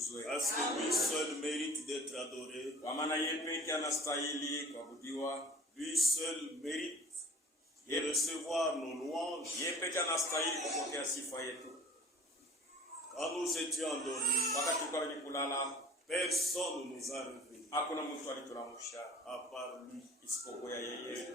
atukuzwe. Parce que lui seul mérite d'être adoré. Kwa maana yeye pekee anastahili kuabudiwa. Lui seul mérite de recevoir nos louanges. Yeye pekee anastahili kupokea sifa yetu. Quand nous étions endormis, Wakati tulikuwa kwenye kulala, personne ne nous a réveillés. hakuna mtu alituamsha À part lui. isipokuwa yeye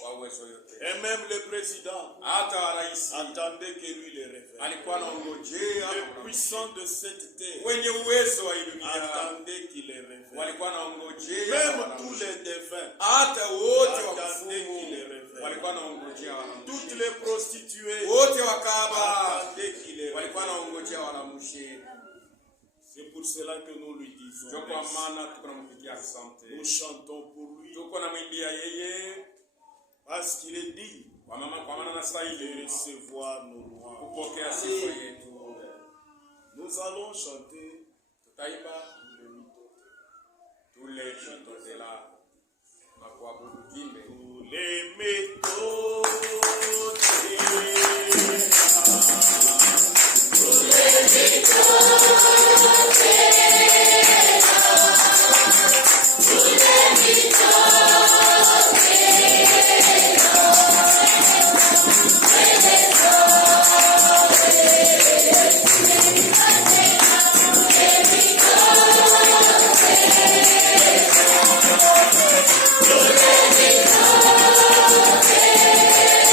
kwa uwezo yote. Et même le président Hata rais attendait que lui le réveille. alikuwa anaongojea Le puissant de cette terre wenye uwezo wa hii dunia attendait qu'il le réveille. walikuwa naongojea, Même tous les défunts hata wote attendaient qu'il wakufumu le réveille. walikuwa naongojea wanamushe, Toutes les prostituées wote wakaba attendaient qu'il le walikuwa réveille. naongojea wanamushe. C'est pour cela que nous lui disons Ndio kwa merci. maana tuko nampigia asante, Nous chantons pour lui tuko namwimbia yeye parce qu'il est digne kwa maana de anastahili recevoir nos louanges. kupokea sifa yetu. Nous allons chanter Tutaimba tule tutotela na kuabudu kimbe tous les métaux. Thank you.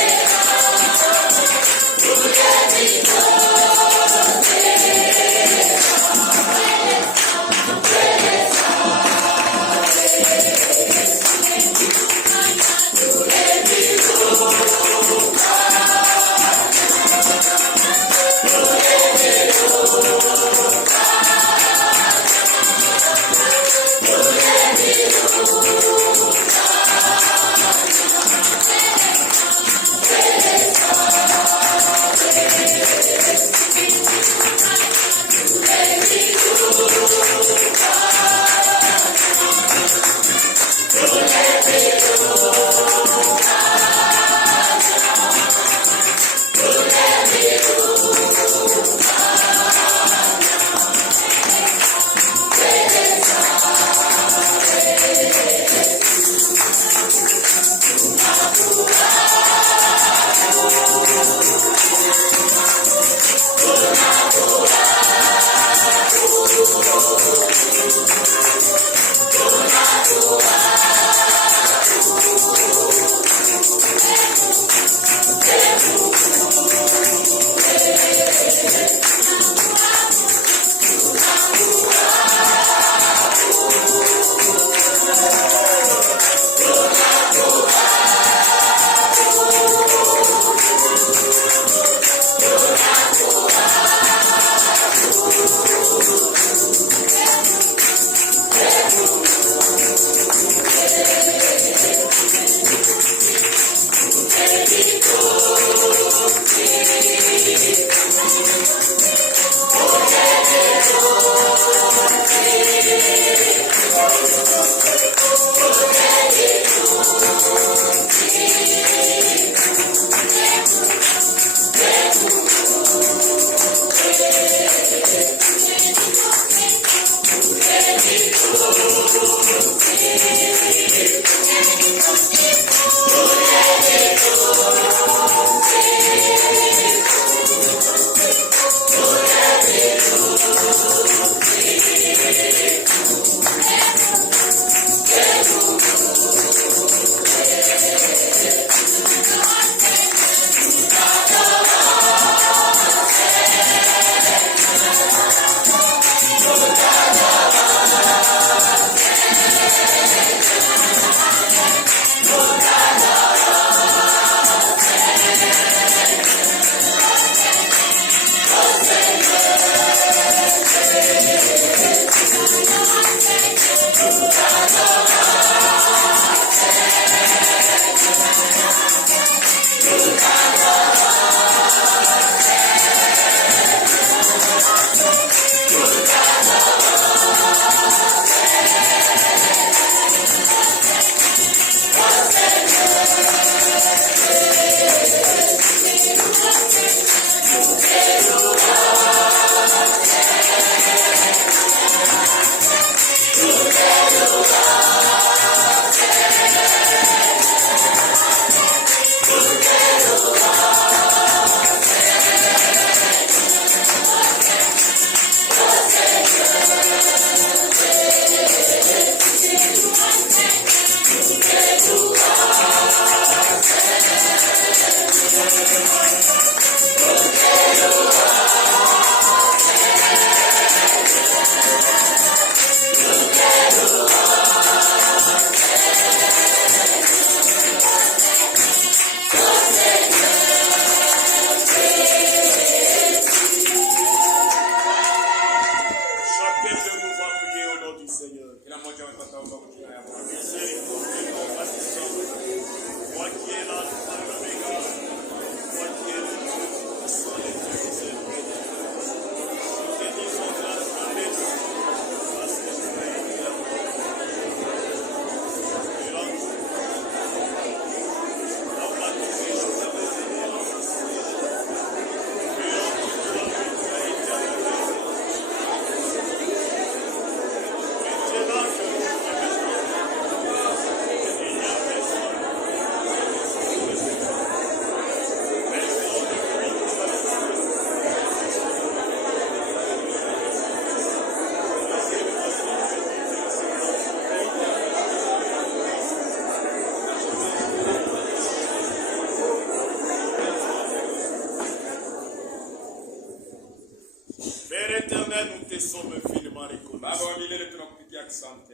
te sommes infiniment Baba reconnaissants. wa milele tunakupigia asante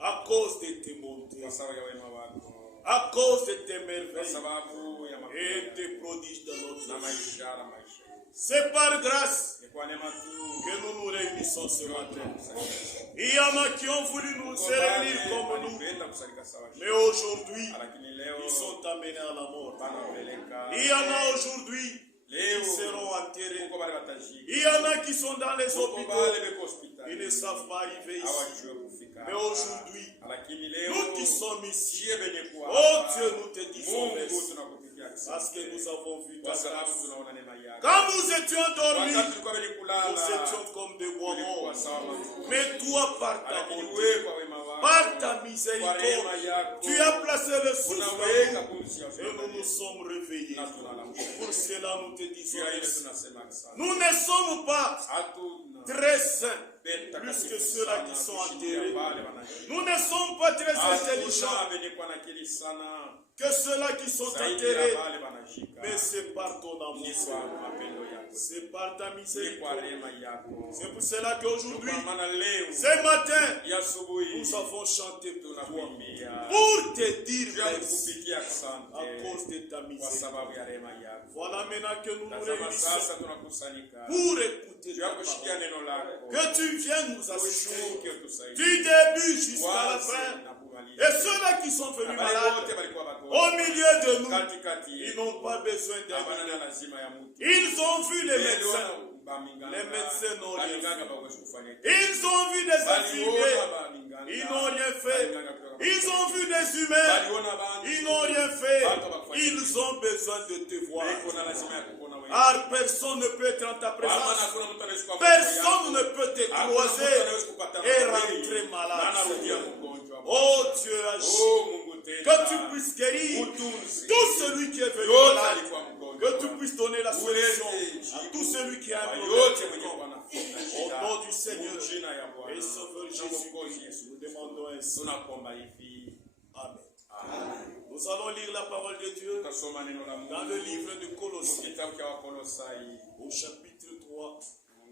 À cause de tes bontés, kwa sababu ya wema wako, à cause de tes kwa merveilles sababu ya et mapendo tes prodiges dans notre na vie. maisha yetu. C'est par grâce Ni kwa neema tu que nous nous réunissons ce matin. tunakusanyika. Il y en a qui ont voulu nous se réunir comme nous, Walipenda kusanyika sawa, mais aujourd'hui, lakini leo ils sont amenés à la mort. wanapeleka Il y en a aujourd'hui qui leo seront enterrés. kuko wale watajika, Il y en a qui sont dans les kuko hôpitaux. wale beko Ils hospitali ne savent pas arriver ici. hawajue kufika. Mais aujourd'hui, Lakini leo nous qui sommes ici, sie benye kuwa oh hapa, Dieu, nous te disons Mungu merci. tunakupigia Parce asante que nous avons vu ta kwa sababu grâce. tunaona neema yako. Quand nous étions endormis, Wakati tulikuwa benye nous kulala étions comme des bois tulikuwa morts. sawa mazuri, Mais toi, par ta lakini bonté, wewe kwa wema wako, par ta kwa neema miséricorde, yako tu as placé le souffle en unaweka nous pumzi ya et nous uzima nous sommes réveillés. na tunalamuka. Pour cela, nous te disons Juu ya ile merci. tunasema asante. Nous ne sommes pas Hatuna très saints, beta plus que takatifu ceux-là sana qui sont kushindia enterrés. wale wanaishi. Nous ne sommes pas très intelligents Hatuna wenye kuwa na akili sana que ceux-là qui sont zaidi enterrés. ya wale wanashika. Mais c'est par ton amour, Ni kwa mapendo yako, c'est par ta ni kwa miséricorde. rehema yako. C'est pour cela qu'aujourd'hui, Kwa maana leo ce matin, ya asubuhi nous avons chanté pour toi, tunakuimbia pour te dire juu ya merci kukupigia à asante cause de ta kwa miséricorde. sababu ya rehema yako. Voilà maintenant que nous nous Tazama réunissons sasa tunakusanyika pour écouter juu ya ta kushikia parole. neno lako, Que tu viennes nous assister ushuke utusaidie du début jusqu'à la Waanze fin. na kumaliza. Et ceux-là qui sont venus Habari malades wote walikuwa au wagonjwa milieu de nous, katikati ils yetu, n'ont pas besoin d'un habana médecin. na lazima ya mtu. Ils ont vu les médecins. Baminganga, Les médecins n'ont rien baminganga fait. bawezi kufanya kitu. Ils ont vu des infirmiers. Baliona baminganga, Ils n'ont rien fait. baminganga kutoka Ils ont vu des humains. Baliona bantu, Ils n'ont rien fait. Batu bakufanya Ils ont besoin de te voir. Beko na lazima ya kukuona wewe. Car personne ne peut être en ta Maana présence. hakuna mtu anaweza kuwa Personne ne peut te Hakuna mtu croiser anaweza kupata et wewe. rentrer malade. Maana rudia mgonjwa. Oh Dieu, agis. Oh Mungu tena. Que tu puisses guérir Utunze. tout celui qui est venu Yote malade. alikuwa mgonjwa. Que tu puisses donner la solution Ulete à tout celui qui a un yote problème. mwenye kuwa na Au shida. nom du Seigneur Jina ya Bwana. et Sauveur Na Mwokozi Jésus, Yesu. nous demandons ainsi. Tunakuomba hivi. Amen. Amen. Nous allons lire la parole de Dieu Tutasoma neno la dans le Mungu livre de Colossiens, kitabu cha Wakolosai au chapitre 3,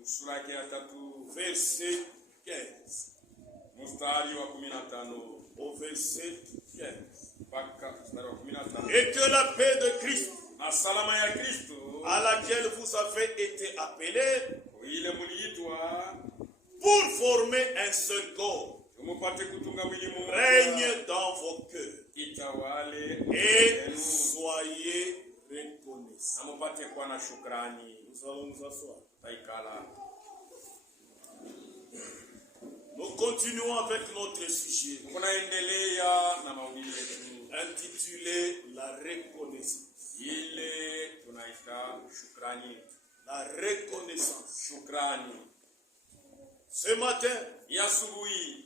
sura yake ya 3 verset 15. mstari wa 15 Au verset 15. mpaka mstari wa 15. Et que la paix de Christ, Na salama ya Kristo à laquelle vous avez été appelés ile muliitwa pour former un seul corps, tumupate kutunga mwili mmoja, règne dans vos cœurs itawale et yenu, soyez reconnaissants. na mupate kuwa na shukrani. Nous allons nous asseoir. Taikala. Nous continuons avec notre sujet Tunaendelea na mahubiri yetu intitulé La reconnaissance. ile tunaita shukrani. La reconnaissance. Shukrani. Ce matin, Ya asubuhi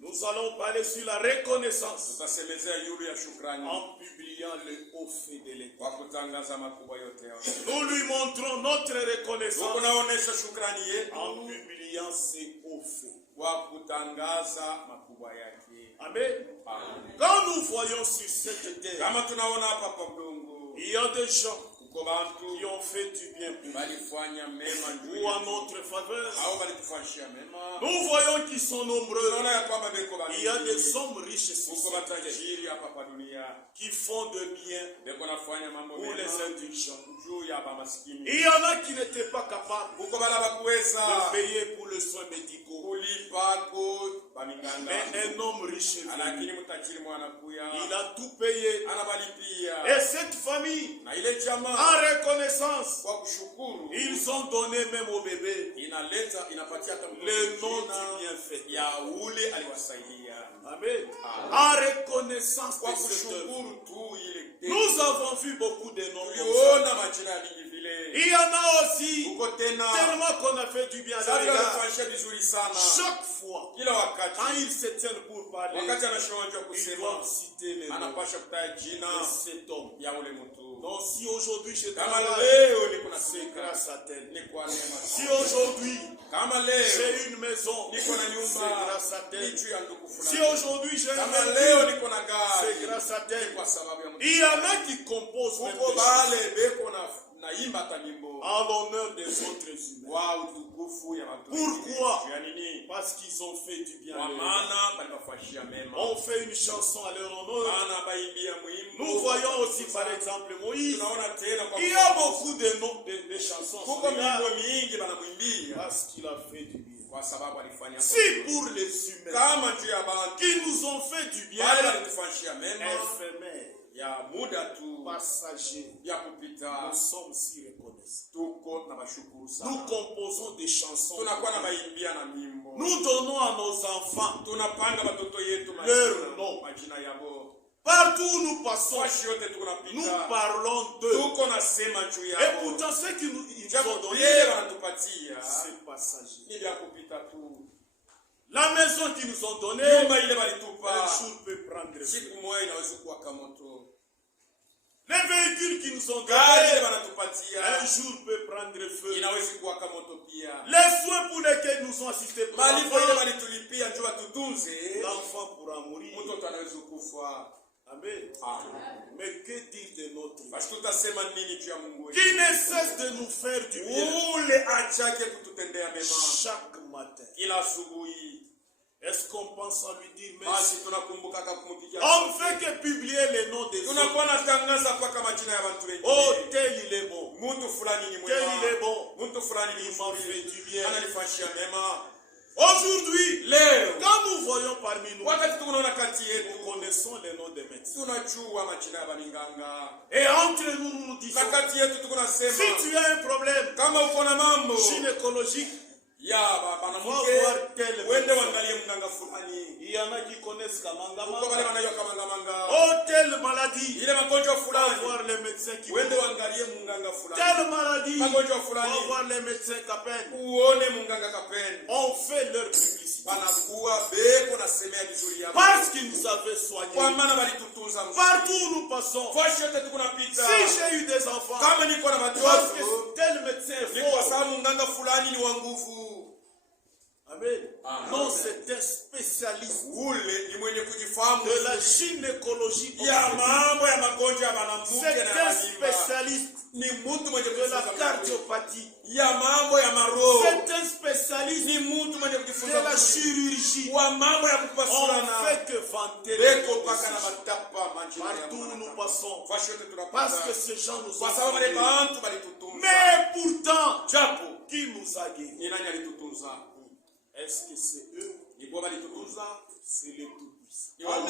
nous allons parler sur la reconnaissance tutasemezea yule ya shukrani en publiant le haut fait de l'État. kwa kutangaza makubwa yote yao. Nous lui montrons notre reconnaissance Tunaonesha shukrani en yetu publiant ces hauts faits. kwa kutangaza makubwa yake. Amen. Amen. Quand nous voyons sur cette terre, Kama tunaona hapa kwa udongo, il y a des gens kuko bantu qui ont fait du bien pour nous balifanya mema juu ou en yetu, notre faveur. au balitufanyia mema. Nous voyons qu'ils sont nombreux. Tunaona ya kwamba beko Il y a des bantu, hommes riches sur kuko cette terre batajiri hapa kwa dunia, qui font de bien beko nafanya mambo pour les mema indigents. juu ya bamaskini. Il y en a qui n'étaient pas capables Kuko bala bakuweza de payer pour les soins médicaux. kulipako baminganga, Mais un homme riche est venu. lakini mtajiri mwanakuya Il a tout payé. anabalipia, Et cette famille, na ile en jamaa reconnaissance, kwa kushukuru ils ont donné même au bébé inaleta inapatia hata mtoto le nom jina du bienfait. ya ule aliwasaidia. Amen. En reconnaissance Kwa de cette œuvre. kushukuru tu ile Nous avons vu beaucoup de noms comme ça. tuliona majina mingi vile. Il y en a aussi, Uko tena tellement qu'on a fait du bien à sasa les gars. anafanyisha vizuri sana Chaque fois, kila quand wakati, ils se tiennent pour parler, wakati anashonja ils kusema doivent citer les noms anapasha kutaja jina de cet homme. ya ule mtu. Donc si aujourd'hui je Kama travaille, leo niko na c'est sika grâce à tel. ni kwa neema. Si aujourd'hui Kama leo j'ai une maison, niko na c'est nyumba grâce à ni tel. juu ya ndugu Si fulani. aujourd'hui j'ai Kama une leo voiture, niko na c'est gari grâce à ni tel. kwa sababu ya mtu. Il y en a qui composent même Kuko des choses. bale beko na wanaimba hata nyimbo en l'honneur des autres humains. kwa utukufu ya watu Pourquoi? wengine. Ya nini? Parce qu'ils ont fait du bien. Kwa maana balibafashia mema. On fait une chanson à leur honneur. Maana baimbia mwimbo. Nous voyons aussi par exemple Moïse. Tunaona tena kwa Il y a beaucoup de noms de chansons. kuko nyimbo mingi banamwimbia Parce qu'il a fait du bien. kwa sababu alifanya Si pour les humains kama tu ya bantu qui nous ont fait du bien, bali alitufanyia mema éphémère, ya muda tu passager, ya kupita, nous sommes si reconnaissants. tuko na bashukuru Nous sana. composons des chansons. Tunakuwa na baimbia na nyimbo. Nous donnons à nos enfants Tunapanga batoto yetu Leur nom. majina yabo. partout où nous passons. Fashi yote tuko Nous napita. parlons d'eux. Tuko nasema juu Et yabo. pourtant, ce qu'ils nous ont Japo donné, yeye wanatupatia c'est passager. ni vya kupita tu. La maison qu'ils nous ont donnée, Nyumba ile un balitupa jour peut prendre feu. siku moja inaweza kuwaka moto. Les véhicules qu'ils nous ont Gari ile donnés, wanatupatia un jour peut prendre feu. inaweza kuwaka moto pia. Les soins pour lesquels nous ont assistés pour Malipo ile l'enfant, walitulipia njoo tutunze. l'enfant pourra mourir. Mtoto anaweza kufa. Amen. Amen. Mais que dire de notre Dieu Basi tutasema nini juu ya Mungu wetu? qui ne cesse de nous faire du bien Ule achake kututendea mema chaque matin? kila asubuhi. Est-ce qu'on pense à lui dire merci? Basi tunakumbuka kumpigia. On ne fait que publier les noms des autres. Tunakuwa natangaza kwa kama majina ya watu Oh, wengine. tel il est bon. Mtu fulani ni Tel il mwema. est bon. Mtu fulani ni Il m'a fait mzuri. du bien. Ananifanyia mema. Aujourd'hui, Leo quand nous voyons parmi nous, wakati tunaona kati nous yetu connaissons les noms des médecins. tunajua majina ya balinganga. Et entre nous, nous nous disons, Na kati yetu tuko si nasema tu as un problème kama uko na mambo gynécologique, ya bana va voir tel wende médecin. wangalie mganga fulani. Il y en a qui connaissent Uko wale Kamanga. wanajua kamanga. Oh, telle maladie, Ile magonjwa va fulani voir les médecins qui wende vont. wangalie mganga fulani. Telle maladie, Magonjwa va fulani voir les médecins qu'appellent. uone mganga kapeni. On fait leur publicité. Wanakuwa beko na semea vizuri yao. Parce qu'ils nous avaient soignés. Kwa maana walitutunza mzuri. Partout où nous passons, Fashi yote tuko napita. si j'ai eu des enfants, Kama niko na parce watoto que tel médecin est ni kwa fort. sababu mganga fulani ni wa nguvu. Amen. Amen. Non, c'est un spécialiste Ule ni mwenye kujifahamu de la gynécologie. ya mambo ya magonjwa ya mwanamke C'est na un ya mimba. spécialiste Ni mtu mwenye de la kujifunza cardiopathie. ya mambo ya maroho. C'est un spécialiste Ni mtu mwenye de kujifunza la chirurgie. wa mambo ya On kupasurana. fait que vanter Beko les paka na gens. matapa majina ya Partout où nous mwanadamu. passons. Fashi yote Parce que tunapata. ces gens nous Kwa ont sababu wale sauvés. bantu balitutunza. Mais pourtant, Japo qui nous a guéris? ni nani alitutunza? Est-ce que c'est eux? Ni kwa balitutunza? C'est le Tout-Puissant. Ni wao.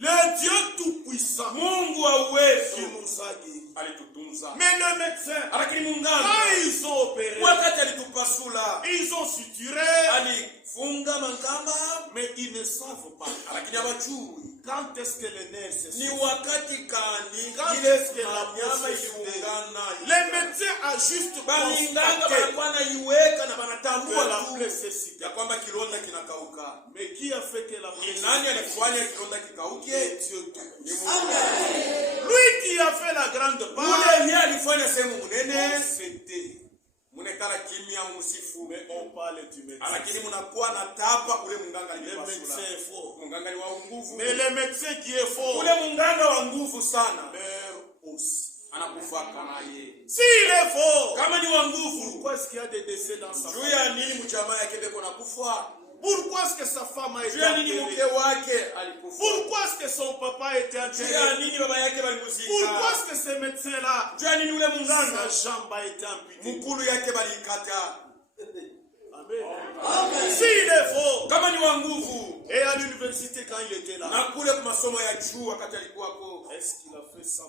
Le Dieu Tout-Puissant Mungu wa qui uwezo nous a guéris. alitutunza. Mais le médecin, Lakini quand munganga ils ont opéré, wakati alitupasula ils ont suturé, alifunga mangama, mais ils ne savent pas lakini hawajui quand est-ce que les nerfs se ni sont. wakati gani Quand ile est-ce que la nyama peau se iliungana. Les médecins ont juste Balinganga constaté banakuwa naiweka na que banatambua la tu plaie s'est citée. ya kwamba kilonda kinakauka. Mais qui a fait que la plaie Ni s'est nani alifanya kilonda kikauke? Dieu Ni Tout-Puissant. Mungu. Lui qui a fait la grande part, Ule ndiye alifanya sehemu on munene. s'était. Munekala kimya musifu. Mais on parle du médecin. Lakini munakuwa na tapa ule munganga Le médecin alipasula. est fort. Munganga ni wa nguvu. Mais le médecin qui est fort Ule munganga wa nguvu sana meurt aussi. anakufaka naye. S'il est fort, Kama ni wa nguvu, pourquoi est-ce qu'il y a des décès dans sa juu famille? ya nini mjamaa yake beko nakufa? Pourquoi est-ce que sa femme a été Juu ya nini mke enterrée? wake alikufa? Pourquoi est-ce que son papa a été Juu ya enterré? nini baba yake Pourquoi balimuzika? est-ce que ce médecin-là, Juu ya nini ule munganga sa jambe a été amputée? mkulu yake balikata? Amen. S'il est fort, Kama ni wa nguvu, et à l'université quand il était là, na kule kwa masomo ya juu wakati alikuwako est-ce qu'il a fait 100%?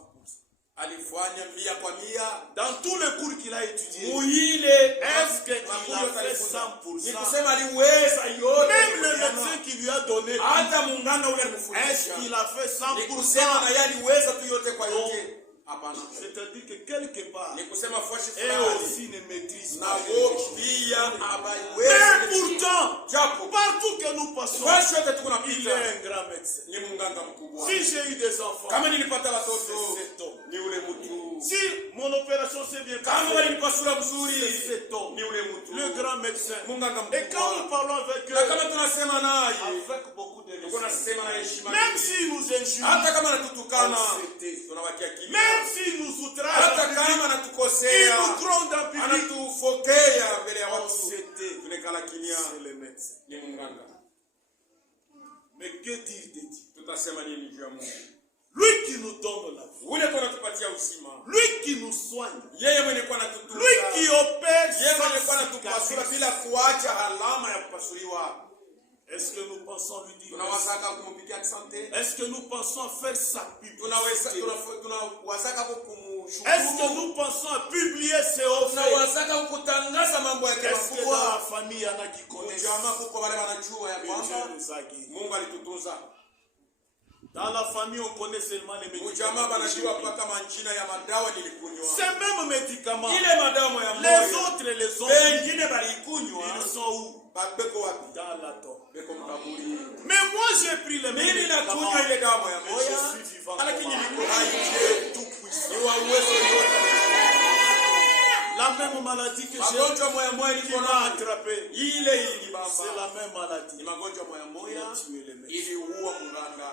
alifanya 100%. Dans tous les cours qu'il a étudiés, Muile est-ce qu'il a fait 100%? ni kusema aliweza yote. Même le médecin qui lui a donné, hata munganga ule est-ce alimfundisha qu'il a fait ni kusema 100%? na yeye aliweza tu yote kwa yote? Hapana. C'est-à-dire que quelque part, Ni kusema fashi et fulani aussi ne maîtrise na pas. wao pia Mais abaiwezi. pourtant, Japo partout que nous passons, fashi yote tuko il napita est un grand médecin. ni munganga mkubwa. Si j'ai eu des enfants, Kama nilipata c'est watoto cet homme. ni ule mtu. Si mon opération l'opération s'est bien kama passée, walipasula mzuri c'est cet homme, ni ule mtu le grand médecin. munganga Et quand nous mkubwa. parlons avec Na eux, kama tunasema naye avec beaucoup de tuko respect, nasema na heshima même nyingi. s'ils nous injurient, Hata kama anatutukana on s'était. tunabakia kimya, Même s'ils nous outragent, hata en public, kama ils anatukosea nous grondent en public, anatufokea mbele ya on watu s'était. tunekala kimya. C'est le médecin. Ni munganga. Mais que dire de Dieu? Tutasema nini juu ya Mungu? Lui qui nous donne la vie, Ule kwa anatupatia uzima, lui qui nous soigne, yeye mwenye kwa anatutunza, lui qui opère yeye mwenye kwa sans anatupasura cicatrice. bila kuacha alama ya kupasuliwa. Est-ce que nous pensons lui dire merci? Tunawazaka kumpigia asante, Est-ce que nous pensons faire sa tunaweza publicité? tunawazaka Est-ce que kumshukuru, nous pensons à publier ses offres? tunawazaka kutangaza mambo yake Est-ce que dans la makubwa. famille, il y en a qui connaissent Jamaa kuko wale wanajua ya que Dieu kwamba nous a guéris? Mungu alitutunza. Dans la famille, on connaît seulement les médicaments. Ujamaa que j'ai banajua pris. paka manjina ya madawa nilikunywa. Ces mêmes médicaments, Ile madawa ya les moyo autres les ont. wengine balikunywa Ils sont où? babeko wapi? Dans la tombe. Beko mkaburi. Mais moi, j'ai pris les mêmes Mimi médicaments. nakunywa ile dawa ya Mais moyo, je suis vivant. lakini niko hai. Dieu tout puissant. Ni wa uwezo yote. La même maladie que j'ai Magonjwa moya moya qui niko m'a nayo. attrapé, Ile ilibamba. c'est la même Ni maladie magonjwa moya qui moya a tué les médecins. iliua mganga.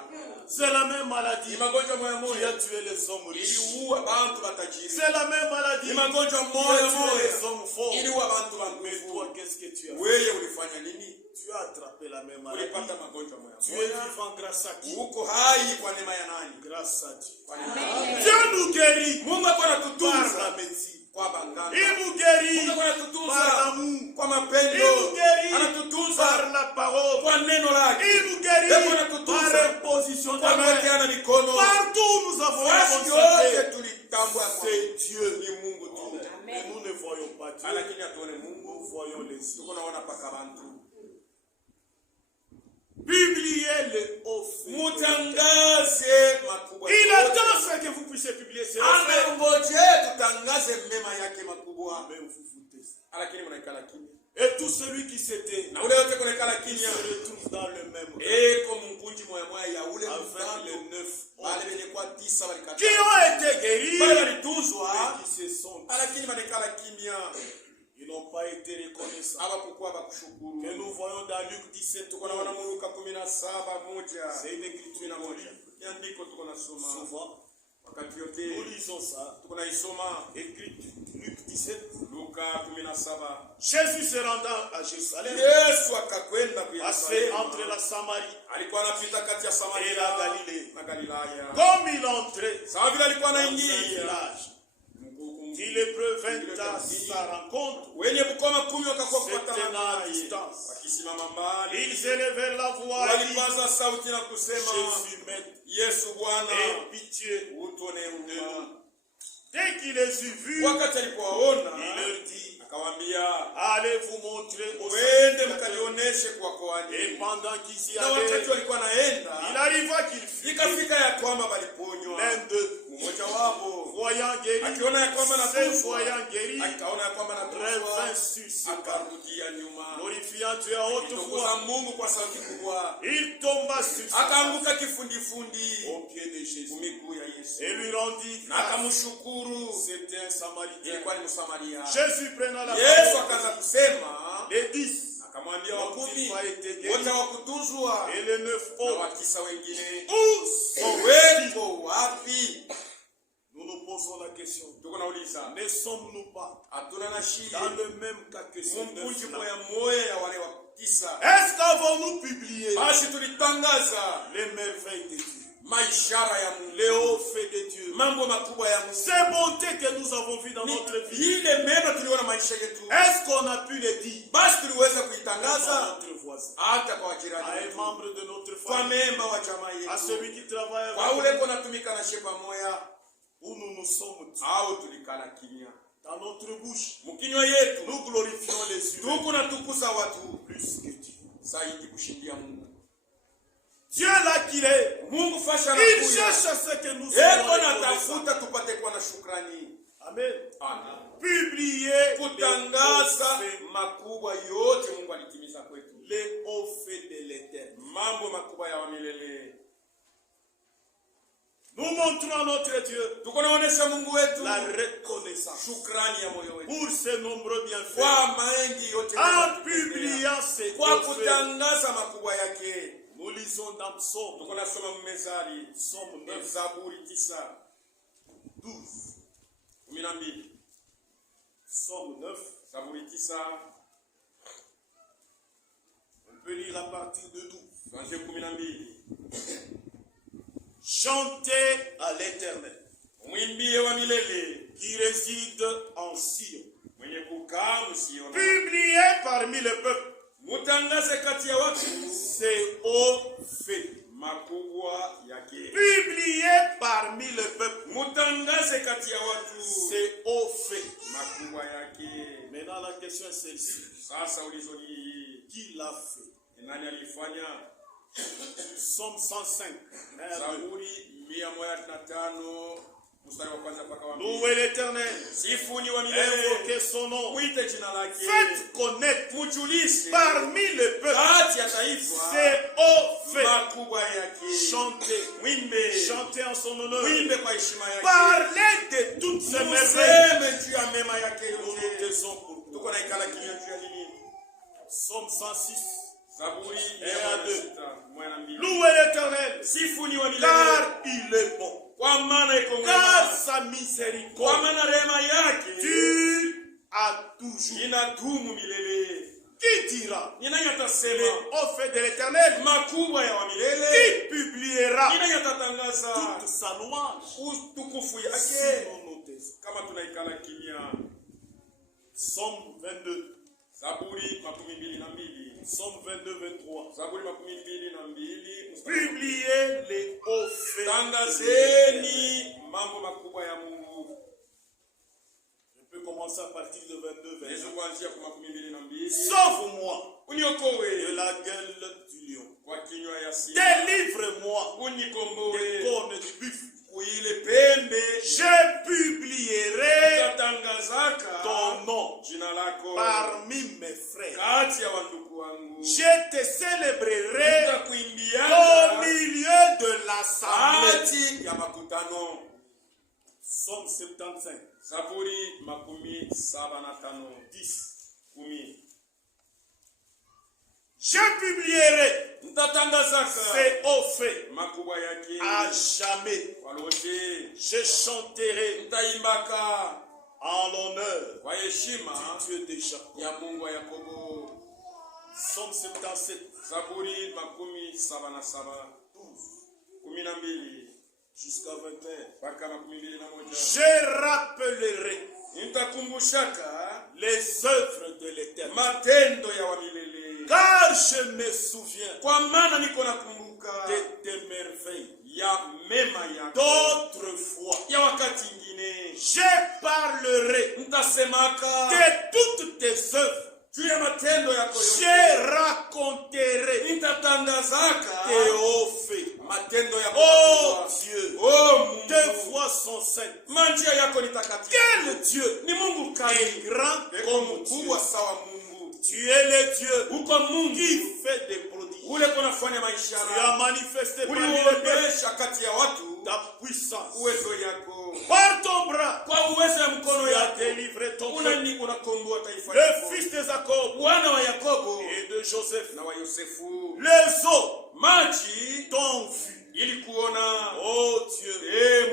C'est la même maladie Ni magonjwa moya qui a moya tué les hommes riches. iliua bantu batajiri. C'est la même maladie Ni qui magonjwa a moya tué moya les hommes forts. iliua bantu Mais banguvu. toi, qu'est-ce que tu as fait? Wewe ulifanya nini? Tu as attrapé la même maladie. Ulipata magonjwa moya Tu es moya. vivant grâce à qui? Uko hai kwa neema ya nani? Grâce à Dieu. Kwa neema ya nani? Dieu nous guérit Mungu ako par anatutunza la médecine. kwa banganga. Il nous guérit Mungu par anatutunza l'amour. kwa Il mapendo. nous guérit Anatutunza par la parole. kwa neno lake. Il nous guérit Mungu anatutunza par imposition de kwa main. kuwekeana mikono. Partout nous avons la Basi bonne santé. yote tulitambua C'est Dieu. ni Mungu tu. Mais nous ne voyons pas Dieu. Lakini atuone Mungu, Nous voyons les yeux. tuko naona paka bantu. Publiez les offres. Mutangaze makubwa. Il yote. attend ce que vous puissiez publier ces offres. Anangoje tutangaze mema yake makubwa. Mais vous vous taisez. Lakini mnaikala kimya. Et tout celui qui s'était Na ule yote kunaikala se kimya. retrouve dans le même cas. Eko mkunji moya moya ya ule Avec mfano les 9 wale wenye kwa 9 walikata. qui ont été guéris Wale et walituzwa qui se sont lakini wanaikala kimya. ils n'ont pas été reconnaissants. Hawakukuwa bakushukuru. Que nous voyons dans Luc 17, Tuko naona mu Luka 17:1. c'est une écriture moja. Andiko tuko nasoma souvent. wakati Nous yote lisons ça. tuko naisoma Écrit Luc 17. Luka 17. Jésus se rendant à Jérusalem, Yesu akakwenda passé entre kuyerusalemu. la Samarie Alikuwa anapita kati ya et Samaria la Galilée. na Galilaya. Comme il entrait Sawa vile alikuwa dans un anaingia village, qui lépreux vint à sa rencontre, wenye bukoma kumi wakakuwa se kupatana tenant à naye, distance. wakisimama mbali, Ils élevèrent la voix et dirent, walipaza sauti na kusema, Jésus, maître, Yesu Bwana, aie pitié. utuone huruma. Dès qu'il les eut vus, Wakati alipowaona il leur dit, akawaambia, allez vous montrer au wende sacrificateur. mkalioneshe kwa Et koani. pendant qu'ils y Na wakati allaient, walikuwa il naenda, arriva qu'il fut ikafika ya kwamba waliponywa. l'un d'eux, Mmoja wapo voyant guéri, akiona ya kwamba se natuzwa, voyant guéri, akaona ya kwamba natuzwa, revint sur ses pas, akarudia nyuma, glorifiant Dieu à haute kutukuza voix. Mungu kwa sauti kubwa, Il tomba sur ses pas akaanguka kifundifundi au pied de Jésus miguu ya Yesu et lui rendit na grâce. akamshukuru. C'était un Samaritain. Ilikuwa ni Msamaria. Jésus prenant la Yesu parole, akaanza kusema, les 10 akamwambia n'ont-ils wakumi pas été wote guéris hawakutuzwa et les 9 na autres, wakisa wengine où sont-ils? weko wapi? Nous nous posons la question. Tuko nauliza, Ne sommes-nous pas hatuna na shida dans le même cas que ces mumkunji 9 là? moya moya ya wale wa tisa? Est-ce qu'avons-nous publié Basi tulitangaza les merveilles de Dieu, maishara ya Mungu, les hauts faits de Dieu, mambo makubwa ya Mungu, ces bontés que nous avons vues dans notre ni vie? ile mema tuliona maisha yetu, Est-ce qu'on a pu les dire basi tuliweza à kuitangaza notre voisin, hata kwa à jirani un wetu, membre de notre kwa famille, memba wa jamaa à yetu, celui qui travaille kwa avec ule nous, kona tumika na shepa moya, où nous nous sommes dit, au tulikala kimya dans notre bouche, mkinywa yetu, nous glorifions les humains tuku natukuza watu plus que Dieu. zaidi kushindia Mungu. Dieu là qu'il est, Mungu fasha il anakuya, cherche à ce que nous eko soyons reconnaissants. natafuta tupate kuwa na shukrani. Amen. Amen. Publier Kutangaza makubwa yote Mungu alitimiza kwetu, les hauts faits de l'éternel. mambo makubwa ya milele. Nous montrons à notre Dieu Tuko naonesha Mungu wetu la reconnaissance shukrani ya moyo wetu pour ses nombreux bienfaits. kwa mengi yote En publiant ses kwa bienfaits, kutangaza makubwa yake. nous lisons dans Psaume, Tuko nasoma Mezali, Psaume 9, Zaburi 9, 12. 12. Psaume 9, Zaburi 9, on peut lire à partir de 12. tuanzie 12. Chantez à l'Éternel, Mwimbie wa milele qui réside en Sion. mwenye kukaa Msiona. Publiez parmi les peuples Mutangaze kati ya watu ses hauts faits. makubwa yake. Publiez parmi les peuples Mutangaze kati ya watu ses hauts faits. makubwa yake. Maintenant, la question est celle-ci. Sasa ulizo ni hii, Qui l'a fait? ni nani alifanya? Psaume 105. Zaburi 105 mstari wa kwanza mpaka wa Louez l'Éternel. Sifuni wa milele, Invoquez son nom. mwite jina lake, Faites connaître mujulishe parmi les peuples kati ya taifa ses hauts faits. makubwa yake. Chantez. Mwimbe, Chantez en son honneur. mwimbe kwa heshima yake. Parlez de toutes ces merveilles. Museme juu ya mema yake Nous nous yote. taisons pour vous. Tuko na ikala kimya juu ya nini? Psaume 106. Zaburi Et à 106. Louez l'Éternel, Sifuni wa milele, car il est bon. kwa maana iko Car mwema, sa kwa miséricorde maana rehema yake dure à toujours. inadumu milele. Qui dira Ni nani les atasema hauts faits de l'Éternel? makubwa ya wa milele? Qui publiera Ni nani atatangaza toute sa louange? utukufu Si yake nous nous taisons. kama tunaikala kimya? Psaume 22. Zaburi 22. Psaume 22, 23. Zaburi 22. Publiez les hauts faits. Tangazeni mambo makubwa ya Mungu. Je peux commencer à partir de 22, Yesu 23. kuanzia kwa 22. Sauve-moi de Uniokoe la gueule du lion. kwa kinywa ya simba, Délivre-moi des unikomboe cornes du buffle. kuile pembe. Je publierai Tatangazaka ton nom jina lako parmi mes frères. kati ya wandugu wangu. Je te célébrerai au Nitakuimbianga milieu de l'assemblée. kati ya makutano. Psaume 75, Zaburi 75. 10. Je publierai Ntatangazaka ces hauts faits makubwa yake à jamais. kwa lote. Je chanterai Nitaimbaka en l'honneur kwa heshima du Dieu de Jacob. ya Mungu wa Yakobo. Psaume 77, Zaburi 77. 12 jusqu'à 21. mpaka 21. Je rappellerai Nitakumbushaka les œuvres de l'Éternel. matendo ya wamilele, Car je me souviens kwa maana niko nakumbuka de tes merveilles ya mema yako d'autrefois. ya wakati ingine. Je parlerai Ntasemaka de toutes tes œuvres. juu ya matendo yako yote. Je raconterai Nitatangazaka tes hauts faits. matendo yako Oh makubwa. Dieu, Oh Mungu, tes voies sont saintes. manjia yako ni takatifu. Quel Dieu Ni Mungu est kali grand eko comme Dieu. mkubwa sawa Mungu. Tu es le Dieu Uko Mungu qui fait des prodiges. ule kunafanya Tu as maishara, manifesté parmi les peuples ulionyesha kati ya watu ta puissance. uwezo yako. Par ton bras, Kwa uwezo ya mkono tu as yako délivré ton peuple, unani unakomboa taifa le lako. fils de Jacob Bwana wa Yakobo et de Joseph. na wa Yosefu. Les eaux Maji t'ont vu. ili kuona. Oh Dieu,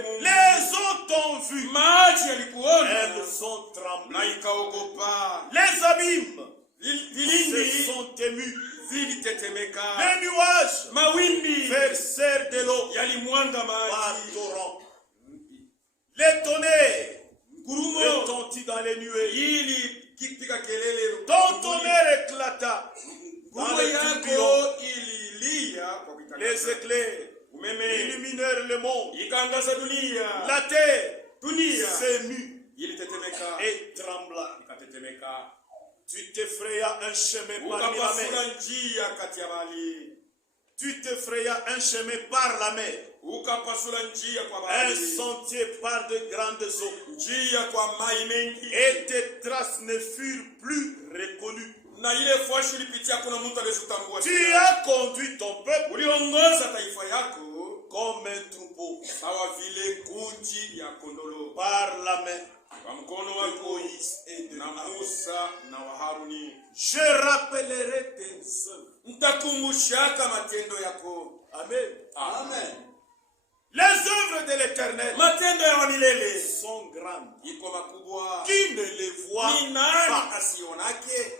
Mungu, les eaux t'ont vu. maji yalikuona Elles ont na tremblé. ikaogopa. Les abîmes se Vilindi sont émus. vilitetemeka, Les nuages mawimbi versèrent de l'eau yalimwanga par maji. torrent. Les tonnerres Ngurumo retentit dans les nuées. ili kitika kelele, Ton tonnerre éclata dans ngurumo les tourbillons. yako ililia kwa Les kutangaza. éclairs Umeme illuminèrent le monde. ikaangaza dunia, La terre dunia s'émut ilitetemeka et trembla. ikatetemeka. Tu t'effrayas un chemin parmi la Ukapasula mer. njia kati ya bahari, Tu t'effrayas un chemin par la mer. ukapasula njia kwa Un bahari, sentier par de grandes eaux. njia kwa mai mengi, Et tes traces ne furent plus reconnues. na ile fwashi ulipitia kuna mtu aliyezitambua Tu tena. as conduit ton peuple Uliongoza taifa yako comme un troupeau sawa vile kundi ya kondolo par la main kwa mkono de wako Moïse et de na Aaron. Musa na wa Haruni. Je rappellerai tes œuvres. Nitakumbushaka matendo yako. Amen. Amen. Les œuvres de l'Éternel Matendo ya milele sont grandes. iko makubwa. Qui ne les voit Ni nani pas? asionake?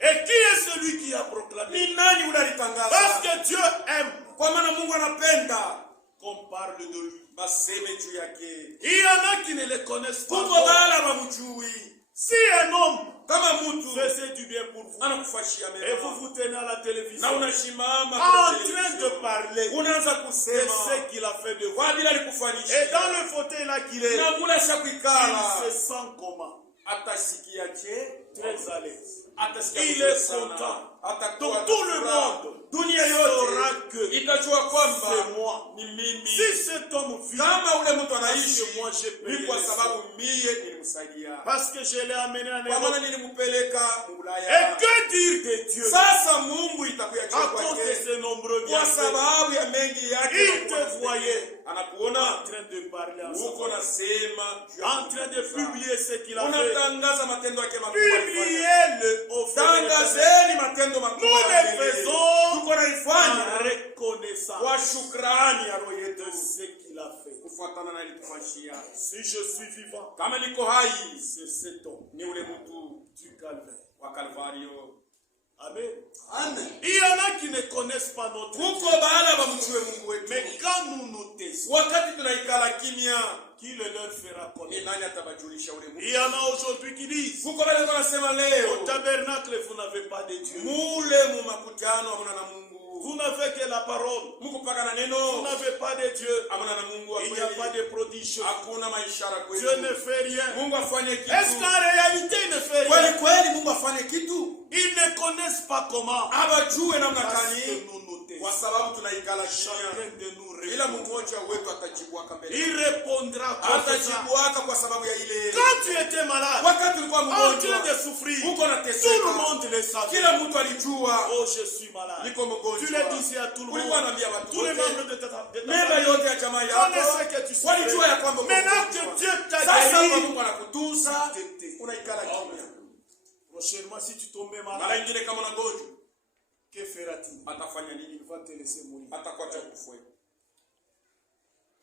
Et qui est celui qui a proclamé? Ni nani Parce unalitangaza? que Dieu aime Kwa maana Mungu anapenda qu'on parle de lui. baseme juu yake. Il y en a qui ne le connaissent pas. Kuko bala bamujui. Si un homme Kama mtu faisait du bien pour vous anakufashia et vous mema vous tenez à la na télévision unashimama en kwenye train de televisheni, parler unaanza de kusema ce qu'il a fait de vous. kwa ajili Et alikufanyishia dans le fauteuil là qu'il est, na mulasha il kuikala se sent comment? atasikiaje? Très à l'aise. Atasikia Il vizuri est sana. content. Atakuwa Donc tout le furaha. monde Dunia saura yote que itajua kwamba c'est moi. ni mimi. Si cet homme vit, Kama ule mtu parce anaishi que moi j'ai payé ni kwa les sababu mie nilimsaidia, parce que je l'ai amené en kwa maana Europe. nilimpeleka Et Ulaya. que dire de Dieu Sasa Mungu itakuya à chini cause de kwake ses nombreux kwa bienfaits? sababu ya mengi yake. Il te voyait en anakuona train de parler en uko son nasema juu ya en train de kutukuza. publier ce qu'il a fait. Unatangaza matendo yake makubwa alifanya. Publiez-le au fait de l'Éternel. Tangazeni matendo makubwa Nous ya le Mungu. faisons Tuko naifanya en reconnaissant kwa shukrani ya roho de yetu ce qu'il a fait. kufuatana na alitufanyia. Si je suis vivant, Kama niko hai c'est cet homme ni ule mtu du calvaire. wa Kalvario. Amen. Amen. Il y en a qui ne connaissent pas notre Dieu. Kuko baada bamjue Mungu wetu. Mais quand nous nous taisons, Wakati tunaikala kimya, qui le leur fera ni connaître? nani atabajulisha ule Il y Mungu? en a aujourd'hui qui disent, Kuko wale wanasema au leo tabernacle, vous n'avez pas de Dieu. mule mu makutano hamuna na Mungu. Vous n'avez que la parole. Mungu paka na Vous neno n'avez pas de Dieu. hamuna na Mungu wa Il n'y a pas kweli. de prodige. Hakuna maishara Dieu kwetu. ne fait rien. Mungu afanye Est-ce kitu. qu'en réalité il ne fait Kweli rien? kweli Mungu afanye kitu. Ils ne connaissent pas comment. Abajue namna Parce gani? que nous nous Kwa taisons. sababu tunaikala kimya. Chacun de nous Ila répond. mmoja wetu atajibuaka mbele. Il répondra comme ça. Atajibuaka kwa sababu ya ile. Quand tu étais malade, Wakati ulikuwa en train mgonjwa, de souffrir, uko tout le nateseka. monde le savait. Kila mtu alijua Oh, je suis malade. niko Tu mgonjwa. le disais à tout le Ulikuwa monde. unaambia watu Tous les wote. membres de ta Mema famille yote ya jamaa connaissaient yako que tu walijua ya souffrais. kwamba uko Maintenant mgonjwa. que Dieu t'a Sasa kwa guéri, Mungu anakutunza, tu t'étais. unaikala kimya. Prochainement, si tu tombais Mara malade, ingine kama unagonjwa, que fera-t-il? atafanya nini? Il va te laisser mourir. Atakuacha kufa.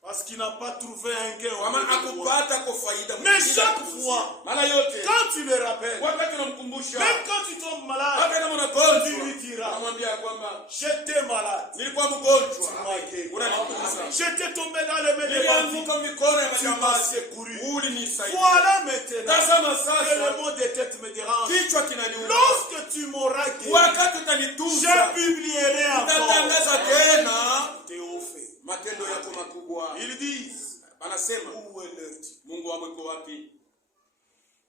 Parce qu'il n'a pas trouvé un gain Kama auprès de toi. akupata kwa faida. Mais mwingine chaque akutunzie. fois, Mara yote quand tu le rappelles, wakati unamkumbusha, même quand tu tombes malade, hata kama tu unagonjwa, lui diras, unamwambia ya kwamba j'étais malade, nilikuwa mgonjwa, Tu unanitunza. j'étais tombé dans les mains des bandits, Nilianguka mikono ya tu m'as majambazi, secouru. ulinisaidia. Voilà maintenant Tazama que sasa, le mot de tête me dérange. kichwa kinaniuma. Lorsque tu m'auras guéri, Wakati je utanitunza, publierai encore utatangaza tena tes hauts faits. matendo yako makubwa. Ils disent, Anasema où est leur Dieu? Mungu wako yuko wapi?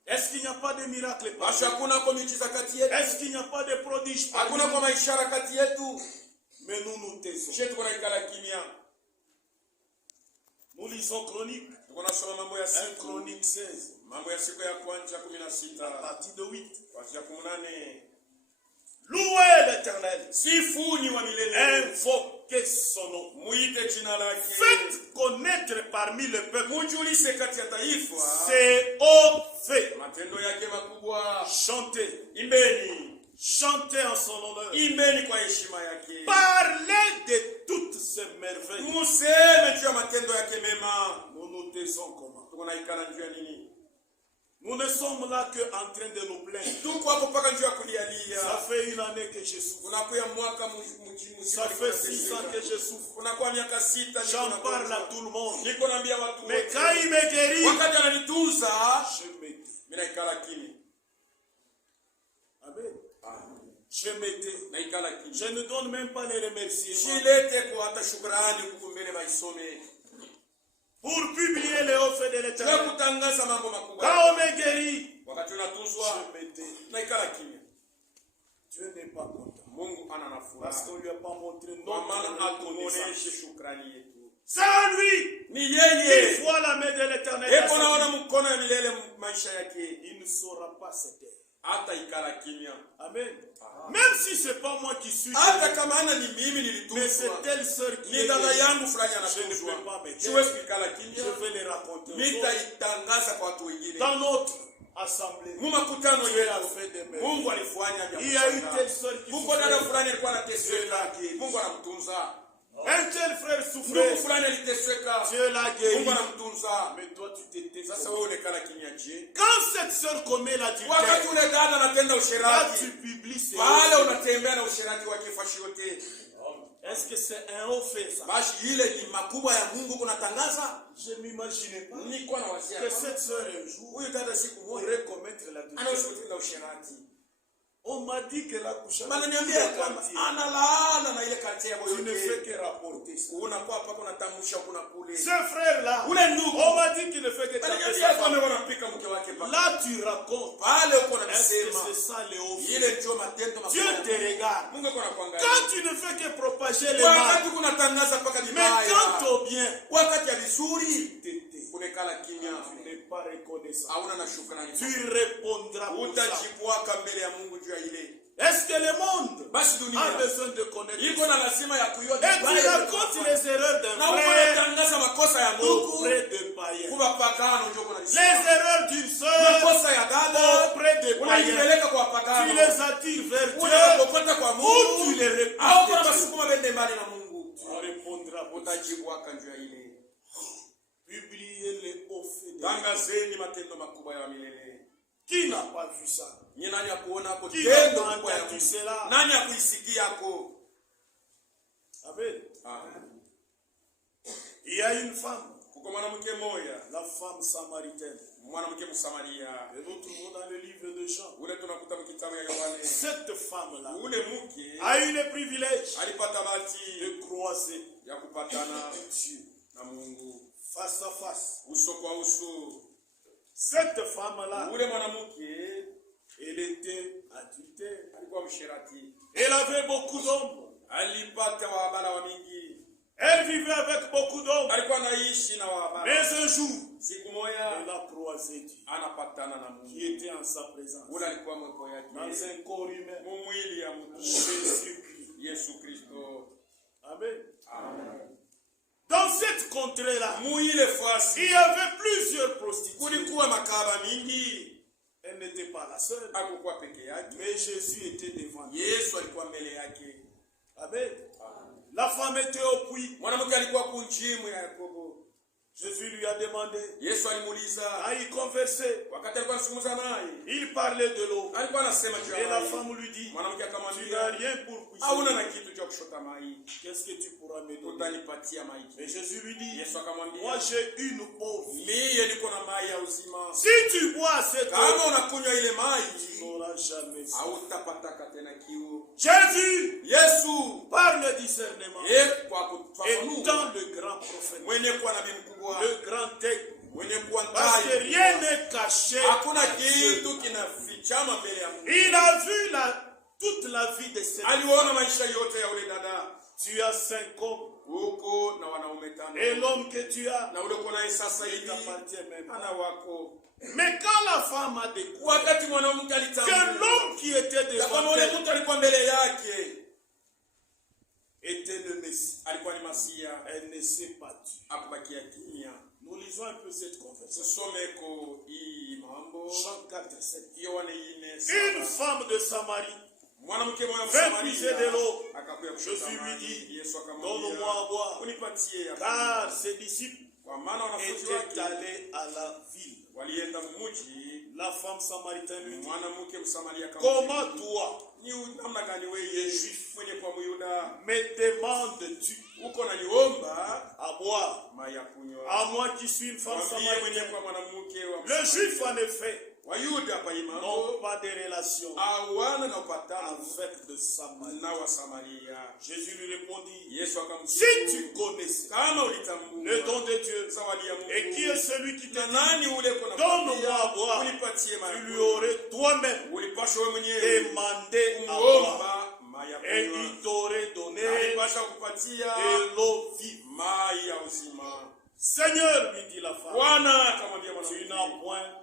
Est-ce qu'il n'y a pas de miracle parmi Basi nous? hakuna kwa miujiza kati yetu, Est-ce qu'il n'y a pas de prodige parmi hakuna nous? kwa maishara kati yetu. Mais nous nous taisons. Je tuko naikala kimya, Nous lisons Chronique, tuko nasoma mambo ya 1 siku, Chronique 16, mambo ya siku ya kwanza à 16 partir de 8. kuanzia 18. Louez l'Éternel, Sifuni wa milele, invoquez son nom. muite jina lake, Faites connaître parmi le peuple mujulise kati ya taifa ses hauts faits. matendo yake makubwa. Chantez, Imbeni, chantez en son honneur. imbeni kwa heshima yake, Parlez de toutes ses merveilles. museme juu ya matendo yake mema. Nous nous taisons comment? Tuko naikala juu ya nini? Nous ne sommes là qu'en train de nous plaindre. Tuko hapo mpaka juu ya kulialia. Ça fait une année que je souffre. Unakuya mwaka Ça fait 6 ans que je souffre. unakuwa miaka 6 J'en parle à tout le monde. niko naambia watu Mais wote. quand il me guérit, Wakati ananitunza je me tais. mimi naikala kimya. Amen. Je me tais. Naikala kimya. Je ne donne même pas les remerciements. Shilete kwa hata shukrani kukumbele baisome. Pour publier les hauts faits de Kwa l'Éternel. kutangaza mambo makubwa. Quand on me guérit, Wakati unatunzwa je me tais. naikala kimya. Dieu n'est pas content. Mungu ana na Parce furaha. qu'on ne lui a pas montré Kwa maana notre atuoneshe reconnaissance. shukrani yetu. C'est à lui. Ni Il yeye. voit la main de l'Éternel. Eko naona mkono ya milele maisha yake. Il ne saura pas se taire. Hata ikala kimya. Amen. Amen. Même si ce n'est pas moi qui suis, hata kama ana ni mimi mais nilitumwa, c'est telle sœur qui ni est dada venue. yangu fulani Je ne anatunzwa, peux pas me taire. siwezi kukala Je kimya, vais les raconter aux autres. nitaitangaza kwa watu wengine. Dans notre assemblée, Mumakutano Dieu a yetu fait des merveilles. Mungu alifanya Il y a eu jambo. telle sœur qui Mungu dada souffrait. fulani alikuwa anateseka, Dieu l'a guéri. Mungu anamtunza. Un tel frère Ndugu souffrait. fulani aliteseka, Dieu l'a guéri. Mungu anamtunza. Mais toi, tu t'étais. Sasa wewe unekala kimya je? Quand cette sœur commet Wakati l'adultère, ule dada anatenda là, usherati, tu publies ses pale œuvres. unatembea na usherati wake fashi yote. Est-ce que c'est un haut fait, ça? Basi ile ni makubwa ya Mungu kunatangaza. Je ne m'imaginais pas Nilikuwa na wasia que cette sœur, un jour, huyu dada siku moja pourrait commettre anaweza l'adultère. kutenda usherati. On m'a dit qu'elle a couché avec Bana tout niambia le kwamba quartier. analaana na ile kati ya Tu ne fais moyo. que rapporter ça. Unakuwa hapa kunatamsha kuna kule. Ce frère-là, Ule ndugu on m'a dit qu'il ne fait que bana taper niambia sa kwamba femme. wanapika mke wake paka. Là, tu racontes. Pale uko na Est-ce que kusema c'est ça les hauts faits? ile ndio matendo Dieu makubwa. te regarde. Mungu yuko anakuangalia. Quand tu ne fais que propager les mal, Wakati kunatangaza paka mais vibaya. quant au bien, Wakati ya vizuri t'étais. unekala kimya. Tu n'es pas reconnaissant. Hauna na shukrani. Tu répondras pour ça. Utajikwaka mbele ya Mungu juu ya ile. Est-ce que le monde Basi a dunia besoin de connaître iko ça? na lazima ya kujua Et tu racontes les erreurs d'un na uko frère unatangaza makosa ya ndugu auprès de païens. kuba pagano ndio kuna Les erreurs d'une sœur makosa ya dada auprès de païens. unaipeleka kwa Tu pagano les attires vers Dieu unakokota kwa ou Mungu tu les repousses au kuna de Dieu. basukuma bende mbali na Mungu. Tu répondras pour ça. Utajikwaka juu ya ile. Publiez les hauts faits de Tangazeni matendo makubwa ya milele. Qui n'a pas vu ça? Ni nani akuona hapo Qui n'a tendo pas kubwa ya entendu Mungu? cela? Nani akuisikia hapo? Amen. Amen. Il y a une femme, Kuko mwanamke mmoja, la femme samaritaine. mwanamke Msamaria. Et nous trouvons dans le livre de Jean. Ule tunakuta mkitabu ya Yohane. Cette femme-là Ule mke a eu le privilège alipata bahati de croiser ya kupatana Dieu na Mungu face à face. uso kwa uso. Cette femme-là, Ule mwanamke elle était adultère. alikuwa msherati, Elle avait beaucoup d'hommes. alipata wahabara wa mingi, Elle vivait avec beaucoup d'hommes. alikuwa anaishi na wahabara. Mais un jour, Siku moja elle a croisé Dieu anapatana na Mungu, qui était en sa présence. ule alikuwa mwepo Dans yake un corps humain. mumwili ya mtu Jésus-Christ. Yesu Kristo. Amen. Amen. Dans cette contrée-là, Muile fasi il y avait plusieurs prostituées. kulikuwa makaba mingi, Elle n'était pas la seule. hakukuwa peke yake. Mais Jésus était devant elle. Yesu alikuwa mbele yake. Amen. La femme était au puits. Mwanamke alikuwa kunjimu ya Yakobo. Jésus lui a demandé. Yesu alimuuliza Ah, il conversait. wakati alikuwa anazungumza naye, Il parlait de l'eau. alikuwa anasema juu Et ya la maji. femme lui dit, Mwanamke tu n'as akamwambia rien pour hauna puiser. na kitu cha kushota maji, Qu'est-ce que tu pourras me donner? utanipatia maji. Et Jésus lui dit, Yesu moi akamwambia j'ai une eau. mie niko na maji ya uzima, Si tu bois cette kama eau, unakunywa ile tu maji n'auras jamais faim. hautapataka tena kiu. Jésus, Yesu par le discernement, kwa kufafanua étant le grand prophète, mwenye kuwa nabii mkubwa, le grand aigle, mwenye kuwa parce que ndai, rien n'est caché. hakuna kitu kinafichama mbele ya Mungu. Il a vu toute la vie de cette. Aliona maisha yote ya ule dada, Tu as 5 hommes. huko na wanaume tano, Et l'homme que tu as, na ule uko naye sasa il hivi t'appartient même. ana wako. Mais quand la femme a découvert Wakati mwanamke que alitambua l'homme qui était ya kwamba devant ule elle mtu alikuwa mbele yake était le Messie, alikuwa ni Masia, elle ne s'est pas tue. akubakia kimya. Nous lisons un peu cette conversation. Tusomeko hii mambo Jean 4, 7. Yohane 4:7. Une femme de Samarie Mwanamke mmoja vint puiser de l'eau. akakuja kuchota Jésus lui maji. dit, Yesu donne-moi akamwambia à boire. unipatie ya Car kunywa. ses disciples Kwa maana wanafunzi étaient wake allés à la ville. walienda mmuji. La femme samaritaine lui dit, Mwanamke Msamaria comment akamwambia toi, ni namna gani wewe Juif, mwenye kwa Myuda me demandes-tu uko naniomba à boire maji ya kunywa? à moi qui suis une femme Mwambie mwenye samaritaine? kwa mwanamke wa Le juif, en Msamaria. effet, Wayuda kwa n'ont imani pas de relation hawana na upatano avec de Samarie. na wa Samaria. Jésus lui répondit, Yesu si akamjibu, tu connaissais kama ulitambua le don de Dieu, zawadi ya Mungu, et qui est celui qui te na dit, nani ule kuna donne-moi à boire, unipatie tu maji, lui aurais toi-même ulipaswa wewe mwenyewe demandé à boire, kumwomba maji ya et kunywa, il t'aurait donné na alipaswa kupatia de l'eau vive. maji ya uzima. Seigneur, lui dit la femme, Bwana akamwambia tu mwanamke,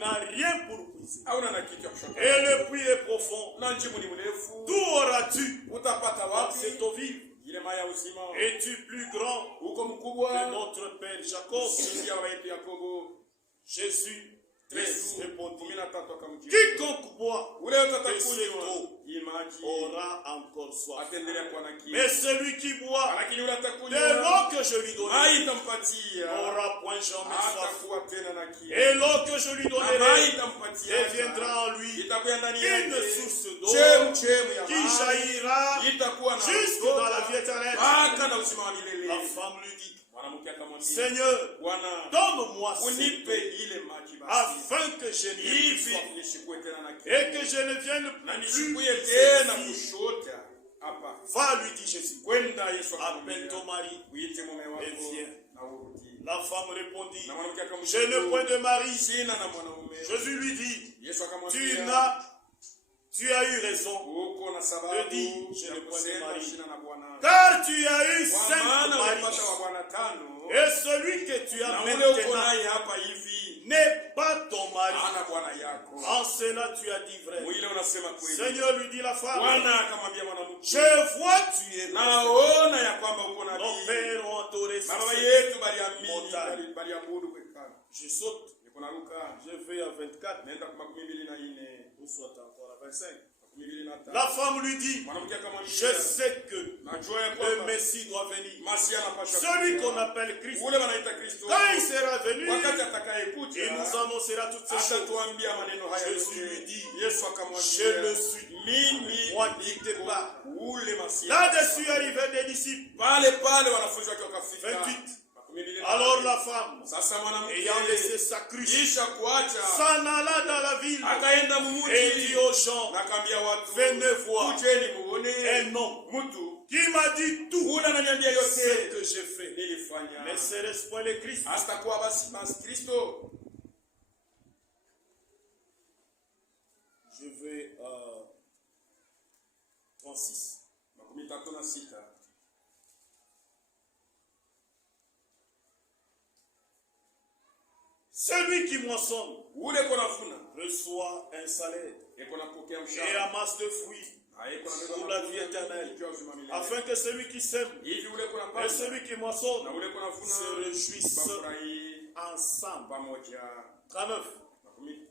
n'as rien pour puiser. agonisé. hauna na kitu ya kushoto. Et le puits est profond. Na njimu ni mrefu. D'où auras-tu Utapata wapi cette eau vive? ile maji ya uzima? Es-tu plus grand Uko que mkubwa notre père Jacob? sisi ya wetu Yakobo. Jésus 13 Yesu répondit, 13 akamjibu, quiconque boit ule de cette utatakunywa eau hii maji aura encore soif. ataendelea kuwa na kiu, Mais celui qui boit lakini ule de atakunywa l'eau que je lui maji donnerai itampatia n'aura point jamais soif. atakuwa tena na kiu, Et l'eau que je lui na maji donnerai itampatia deviendra en lui itakuwa ndani une yake source d'eau chemchemu ya qui maji jaillira itakuwa na jusque dans la vie éternelle. mpaka na uzima wa La milele. femme lui dit, Mwanamke akamwambia, Seigneur, Bwana, donne-moi cette unipe eau ile maji basi, afin que je n'ai plus hivi soif nishikue tena na kiu et que je ne vienne na plus nishikue tena ici. kushota hapa. Va, lui dit Jésus, Kwenda Yesu appelle akamwambia, ton mari. uite mume wako Et viens. na urudi. La femme répondit, Na mwanamke je n'ai point de mari. sina na mwanaume. Jésus lui dit, Yesu tu akamwambia, as eu raison, uko na sababu Dedi, je ya ne connais kusema mari. sina na Bwana, car tu as eu kwa 5 maana maris. ulipata wa Bwana 5 Et celui que tu as na ule uko maintenant naye hapa hivi n'est pas ton mari. ana bwana yako. En cela tu as dit vrai. Mwile unasema kweli. Seigneur lui dit la femme, Bwana akamwambia mwanamke, je vois tu es là. naona ya kwamba uko Nos nabii. pères ont adoré ça. Baba yetu baliamini, Montagne. baliabudu kwekana. Je saute, Niko naruka, je vais à 24, nenda kwa 24 ou soit encore à 25. 25. La femme lui dit, Mwanamke je akamwambia, sais que najua ya le kwamba Messie doit venir. Masia anapaswa Celui kuja. qu'on appelle Christ, Ule wanaita Kristo, quand il sera venu, wakati atakayekuja il nous annoncera toutes ces choses. atatuambia maneno haya Jésus yote. lui dit, Yesu je akamwambia, le suis. mimi Moi, quittez niko pas. ule Masia. Là-dessus arrivaient des disciples. Pale pale wanafunzi wake wakafika. 28. 28. Alors la femme, Sasa mwanamke ayant laissé sa cruche, kisha kuacha s'en alla dans la ville akaenda et dit mumuji aux gens, na akaambia watu, venez voir kujeni muone un homme mtu qui m'a dit tout ule ananiambia ce yote que j'ai fait. nilifanya. Mais serait-ce point le Christ? Asitakuwa basi Kristo? Je vais à 36. 36. Celui qui moissonne Ule konavuna reçoit un salaire eko napokea et mshahara amasse de fruits haiko na pour la vie éternelle, afin que celui qui sème hivi ule et konapanda celui qui na moissonne ule se konavuna réjouissent bafurahi ensemble. pamoja. 39.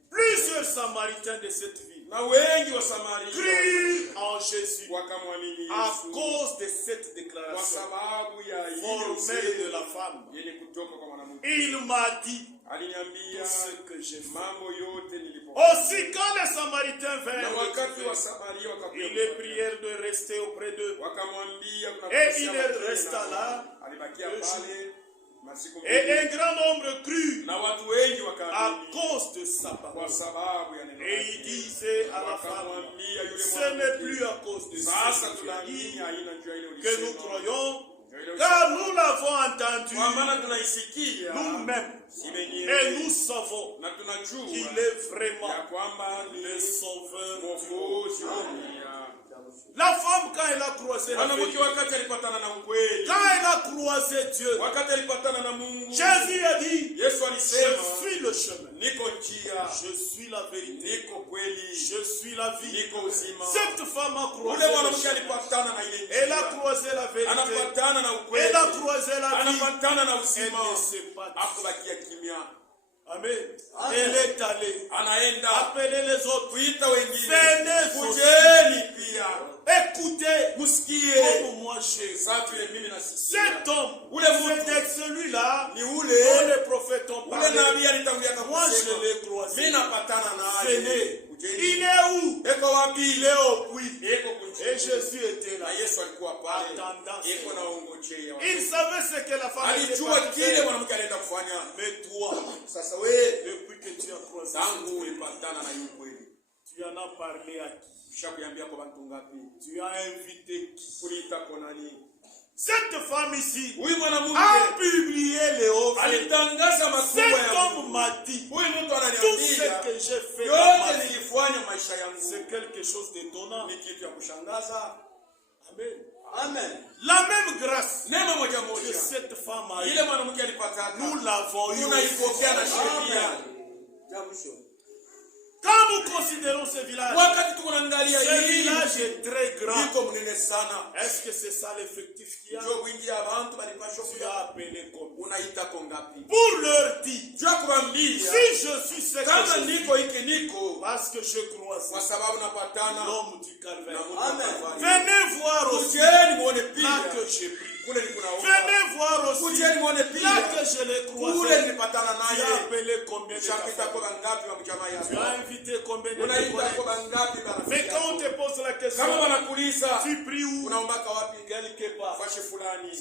Plusieurs Samaritains de cette ville Na wengi wa Samaria crurent en Jésus wakamwamini à Yesu cause de cette kwa déclaration sababu ya ile formelle de la usemi femme. yenye kutoka kwa mwanamke. Il m'a dit Aliniambia tout ce que j'ai fait. mambo yote nilipofanya. Aussi, quand les Samaritains Na vinrent wakati le wa trouver, Samaria ils les prièrent de rester auprès d'eux. wakamwambia Et il resta là alibakia deux pale masiku Et mbili. un grand nombre crut Na watu wengi à wakaamini cause de sa kwa parole. sababu ya neno Et il lake. disait à la femme, Wakamwambia yule ce n'est mwanamke, plus à cause de sasa ça que tu as dit tunaamini haina njia ile que nous ulisema. croyons, Njia ile car ulisema. nous l'avons entendu Kwa maana tunaisikia nous-mêmes. si Et wenyewe nous savons na tunajua qu'il est vraiment ya kwamba ni le sauveur du monde. mwokozi wa dunia. La femme, quand elle a croisé la Mwanamke vérité, wakati alipatana na ukweli, quand elle a croisé Dieu, wakati alipatana na Mungu, Jésus a dit, Yesu je alisema suis le chemin, niko njia, je suis la vérité, niko kweli, je suis la vie. niko uzima. Cette femme a croisé Ule le mwanamke chemin. alipatana na ile Elle a njia, croisé la vérité. anapatana na ukweli, Elle a croisé la vie. anapatana na Elle uzima, ne s'est pas dit. akubakia kimya, Amen. Elle est allée. anaenda Appeler les autres. kuita wengine, Venez kujeni pia, Écoutez. msikie Comme moi j'ai. sasa vile mimi nasikia. Cet homme, Ule mtu c'était celui-là ni dont ule les prophètes ont ule parlé. nabii alitangulia Moi je kusema, l'ai croisé. mimi napatana naye. Venez. Kujeni. Il est où? Eko wapi? Il est au puits. Eko Et kunjini. Jésus était là. Na Yesu alikuwa pale. Attendant Eko cela. na ongojea. Il savait ce que la femme était Alijua partie kile faire. mwanamke anaenda kufanya. Mais toi, Sasa wewe depuis que tu as croisé, tangu ulipatana na yule kweli, tu en as parlé à qui? ushakuambia kwa watu ngapi? Tu as invité qui? Kuliita kwa nani? Cette femme ici Huyu a mwanamke publié les hauts faits. alitangaza makubwa Cet ya homme Mungu. m'a dit Huyu mtu tout ce ananiambia que j'ai fait dans ma yote vie. nilifanya maisha yangu. C'est quelque chose d'étonnant. Ni kitu ya kushangaza. Amen. Amen. La même grâce Neema moja que moja cette femme a ile eue, mwanamke alipataka, nous l'avons eu. tunaipokea na sheria. Quand nous considérons ce village, wakati tunaangalia ce hii village est très grand. iko mnene sana. Est-ce que c'est ça l'effectif qu'il y a? Ndio wingi ya abantu balipashwa Tu as appelé combien? unaita ko ngapi? Pour leur dire, Jua kuambia si je suis ce que kama je suis, niko iki niko parce que je crois kwa c'est sababu napatana l'homme du calvaire. na Mungu. Venez voir aussi Kujeni muone là pia que j'ai pris. kule nikunaomba. Venez voir aussi Kujeni muone là pia que je l'ai kule croisé. nilipatana Tu as naye. appelé combien de Shapita kwa personnes? ngapi wa mjamaa Tu as yako? invité combien de Unaita collègues? kwa ngapi Mais marafiki quand on yako? te pose la question, Kama wanakuuliza tu pries où? unaombaka wapi? Quelque part. Fashi fulani.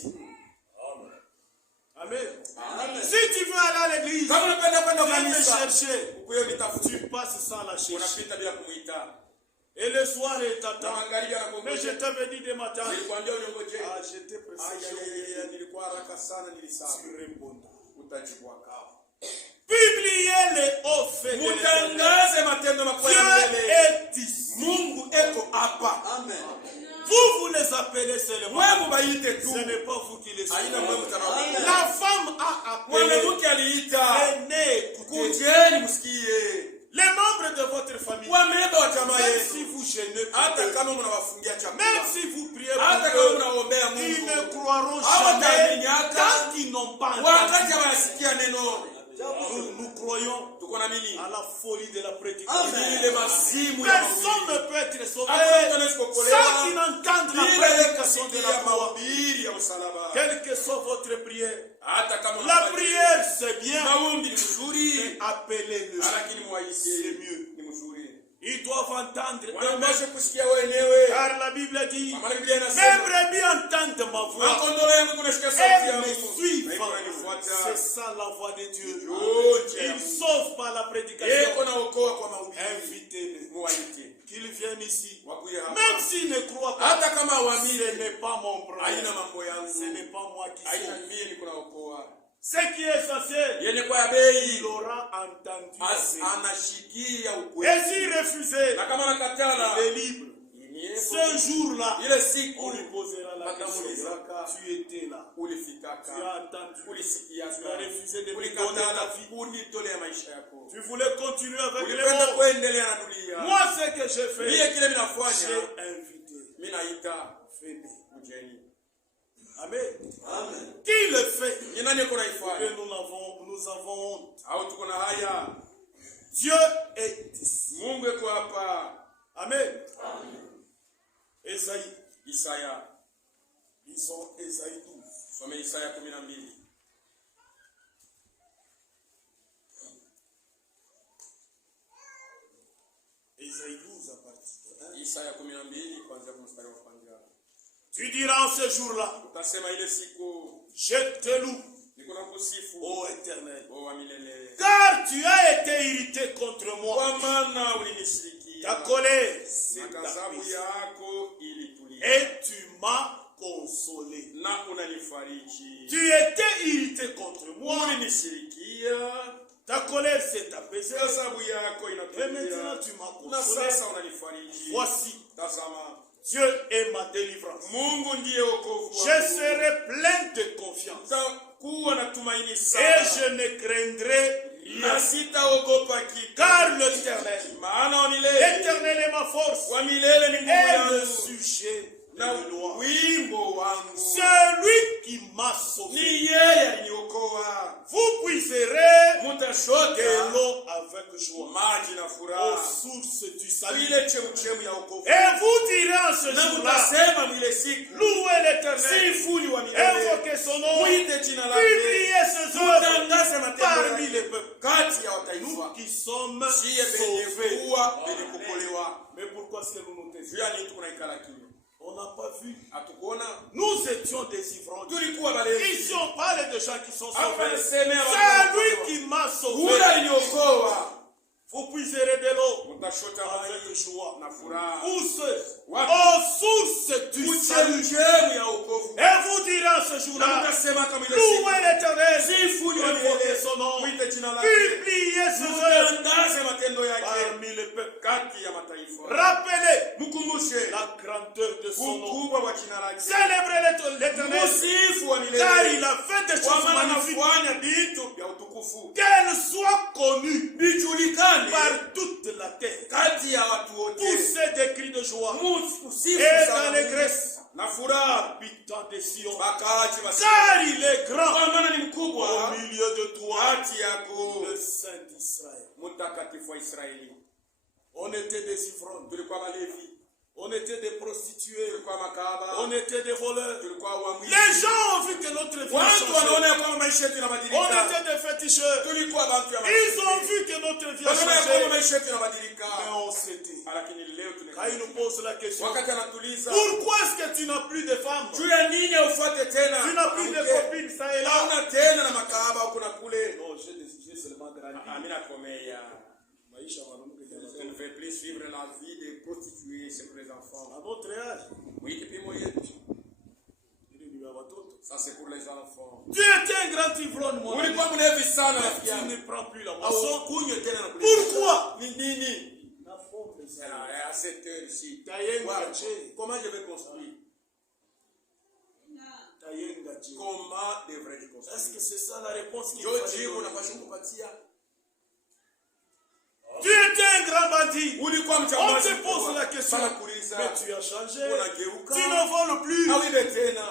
Amen. Amen. Si tu veux aller à l'église, Kama unapenda kwenda viens me kanisa, chercher. ukuyo nitafuti. Tu passes sans la chercher. Unapita bila kumuita. Et le soir, il Na t'attend. magharibi Mais je anakuongoja. t'avais dit dès matin. Nilikwambia uniongoje. Ah, j'étais pressé. Nilikuwa haraka sana nilisahau. Tu répondras. Utajibwa kao. Publiez les hauts faits de l'Éternel. Mutangaze matendo makubwa ya Dieu mbele. est ici. Mungu eko hapa. Amen. Vous les appelez seulement. Wewe mubaite tu. Ce n'est pas vous qui les Haina suivez. mwewe mtanaona. La femme a appelé. Mwanamke aliita. Venez écouter. Kujeni msikie. Les membres de votre famille. Wamebeba wa jamaa Même yetu. si vous gênez pour Hata eux, kama mnawafungia chakula. même si vous priez Hata pour kama eux, mnaombea ils ne Mungu. croiront Hawa jamais wataninyaka. tant qu'ils n'ont pas Wakati entendu. hawasikia neno. Nous croyons Tuko na nini? à la folie de la prédication. Ile masimu ya Personne mahubiri. ne peut être sauvé Hakuna mtu anaweza kuokolewa. sans qu'ils n'entendent la Bila yeye prédication de kusikia la croix. mahubiri ya msalaba. Quelle que soit votre prière, Hata kama la unafanya prière c'est bien, maombi ni mais mzuri, appelez-le. lakini mwaite C'est mieux. ni mzuri. Ils doivent entendre eux-mêmes. Wanapaswa kusikia wenyewe. Car la Bible dit, Maana Biblia mes inasema brebis entendent ma voix. makondoo yangu kunasikia sauti Elles yangu. me Na suivent. iko inanifuata. C'est ça la voix de Dieu. Yote. Ils sauvent par la prédication. Eko naokoa kwa mahubiri. Invitez-les. Muwaite. Qu'ils viennent ici. Wakuye hapa. Même s'ils ne croient pas, Hata kama ce waamini n'est pas mon haina problème. mambo yangu. Ce n'est pas moi qui Haina sauve. mie niko naokoa. Ce qui est essentiel, Yenye kwa ya bei. il aura entendu. la vérité. Anashikia ukweli. Et s'il refusait, Na kama nakatala. il est libre. Ce jour-là, Ile on siku lui posera la question. Batamuulizaka. Tu étais là. Tu ulifikaka. as entendu. Ulisikiaka. Tu as refusé de me donner Ulikatala ta vie. kunitolea maisha yako. Tu voulais continuer avec les Ulipenda mots. kuendelea na dunia. Moi, ce que j'ai fait, Mie kile j'ai minafanya, invité. mimi naita Venez. ujeni. Amen. Amen. Qui le fait? Ni nani yuko Que naifanya? nous avons honte. Au tuko na haya. Dieu est ici. Mungu yuko hapa. Amen. Esaïe. Isaya. Lisons Esaïe 12. Some Isaya 12. Esaïe 12 à partir de 1. Isaya 12 kuanzia kwa mstari wa kwanza. Tu diras en ce jour-là, Utasema ile siku je te loue, niko nakusifu. ô Éternel, O wa milele. car tu as été irrité contre moi. Kwa maana ulinishirikia. Ta colère Na s'est ghadhabu apaisée yako ilitulia. et tu m'as consolé. Na unanifariji. Tu étais irrité contre moi, Ulinishirikia. ta colère s'est apaisée Ghadhabu yako et maintenant inatulia. tu m'as Na consolé. sasa unanifariji. Voici, Tazama. Dieu est ma délivrance. Mungu ndiye wokovu Je wangu. serai plein de confiance Nitakuwa na tumaini et sana. je ne craindrai Na rien. sitaogopa kitu. Car l'Éternel, Maana wa milele. l'Éternel est ma force Wa milele ni nguvu et le yangu. sujet Na de loi. wimbo wangu. Celui qui m'a sauvé. Ni yeye aliniokoa. Vous puiserez Mutashota de l'eau avec joie maji na aux furaha. sources du salut. Ile chemchemu ya wokovu. Et vous direz en ce Na jour-là, mutasema mwile siku. louez l'Éternel, Sifuni wa milele. invoquez son nom, Mwite jina lake. publiez ses œuvres Mutangaze matendo parmi yake. les peuples. Kati ya Nous wataifa. qui sommes Siye benye sauvés. kuwa benye kukolewa. Mais pourquoi est-ce que nous nous taisons? Juu ya nini tunaikala kimya? On n'a pas vu. Hatukuona. Nous étions des ivrognes. Tulikuwa balevi. Ici, on parle de gens qui sont Hapa sauvés. nasemea C'est lui watu. qui m'a sauvé. Ule aliniokoa. Vous puiserez de l'eau Mutashota avec maji joie. na furaha. Pousse Wapi? aux sources du salut. Chemchemu ya wokovu. Et vous direz en ce Na jour-là, mutasema kama ile siku. louez l'Éternel, Sifuni wa invoquez milele. son nom, Mwite jina lake. publiez ses œuvres Mutangaze matendo yake parmi les peuples. kati ya mataifa. Rappelez Mkumbushe la grandeur de son nom. ukubwa wa jina lake. Célébrez l'Éternel, Musifu wa car milele. il a fait des Kwa choses maana magnifiques. anafanya vitu vya utukufu. utukufu. Qu'elle soit connue Bijulikane par toute la terre. kati ya watu wote. Pousser des cris de joie. Usifu Et sana dans les grèces, na furaha habitants des Sion. bakaaji basi. Car il est grand Kwa maana ni au mkubwa milieu de toi, kati yako, le Saint d'Israël. mtakatifu wa Israeli. On était des ivrognes, Tulikuwa malevi, on était des prostituées, tulikuwa makahaba, on était des voleurs. tulikuwa wamwizi. Les gens ont vu que notre vie a Watu changé. wanaona ya kwamba maisha yetu On yanabadilika. était des féticheurs. Tulikuwa bantu ya Ils ont mabadiliko. vu que notre vie a Wanaona ya kwamba changé. maisha yetu yanabadilika. Mais on s'était. Lakini leo Quand il nous tunakuwa pose la question, wakati anatuliza, pourquoi est-ce que tu n'as plus de femmes? juu ya nini haufuate tena? Tu n'as plus de copines, ça et là. Hauna tena na makahaba huko na kule. Non, j'ai seulement grandi. Mimi nakomea. Maisha mwanamke Je ne vais plus suivre la vie des prostituées, c'est pour les enfants. à notre âge, Oui, kipimo yetu. ili ni ya watoto. Ça c'est pour les enfants. Tu étais un grand ivrogne, mon ami. Ulikuwa mlevi sana rafiki Tu yangu. ne prends plus la boisson. Au kunywe tena na kule. Pourquoi? Ni nini? La forme de ça. À cette heure-ci. Tayenga Wow. je. Comment je vais construire? Tayenga je. Comment devrais-je Est-ce construire? que c'est ça la réponse qu'il Yo fallait jibu donner? unapaswa kupatia. Tu étais un grand bandit. Ulikuwa On mchambazi. te pose la question. Sana kuuliza. Mais tu as changé. Unageuka. Tu ne voles plus. Hawibe tena.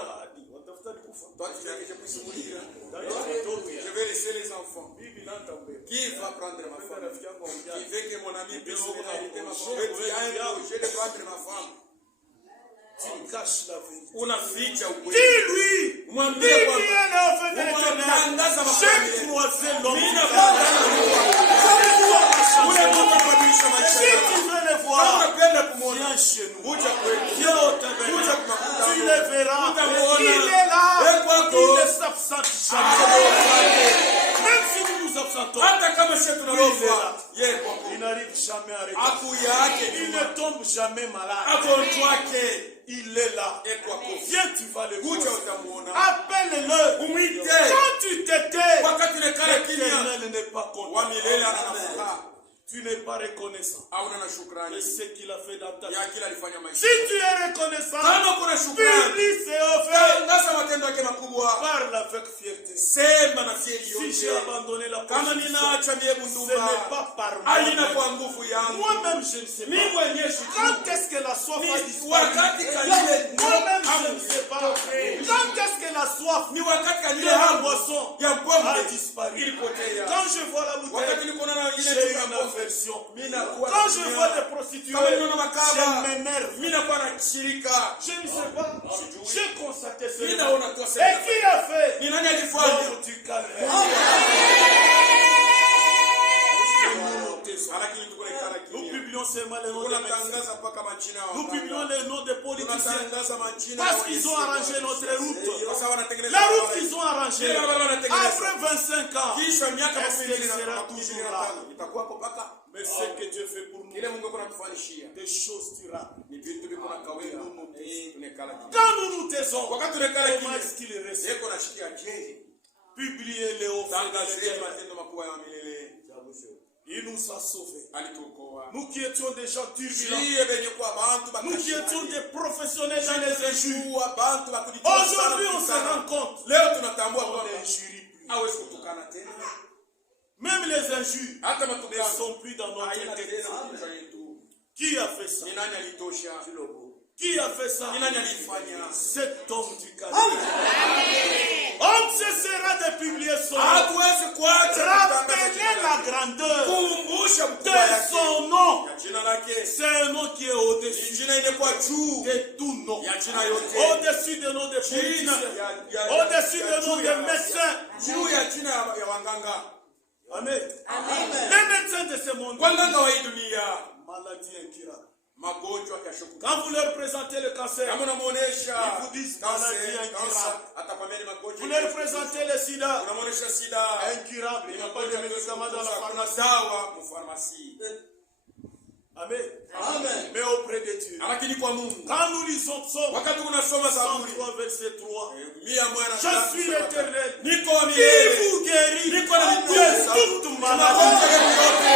Watafuta nikufa. Toi tu viens que je puisse mourir. D'ailleurs, watoto ya. Je vais laisser les enfants. Bibi nantambwe. Qui va prendre ma Penda femme? rafiki yangu ongea. Qui veut que mon ami puisse Ndio, mériter ma je femme? vais Tu as un bien. projet de prendre ma femme. Tu caches la vérité. Unaficha ukweli. Dis-lui. Mwambie Dis-lui kwamba à l'enfant de Unatangaza l'éternel. mambo J'ai yale. croisé l'homme. Mimi qui napenda t'a- kujua. Ule Mungu anabadilisha maisha Si yako. tu veux le Kama voir, unapenda kumwona, viens chez nous. kuja kwetu. Viens au tabernacle. Kuja kwa makutano. Tu le verras. Utamuona. Il est là. Et kwako. Il ne s'absente jamais. Même si nous nous absentons, Hata kama sisi tunalofa, yeye kwako. il n'arrive jamais à arrêter. Aku yake Il nyuma. ne tombe jamais malade. Agonjwake. Il est là. Et kwako. Viens, tu vas le Kuja voir. utamuona. Appelle-le. Umwite. Quand tu t'étais, Wakati unakala kimya, l'Éternel n'est pas wa content. milele ana furaha. Tu n'es pas reconnaissant Hauna na de shukrani ce qu'il a fait dans ta vie. ya kila alifanya maisha. Si tu es reconnaissant, Kama kuna shukrani, publie ses offres. tangaza matendo yake makubwa. Parle avec fierté. Sema na fieli Si j'ai yote. abandonné la Kama prostitution, ninaacha mie ce n'est bundumba, pas par alina moi. kwa nguvu yangu. Moi-même, je ne sais Mimi pas. mwenyewe sijui. Quand est-ce que la soif a Ni disparu? wakati kanile Moi-même, je ne sais pas. Quand est-ce que la soif ni wakati de kanile la hapo boisson ya a pombe disparu? ilipotea. Quand je vois la Wakati bouteille, niko na ile j'ai tu ya une pombe, aversion. mimi nakuwa Quand je na vois nia. des prostituées, Kama ninaona makaba, je m'énerve. mimi nakuwa na shirika. Je ne sais pas. J'ai constaté Mimi cela. naona tu Et sasa. qui a fait? Ni nani alifanya? L'homme du calvaire. Lakini tuko na ikara Nous kimya. publions seulement les noms des médecins. Tunatangaza mpaka majina ya Nous publions waganga. les noms des politiciens. Tunatangaza majina Parce ya qu'ils ont waheshimiwa. arrangé notre route. Kwa sababu wanatengeneza La route barabara. qu'ils ont arrangée. Ile barabara wanatengeneza. Après 25 ans, Kisha miaka est-ce makumi qu'elle mbili na sera makumi mbili toujours na là? tano itakuwa hapo mpaka Mais ce que Dieu fait pour nous, ile Mungu kuna tufanishia des choses durables. ni vitu viko na kawia tunekala kimya. Quand nous nous taisons, Wakati tunekala comment est-ce kimya, qu'il reste? yeko nashikia je Publiez les offres de tangazeni l'Éternel. matendo makubwa ya milele. Il nous a sauvés. Alituokoa. Nous qui étions des gens turbulents, Siye benye kwa bantu nous qui étions des professionnels dans les injures, bakashua bantu bakujitoa sana aujourd'hui on se kukutana. rend compte Leo tunatambua qu'on kwamba n'injurie plus. hawezi kutukana tena. Même les injures Hata ne matukano sont plus dans notre haina tête. tena kichwa yetu. Qui a fait ça? Ni nani alitosha? Qui a fait ça? Ni nani alifanya? Cet homme du calvaire. On ne cessera de publier son nom. Hatuwezi kuacha Rappelez la grandeur kumbusha de mkubwa yake. son nom. Ya jina lake. C'est un nom qui est au-dessus Ni jina ilikuwa juu de tout nom. ya jina yote. Au-dessus des noms des Jina politiciens. ya Au-dessus ya des noms juu des ya- médecins. juu ya jina ya wanganga. Amen. Les médecins de ce monde. Wanganga wa hii dunia Maladie incurable. magonjwa kesho. Quand vous leur présentez le cancer, Kama unamuonesha Ils vous disent maladie incurable. atakwambia ni magonjwa. vous leur présentez le sida, Unamuonesha sida. incurable. Il n'y a pas de médicaments dans la Kuna pharmacie. dawa mu pharmacie. Amen. Amen. Mais auprès de Dieu. Lakini kwa Mungu. Quand nous lisons Psaume Wakati unasoma Zaburi 103, verset 3. mia moja na Je tatu, suis l'Éternel niko wa qui milele. vous guérit Niko na de mitume. toute Magonjwa maladie. yetu yote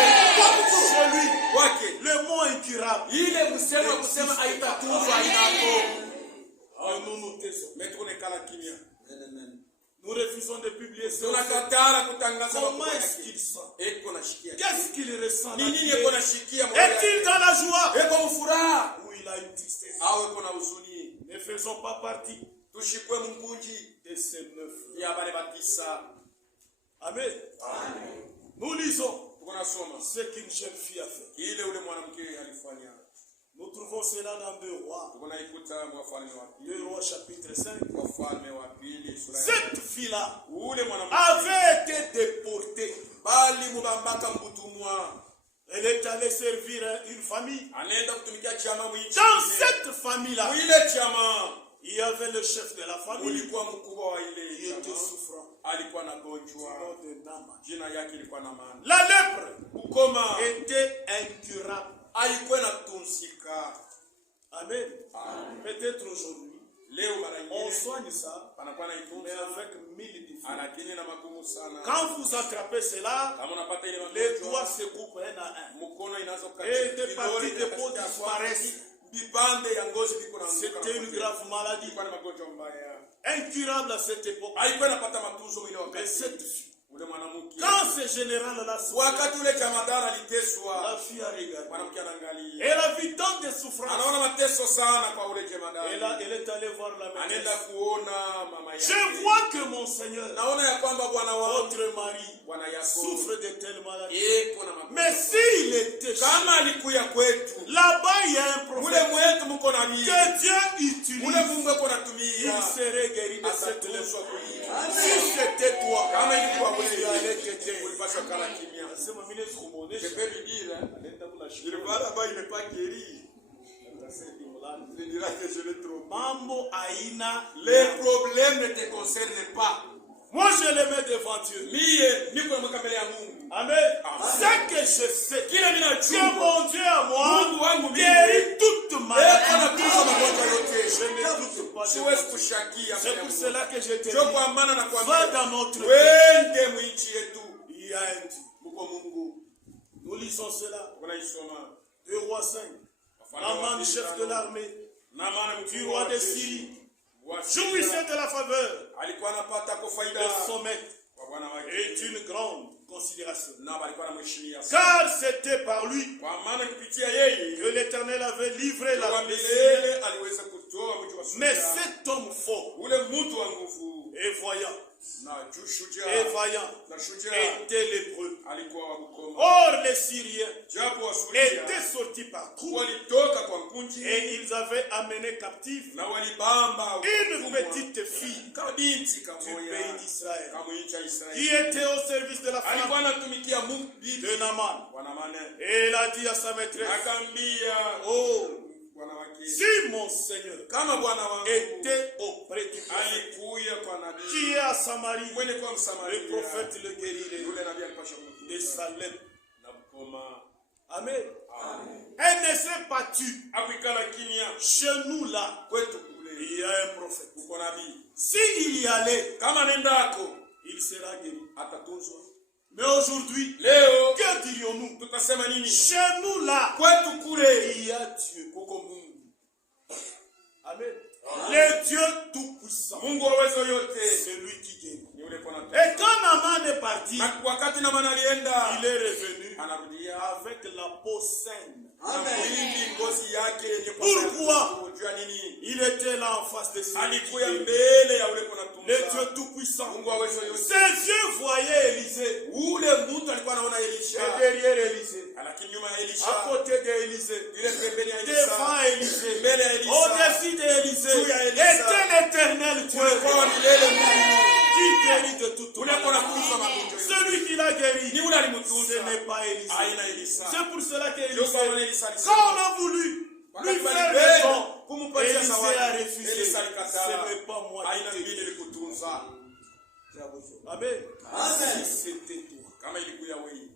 C'est lui, kwake. le mot incurable. Ile kusema kusema haitatunzwa hainako. Et nous nous taisons. Mais tuko nekala kimya. Nous refusons de publier ce tunakatala kutangaza Comment makubwa est-ce yake. qu'il sent? Eko nashikia Qu'est-ce qu'il ressent? ni nini eko nashikia moyo Est-il yake? dans la joie? Eko mfuraha Ou il a une tristesse? au eko na huzuni? Ne faisons pas partie Tushikwe mkunji de ces 9. ya bale batisa. Amen. Nous lisons Tuko nasoma ce qu'une jeune fille a fait. ile ule mwanamke alifanya. Nous trouvons cela dans 2 Rois. Tuko naikuta Wafalme wa 2 pili, Rois chapitre 5. Wafalme wa pili sura ya Cette fille-là ule mwanamke avait été déportée. bali mubambaka mbutumwa Elle est allée servir une famille. anaenda kutumikia chama mwinchi. Dans cette famille-là, Mwile chama il y avait le chef de la famille ulikuwa mkubwa wa ile qui était chama, souffrant. alikuwa na Du gonjwa, nom de Naaman. jina yake ilikuwa na maana La lèpre ukoma, était incurable. alikuwa na tunsika. Amen. Peut-être aujourd'hui, Leo mara on nyingine soigne ça, panakuwa na mais itunza, avec 1000 difficultés. lakini na magumu sana. Quand vous attrapez cela, Kama unapata ile les doigts magonjwa, se coupent un à un. mkono inaanza Et des parties de peau kukatika, disparaissent. vipande ya ngozi viko na C'était une grave maladie. Ilikuwa na magonjwa mbaya, Incurable à cette époque. alikuwa anapata matunzo mwili Mais wakati cette fille, ule mwanamke. quand ce général-là souffrait, Wakati ule jamadara la aliteswa, fille a regardé. mwanamke anaangalia, Elle a vu tant de souffrances. anaona mateso sana kwa ule jamadara, Elle est allée voir la anaenda maîtresse. kuona mama Je yake. vois que mon Seigneur, Naona ya kwamba bwana wangu votre mari, bwana yako souffre de telle maladie. eko na magonjwa. Mais s'il était Kama alikuya kwetu là-bas, il y a un mule prophète mwetu mko na mimi, que Dieu mule utilise. Mungu eko Il natumia serait guéri de cette atatunzwa leçon. kulia. Si c'était toi, Kama ilikuwa tu wewe allais t'aider. ulipaswa kala kimya. Nasema mimi sikumwonyesha. Je peux lui dire, Anaenda kula shule. ilikuwa là-bas il n'est pas guéri. Atasema Mulani. Il dira que je l'ai trop. Mambo aina. Les problèmes ne te concernent pas. Moi, je les mets devant Dieu. Mie niko mweka mbele ya Mungu. Amen. Amen. Ce que je sais, Kila que ninajua mon Dieu à moi Mungu wangu mimi guérit toute eko maladie. anatunza magonjwa Je yote. ne doute pas de Siwezi toi. kushakia C'est mbele ya pour Mungu. cela que je te Sio dis, kwa maana na va kuambia dans notre pays. wende mwinchi yetu Il y a un Dieu. mko Mungu. Nous lisons cela. Unaisoma 2 Rois 5. Naaman, chef de l'armée, na maana du mkuu roi wa de jeshi Syrie, wa jouissait Syria de la faveur alikuwa anapata kwa faida de son maître kwa bwana et wake, d'une grande considération. na alikuwa anamheshimia sana, Car c'était par lui kwa maana kupitia yeye que l'Éternel avait livré kwa la Syrie. milele aliweza kutoa mji wa Mais Syria. cet homme fort Ule mtu wa nguvu et voyant, na juu et shujaa vaillant, na shujaa était lépreux. alikuwa wa Bukoma, Or, les Syriens japo Wasuria étaient sortis par trous walitoka kwa nkunji et ils avaient amené captive na walibamba une watumwa petite fille kama binti du kamoya pays d'Israël kama nchi ya qui Israeli, était au service de la alikuwa femme anatumikia Mungu bibi de Naaman. bwana mane, Et elle a dit à sa maîtresse, akaambia oh, bwana wake, si mon Seigneur kama bwana wangu était auprès du prophète alikuya kwa nabii qui est à Samarie, mwenye kwa le Msamaria, prophète le guérirait yule nabii alipasha de kumtunza sa lèpre. na Bukoma. Amen. Elle ne s'est pas tue. Akuikala kimya Chez nous là, kwetu kule il y a un prophète. uko nabii, S'il y allait, kama nendako il sera guéri. atatunzwa. Mais aujourd'hui, Leo que dirions-nous? tutasema nini? Chez nous là, Kwetu kule il y a Dieu. kuko Mungu, Amen. Le Dieu tout-puissant, Mungu wa uwezo yote, c'est lui qui guérit. ni ule kona. Et quand Naaman est parti, Na wakati na maana alienda, il est revenu anarudia avec la peau saine. na mwili ngozi yake yenye Pourquoi? kujua nini, Il était là en face de celui qui alikuya guérit. mbele ya ule kona Le tunza. Dieu tout-puissant. Mungu wa uwezo yote, Ses yeux voyaient Élisée. ule mtu alikuwa anaona Elisha, Et derrière Élisée, lakini nyuma ya à Elisha, côté d'Élisée, yule pembeni ya devant Elisha, Élisée, mbele ya Elisha, au-dessus d'Élisée, Juu ya Elisa. était l'Éternel Dieu kulikuwa milele Mungu qui guérit de toute ule kona maladie. tunza magonjwa yote. Celui qui l'a guéri, Ni ule ce alimtunza, n'est pas Élisée. aina Elisa. C'est pour cela Ndio qu'Élisée, kwa maana Elisa quand on alisema, a voulu lui wakati faire walipenda raison, kumpatia Élisée a zawadi, refusé. Elisa Ce alikataa, n'est pas moi aina qui mbili t'ai guéri. ilikutunza. Amen. Si c'était toi. Kama ilikuya wewe,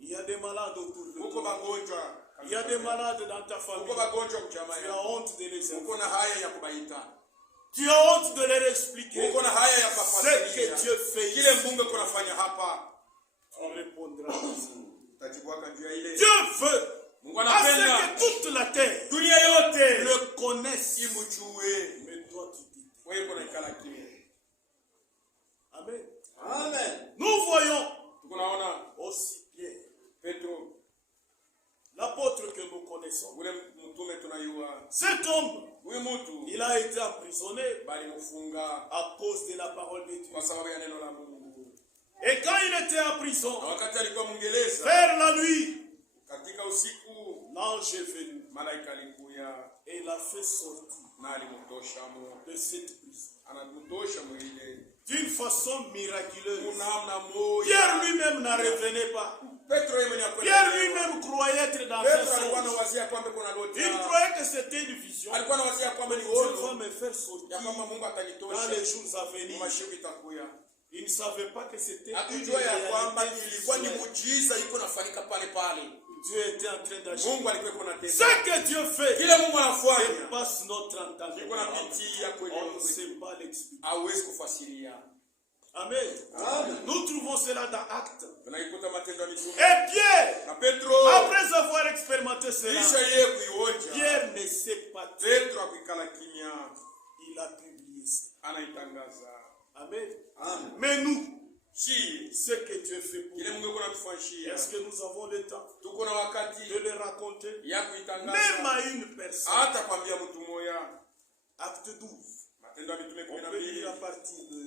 Il y a des malades autour de uko toi. magonjwa, Il y a des malades dans ta famille. uko magonjwa mjamaa Tu as yako, honte de les uko aider. na haya ya kubaita, Tu as honte de leur expliquer uko na haya ya ce kufasiria que Dieu fait kile ici. Mungu kunafanya hapa. On répondra. Utajibuaka njia ile. Dieu veut Mungu à anapenda ce que toute la terre dunia yote le connaisse. imjue. Mais toi, tu dis. Wewe kuna ikala kimya, connaissons. ule mtume tunayua Cet homme, huyu mtu il a été emprisonné balimfunga à cause de la parole de Dieu. kwa sababu ya neno la Mungu. Et quand il était en Na prison, wakati alikuwa Mwingereza, vers la nuit, katika usiku l'ange est venu malaika alikuya et l'a fait sortir na alimtosha de cette prison. anamtosha mwile D'une façon miraculeuse. namna moja. Pierre lui-même n'en revenait pas. Petro yeye mwenyewe Pierre lui-même croyait être dans un Petro alikuwa songe. anawazia kwamba kuna loti. Il croyait que c'était une vision. Alikuwa anawazia kwamba ni Dieu va ono me faire ya sortir kwamba Mungu dans atanitosha les jours à venir. mashiku itakuya. Il ne savait pas que c'était une Akijua ya kwamba réalité ilikuwa ni visuelle. muujiza iko nafanyika pale pale. Dieu était en train d'agir. Mungu alikuwa kuna tenda. Ce que Dieu fait Kile Mungu anafanya dépasse notre entendement. iko napitia kwenye On ne sait pas l'expliquer. hawezi kufasiria. Amen. Nous trouvons cela dans Actes. Tunaikuta Matendo ya Mitume. Et Pierre, Na Petro après avoir expérimenté cela, kisha yeye kuionja. Pierre ne s'est pas tué. Petro akikala kimya Il a publié ça. anaitangaza. Amen. Mais nous, Si ce que Dieu fait pour kile nous, Mungu yuko anatufanyia. est-ce que nous avons le temps Tuko na wakati de le raconter? ya Même kuitangaza à une personne. hata kwambia mtu mmoja. Acte 12. Matendo ya Mitume On peut lire à 12 partir de...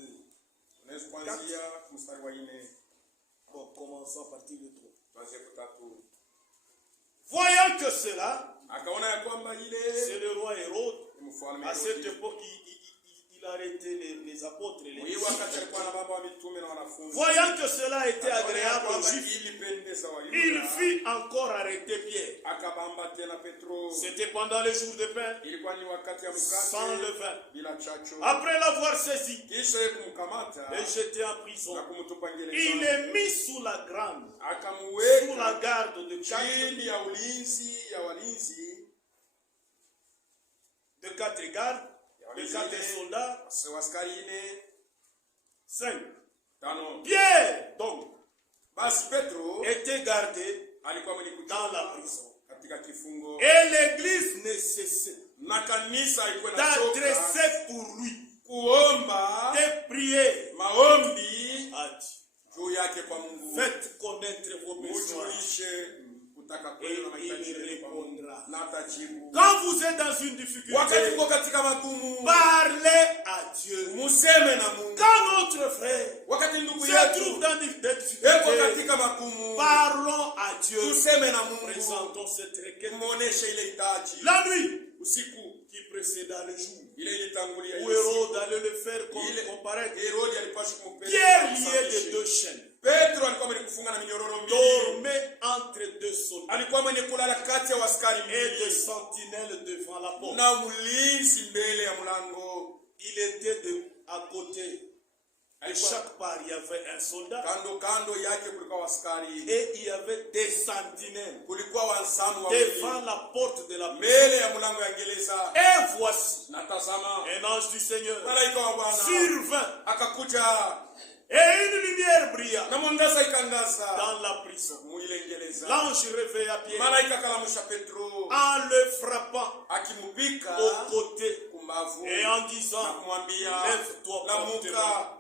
unaweza kuanzia mstari wa 4 Bon, commençons à partir de 3. tuanzie kutatu. Voyant que cela, Akaona ya kwamba ile c'est le roi Hérode. ni mfalme À cette Herode. époque, il arrêtait les apôtres. Les Huyu wakati alikuwa na baba wa mitume na wanafunzi. Voyant que cela était Akaona ya agréable aux kwamba Juifs, ilipendeza il Wayuda. fit encore arrêter Pierre. Akabamba tena Petro. C'était pendant les jours de pain, Ilikuwa ni wakati ya sans mkate levain. bila chacho. Après l'avoir saisi Kisha yeye kumkamata et jeté en prison, na kumtupa il gerezani. est mis sous la grande, sous la Akamuweka garde de chini ya ulinzi ya walinzi quatre gardes, de 4 soldats, askari 5. 5. Pierre, donc, Basi Petro était gardé alikuwa mwenye dans la kuchunga prison. katika kifungo Et l'église ne cessait na kanisa ilikuwa inachoka d'adresser pour lui kuomba des prières maombi à Dieu. juu yake kwa Mungu. Faites connaître vos besoins Mujulishe kutaka et kwenu na mahitaji il yenu kwa Mungu, répondra. na atajibu. Quand vous êtes dans une Wakati difficulté, uko katika magumu, parlez à Dieu. museme na Mungu. Quand notre frère Wakati ndugu se yetu trouve dans des eko difficultés, katika magumu, parlons à Dieu. tuseme na Mungu, Présentons cette requête. muoneshe ile hitaji. La nuit Usiku qui précéda le jour ile ilitangulia où ile Hérode siku, allait le faire comparaître, Herodi alipaswa kumpeleka Pierre lié kumsafisha. de 2 chaînes, Petro alikuwa mwenye kufunga na minyororo mbili. dormait entre 2 soldats Alikuwa mwenye kulala kati ya askari et des mbili sentinelles devant la porte. na mlinzi mbele ya mlango. Il était à côté. À chaque part, il y avait un soldat Kando kando yake kulikuwa askari, et il y avait des sentinelles kulikuwa wanzamu devant wawili la porte de la prison. mbele ya mlango ya gereza. Et voici, Na tazama, un ange du Seigneur malaika wa Bwana survint akakuja et une lumière brilla na mwangaza ikangaza dans la prison. mwile gereza. L'ange réveilla Pierre Malaika akalamusha Petro en le frappant akimupika au côté kumbavu et en na disant, kumwambia lève-toi promptement. lamuka.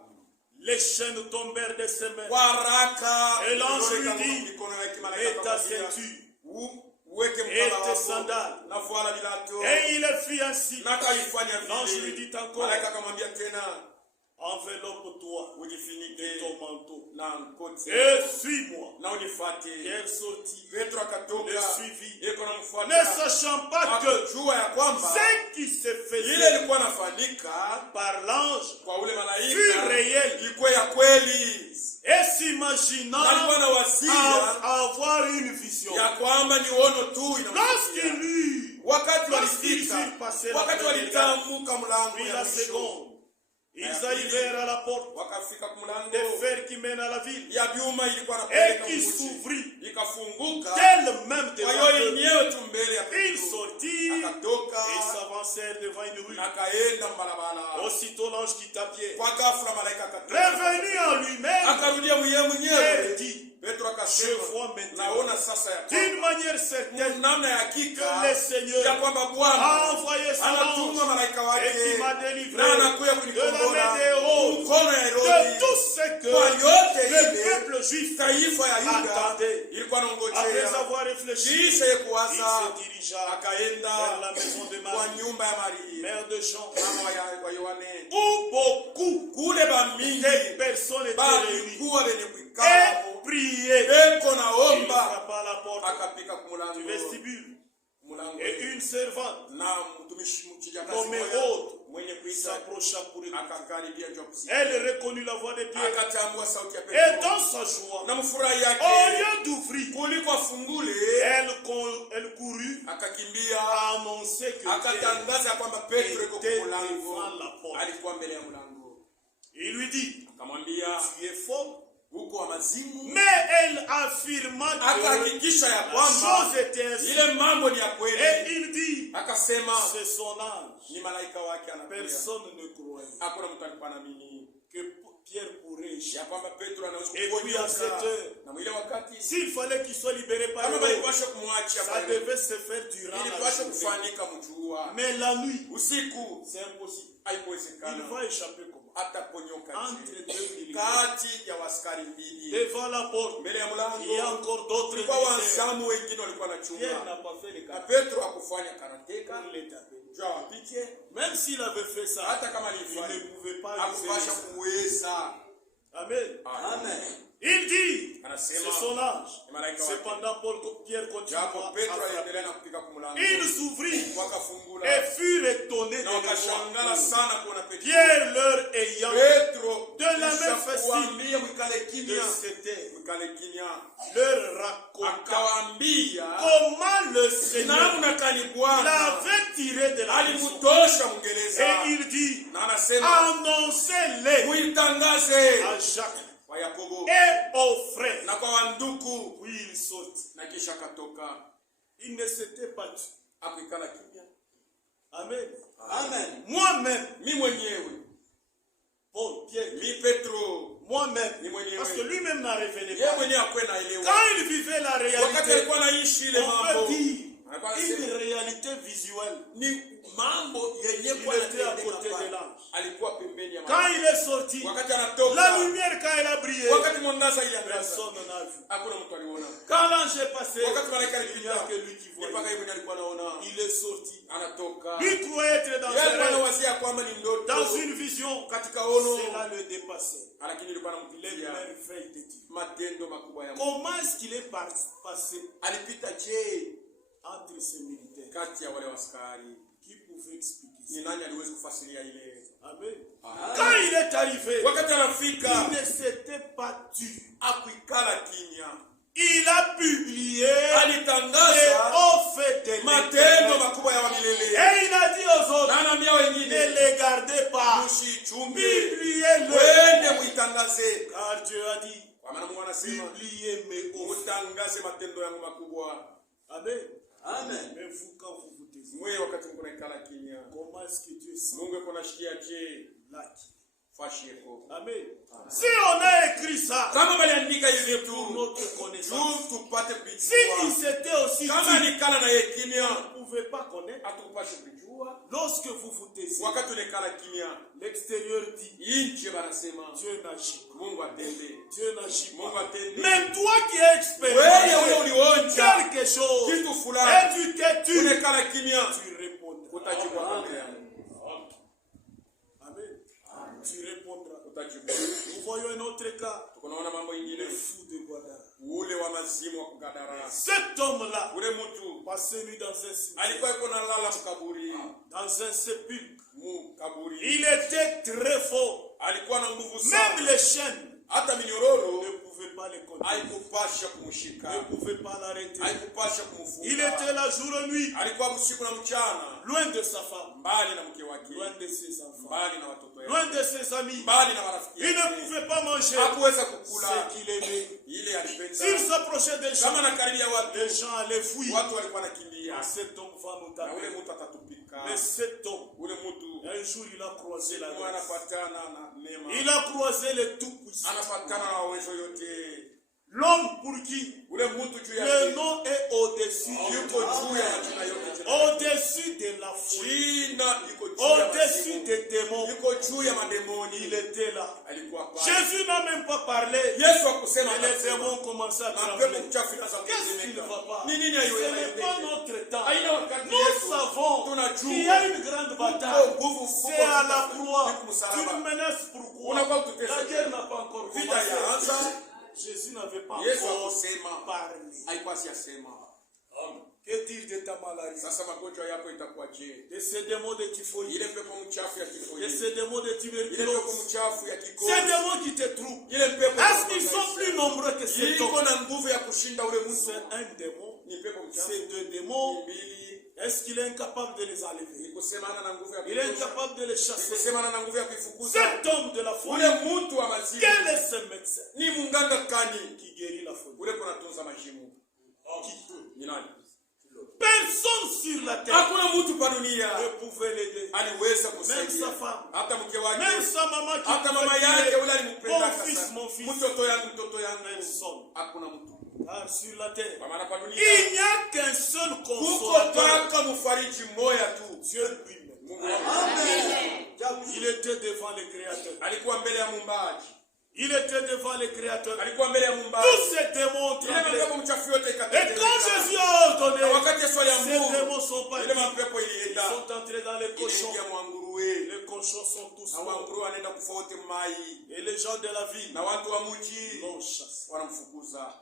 Les chaînes tombèrent de ses mains Kwa haraka Et l'ange vidole lui kama dit, mikono yake malaika et ta akamwambia, ceinture uweke et mkanda tes wako sandales. na fuala vilato. Et il fit ainsi. Na akaifanya L'ange lui vile. dit encore, Malaika akamwambia tena, enveloppe-toi de ujifunike ton manteau na koti et suis-moi. na unifuate. Pierre sortit, Petro le akatoka suivit, yeko ne namfuata, sachant pas que akajua ya kwamba ce qui se ile faisait ilikuwa nafanyika par l'ange kwa ule fut malaika réel ilikuwa ya kweli, et s'imaginant na alikuwa na wasia avoir une vision. ya kwamba ni uono tu inamfikia. Lorsqu'il eut Wakati Lorsqu'ils walifika, eurent passé la wakati première walitambuka mlango puis ya la mwisho, seconde, ils arrivèrent à la porte wakafika kumlango des fers qui mènent à la ville ya vyuma ilikuwa et napeleka qui mji, s'ouvrit ikafunguka d'elle-même kwa devant hiyo eux. yenyewe tu mbele ya Ils Petro, sortirent akatoka et s'avancèrent devant une rue. na kaenda mbarabara. Aussitôt l'ange quitta Pierre. Kwa ghafla malaika akatoka, Revenu en lui-même, akarudia mwenyewe Pierre mwenyewe. dit, Petro je akasema, vois maintenant utaona sasa ya d'une manière certaine namna ya que hakika le ya Seigneur kwamba Bwana a envoyé son anatuma ange malaika et wake qui m'a délivré na anakuya de la kunikombola main des Hérodes, mkono ya de Herodi tout ce que kwa yote le ile peuple juif taifa ya Yuda attendait. ilikuwa Après nangojea. avoir réfléchi, Kisha ye il kuwaza se dirigea vers akaenda la maison de kwa Marie, nyumba ya Maria mère de Jean, mama wa Yohane, où beaucoup kule bamingi de personnes étaient réunies balikuwa wenye kuikala et priaient. beko Il naomba, frappa à la porte akapika du kumulango vestibule mulango, et une servante na mtumishi mchijakazi nommée moja Rode mwenye kuita s'approcha pour écouter. akakaribia njoo kusikia, Elle reconnut la voix de Pierre akatambua sauti ya et Petro dans sa joie, na mfurahi yake, au lieu d'ouvrir, kuliko afungule elle courut akakimbia à annoncer que Pierre akatangaza kwamba Petro yuko était kwa mlango, devant la porte. alikuwa mbele ya mlango. Il lui dit, Akamwambia tu es folle. huko wa mazimu, Mais elle affirma que akahakikisha ya la kwamba chose était ainsi. ile mambo ni ya Et kweli. il dit, Akasema c'est son ange. ni malaika wake anakuja. Personne ne croyait Hakuna mtu alikuwa anaamini que Pierre pourrait échapper. ya kwamba Petro anaweza Et puis à cette kuponyoka, heure, na mwile wakati s'il fallait qu'il soit libéré par kama Hérode, balipasha kumwachia ça pale, devait se faire durant la ilipasha journée. kufanyika mjua, Mais la nuit, usiku c'est impossible. Il haikuwezekana, va échapper comment? ataponyoka Entre nje. deux militaires. Kati ya waskari mbili Devant la porte, mbele ya il y a mlango encore d'autres kulikuwa militaires. wanzamu wengine walikuwa na Pierre chuma, n'a pas fait les na cas Petro akufanya karateka pour les taper. jua wapite, Même s'il avait fait ça, hata kama il alifanya ne pouvait pas lui akupasha faire ça. kuweza. Amen. Amen. Il dit, Anasema c'est son ange. ni malaika wake. Cependant, Pierre continua Japo à Petro frapper. aliendelea na kupika kumlango, Il s'ouvrit wakafungula et furent étonnés de na le wakashangala voir. sana kuona Petro. Pierre leur ayant Petro de la même kisha façon kuambia mwikale de kimya, c'était mwikale kimya, leur raconta akawaambia comment le Seigneur namna kani Bwana l'avait tiré de la prison. alimutosha Mwingereza, Et il dit, na anasema annoncez-les muitangaze à Jacques kwa Yakobo et aux frères. na kwa wanduku, Puis il sortit. na kisha katoka, Il ne s'était pas tué. akuikala kimya. Amen. Amen. Moi-même, Mi mwenyewe, Paul, Pierre, mi Petro, moi-même, ni mwenyewe, parce que lui-même n'a révélé yeye pas. mwenyewe akwe na elewa. Quand il vivait la Wakati réalité, alikuwa anaishi ile on mambo, peut dire alikuwa une anasema réalité visuelle. ni mambo yenye Il kwa était à côté de pale. l'ange. Alikuwa pembeni ya Quand malaika. il est sorti, Wakati la anatoka, lumière, quand elle a brillé, wakati mwangaza iliangaza, personne n'a vu. hakuna mtu aliona. Quand l'ange est passé, Wakati malaika il n'y a alipita, que lui qui ni mpaka voyait. yeye mwenyewe alikuwa anaona. Il est sorti. Anatoka. Lui croyait être dans Yeye un alikuwa rêve, anawazia kwamba ni ndoto. dans une vision. Katika ono, Cela le dépassait. lakini ilikuwa Les anampitia merveilles de Dieu. matendo makubwa ya Mungu. Comment est-ce qu'il est passé Alipita je entre ces militaires kati ya wale askari? qui pouvaient expliquer Ni ça? nani aliweza kufasiria ile? Amen. Amen. Quand il est arrivé, Wakati il anafika, ne s'était pas tu. akuikala kimya. Il a publié les Alitangaza hauts faits de matendo l'Éternel. makubwa ya wamilele. Et il a dit aux autres, Na anaambia ne wengine, les gardez pas. msichumbe, Publiez-le. wende muitangaze. Car Dieu a dit, Kwa maana Mungu anasema, publiez mes hauts faits. mutangaze matendo yangu makubwa. Amen. Amen. Mais vous, quand vous vous taisez, Mwe wakati mko naikala kimya, comment est-ce que Dieu sent Mungu yuko anashikia je là qui? fashi yako. Amen. Si on a écrit ça Kama baliandika hivi pour tu, notre connaissance, juu tupate si il kujua. s'était aussi Kama dit, nikala na yeye kimya, on ne pouvait pas connaître. hatupashe kujua. Lorsque vous vous taisez, Wakati unaikala kimya, l'extérieur dit, nje banasema Dieu n'agit pas. Mungu atende. Dieu n'agit Mungu pas. atende. Même toi qui as Wewe expérimenté ulionja quelque chose kitu et fulani, tu t'es tu, unekala kimya, tu répondras. utajibu mbele yangu. Amen. Tu répondras. Utajibu. Nous voyons un autre cas, Tunaona mambo le ingine, fou de Guadara. ule wa mazimu wa kugadara. Cet homme-là, Ule mtu passé nuit dans un cimetière, alikuwa yuko nalala mkaburi, dans un sépulcre, mkaburi. il était très fort. Alikuwa na nguvu Même sana, les chaînes hata minyororo ne pouvaient pas les contenir, haikupasha kumshika, ne pouvaient pas l'arrêter. haikupasha Il kumfunga. était là jour et nuit, Alikuwa usiku na mchana, loin de sa femme, mbali na mke wake, loin de ses enfants, mbali na watoto wake, loin de ses amis. mbali na marafiki Il ne yake. pouvait pas manger Hakuweza kukula ce qu'il aimait. ile alipenda. S'il s'approchait des Kama gens, na karibia watu, les gens allaient fuir. watu walikuwa nakimbia, Cet homme va nous na ule taper. mtu atatupika. Mais cet homme, Ule mtu un jour, il a croisé la grâce. anapatana na neema, Il a croisé le Tout-Puissant. anapatana na uwezo yote. L'homme pour qui Ule mtu juu ya Le nom est au-dessus de yuko juu ya majina yote. au-dessus de la folie, Jina liko juu ya au-dessus mazimu. des démons. Yuko juu ya mademoni. Il était là. Alikuwa pale. Jésus n'a même pas parlé. Yesu akusema Et les démons commençaient à na pepo trembler. mchafu inaanza Qu'est-ce qui ne va pas? Ni nini Ce haiwezi? n'est pas notre temps. Haina wakati Nous yetu. savons Tunajua. qu'il y a une grande bataille. C'est à la croix. Ni kumsalaba. Tu me menaces pourquoi? Unakuwa kutesa. La guerre n'a pas encore Vita commencé. yaanza. Jésus n'avait pas Yesu encore akusema. parlé. Haikuwa siyasema. Que dire de ta maladie? Sasa magonjwa yako itakuwa je? De ces démons de typhoïde. Ile pepo mchafu ya De tifoidi. ces démons de Ile pepo tuberculose. mchafu ya kikozi. Ces démons qui te troublent. Ile pepo Est-ce qu'ils sont plus nombreux que cet iko homme? na nguvu ya kushinda ule mtu. C'est un démon. Ni pepo mchafu. Ces deux démons, Mbili. est-ce qu'il est incapable de les enlever? Ni kusemana na nguvu ya Il est kuifusha. incapable de les Ni chasser. kusemana na nguvu ya kuifukuza. Cet homme de la folie, Ule mtu wa mazimu. quel est ce médecin Ni munganga kani. qui guérit la folie? Ule kunatunza majimu. Ni nani? Personne sur la terre Hakuna mtu pa dunia ne pouvait l'aider. aliweza Même kusaidia. sa femme, Hata mke wake. même sa maman qui Hata mama pouvait yake dire, ule alimpenda mon fils, sana. mon fils. Mtoto yangu, mtoto yangu. Personne. Hakuna mtu. Car sur la terre, Kwa maana pa dunia il n'y a qu'un seul kuko consolateur, taka mfariji mmoja tu. Dieu lui-même. Mungu wako. Il était devant le Créateur. Alikuwa mbele ya muumbaji. Il était devant le Créateur. Alikuwa mbele ya muumbaji. Tous ces démons Ile tremblaient. mapepo mchafu yote Et ikatetemeka. quand Jésus a ordonné, Na wakati Yesu ces aliamuru, démons sont ile partis. mapepo Ils ilienda. sont entrés dans les cochons. Iliingia mwanguruwe. Les cochons sont tous Na morts. wanguru wanaenda kufa wote mai. Et les gens de la ville Na watu wa mji l'ont chassé. wanamfukuza.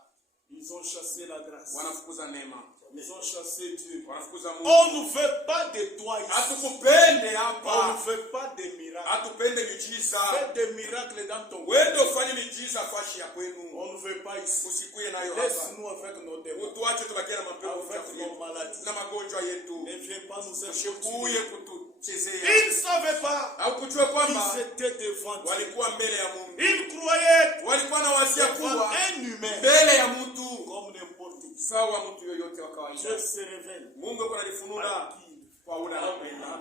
Ils ont chassé la grâce. Wanafukuza neema. Ils ont chassé Dieu. Wanafukuza On Mungu. ne veut pas de toi ici. Hatukupende On hapa. ne veut pas de miracles. Hatupende miujiza. Fais des miracles dans ton cœur. Wende ufanye miujiza fashi ya kwenu. On ne veut pas ici. Usikuye nayo hapa. Laisse-nous avec nos démons, Utuache tubakie na mapepo avec mchafu nos yetu. maladies. Na magonjwa yetu. Ne viens pas nous Usikuye importuner. kutuchezea. Ils ne savaient pas Haukujua kwamba qu'ils étaient devant Dieu. walikuwa mbele ya Mungu. Ils croyaient Walikuwa na wasia devant kuwa un humain mbele ya mtu comme n'importe qui. sawa mtu yoyote wa kawaida. Dieu se révèle Mungu yuko analifunua à qui. kwa ule anapenda.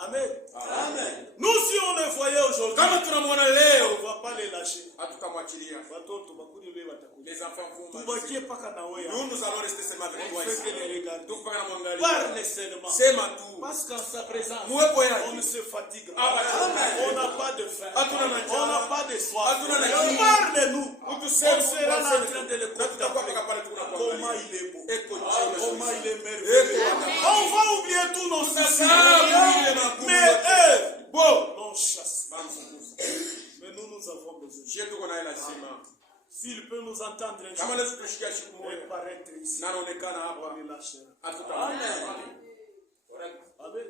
Amen. Amen. Nous, si on les voyait aujourd'hui, Kama tunamwona on ne leo va pas les lâcher. hatutamwachilia. Watoto bakuli wewe watakuja. Les enfants vont Tubakie paka na wewe. Nous nous allons rester seulement avec toi On fait que les ici. regarder. Tuko paka na mwangalia. Parle seulement. Sema tu. Parce qu'en sa présence, Muwepo on yake. ne se fatigue Ah, pas. bah, On n'a pas de faim. Hatuna na njaa. On n'a pas de soif. Hatuna na kiu. Parle-nous. On Utuseme sera en tuwaseme. train de le Na tutakuwa paka pale Comment tunakuangalia. il est beau. Eko Comment il Dieu. est merveilleux. Amen. On va oublier tous nos soucis. Tutasahau Mais eux, Bo. l'on chasse. Bamfukuza. Mais nous avons besoin. Je tuko naye lazima. S'il peut nous entendre un Kama jour leo tutashikia siku et moja. paraître ici, Na anaonekana on hapa. le lâchera. Hatutamwacha. Amen.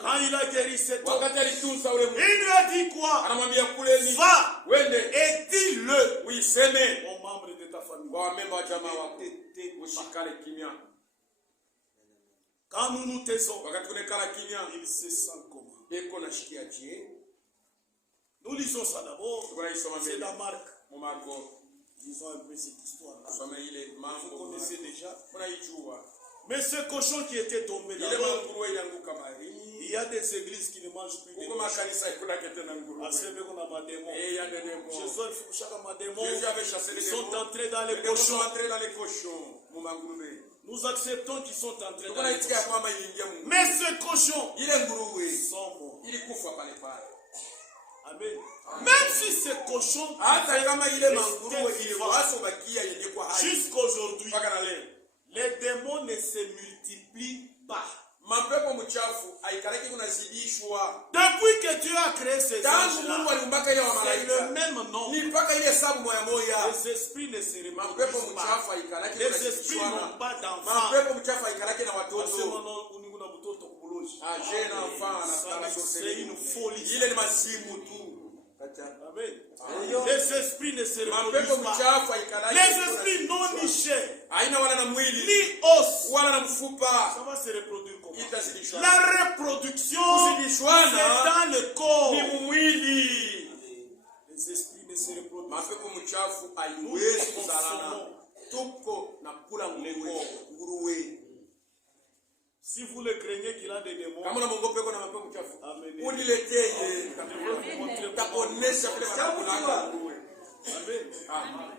Quand il a guéri cet homme, Wakati alitunza ule il mtu. lui a dit quoi? Anamwambia kule ni Va wende et dis-le uiseme aux membres de ta famille. kwa wamemba wa jamaa wako. Ushikale kimya. Quand nous nous taisons, Wakati tunekala kimya, il se sent comment? eko nashikia je. Nous lisons ça d'abord. Tuko naisoma C'est mbele. dans Marc. Marko. Lisons un peu cette histoire-là. Tusome ile Vous mambo. connaissez déjà. Unaijua. Mais ce cochon qui était tombé Ile là-bas, manguruwe ilianguka baharini. il y a des églises qui ne mangent plus de Huko makanisa ikula kete na nguruwe. Asebe kuna madémons. Eh, ya démons. Jésus alifukushaka madémons. Jésus avait chassé les Ils sont démons. entrés dans les Les démons sont cochons. entrés dans les cochons. Mumangurube. Nous acceptons qu'ils sont entrés Tuko dans les naitikia cochons. kwamba iliingia Mungu. Mais ce cochon Ile nguruwe sont morts. ilikufa pale pale. Amen. Même si ce cochon Hata kama ile manguruwe iliwasa bakia yenye kwa hai. jusqu'aujourd'hui, Mpaka na leo. les démons ne se multiplient pas. Mapepo mchafu haikalaki kunazidishwa. Depuis que Dieu a créé ces Tangu Mungu anges-là, aliumbaka ile wa c'est le malaika. même nom. Ni mpaka ile hesabu moya moya. Les esprits ne se Mapepo reproduisent pas. mchafu haikalaki Les esprits n'ont kunazidishwa. pas d'enfants. Mapepo mchafu haikalaki na Parce que watoto. maintenant, on y a mtoto kubuloji. Ah, jeune enfant anataka C'est une folie. ile ni masimu tu. Amen. Les esprits ne se Mapepo reproduisent pas. mchafu haikalaki. Les esprits non nichés, haina wala na mwili ni os, wala na mfupa. ça va se reproduire comment? Itazidishwa. La reproduction, Kuzidishwana c'est dans le corps. ni mwili. Les esprits ne se reproduisent Mapepo mchafu haiwezi kuzalana. Tuko na kula nguruwe. Si vous le craignez qu'il a des démons, Kama unamwogopa yuko na mapepo mchafu, amenez. uniletee. Amen. Takuonesha vile mapepo yako nguruwe. Amen. Amen.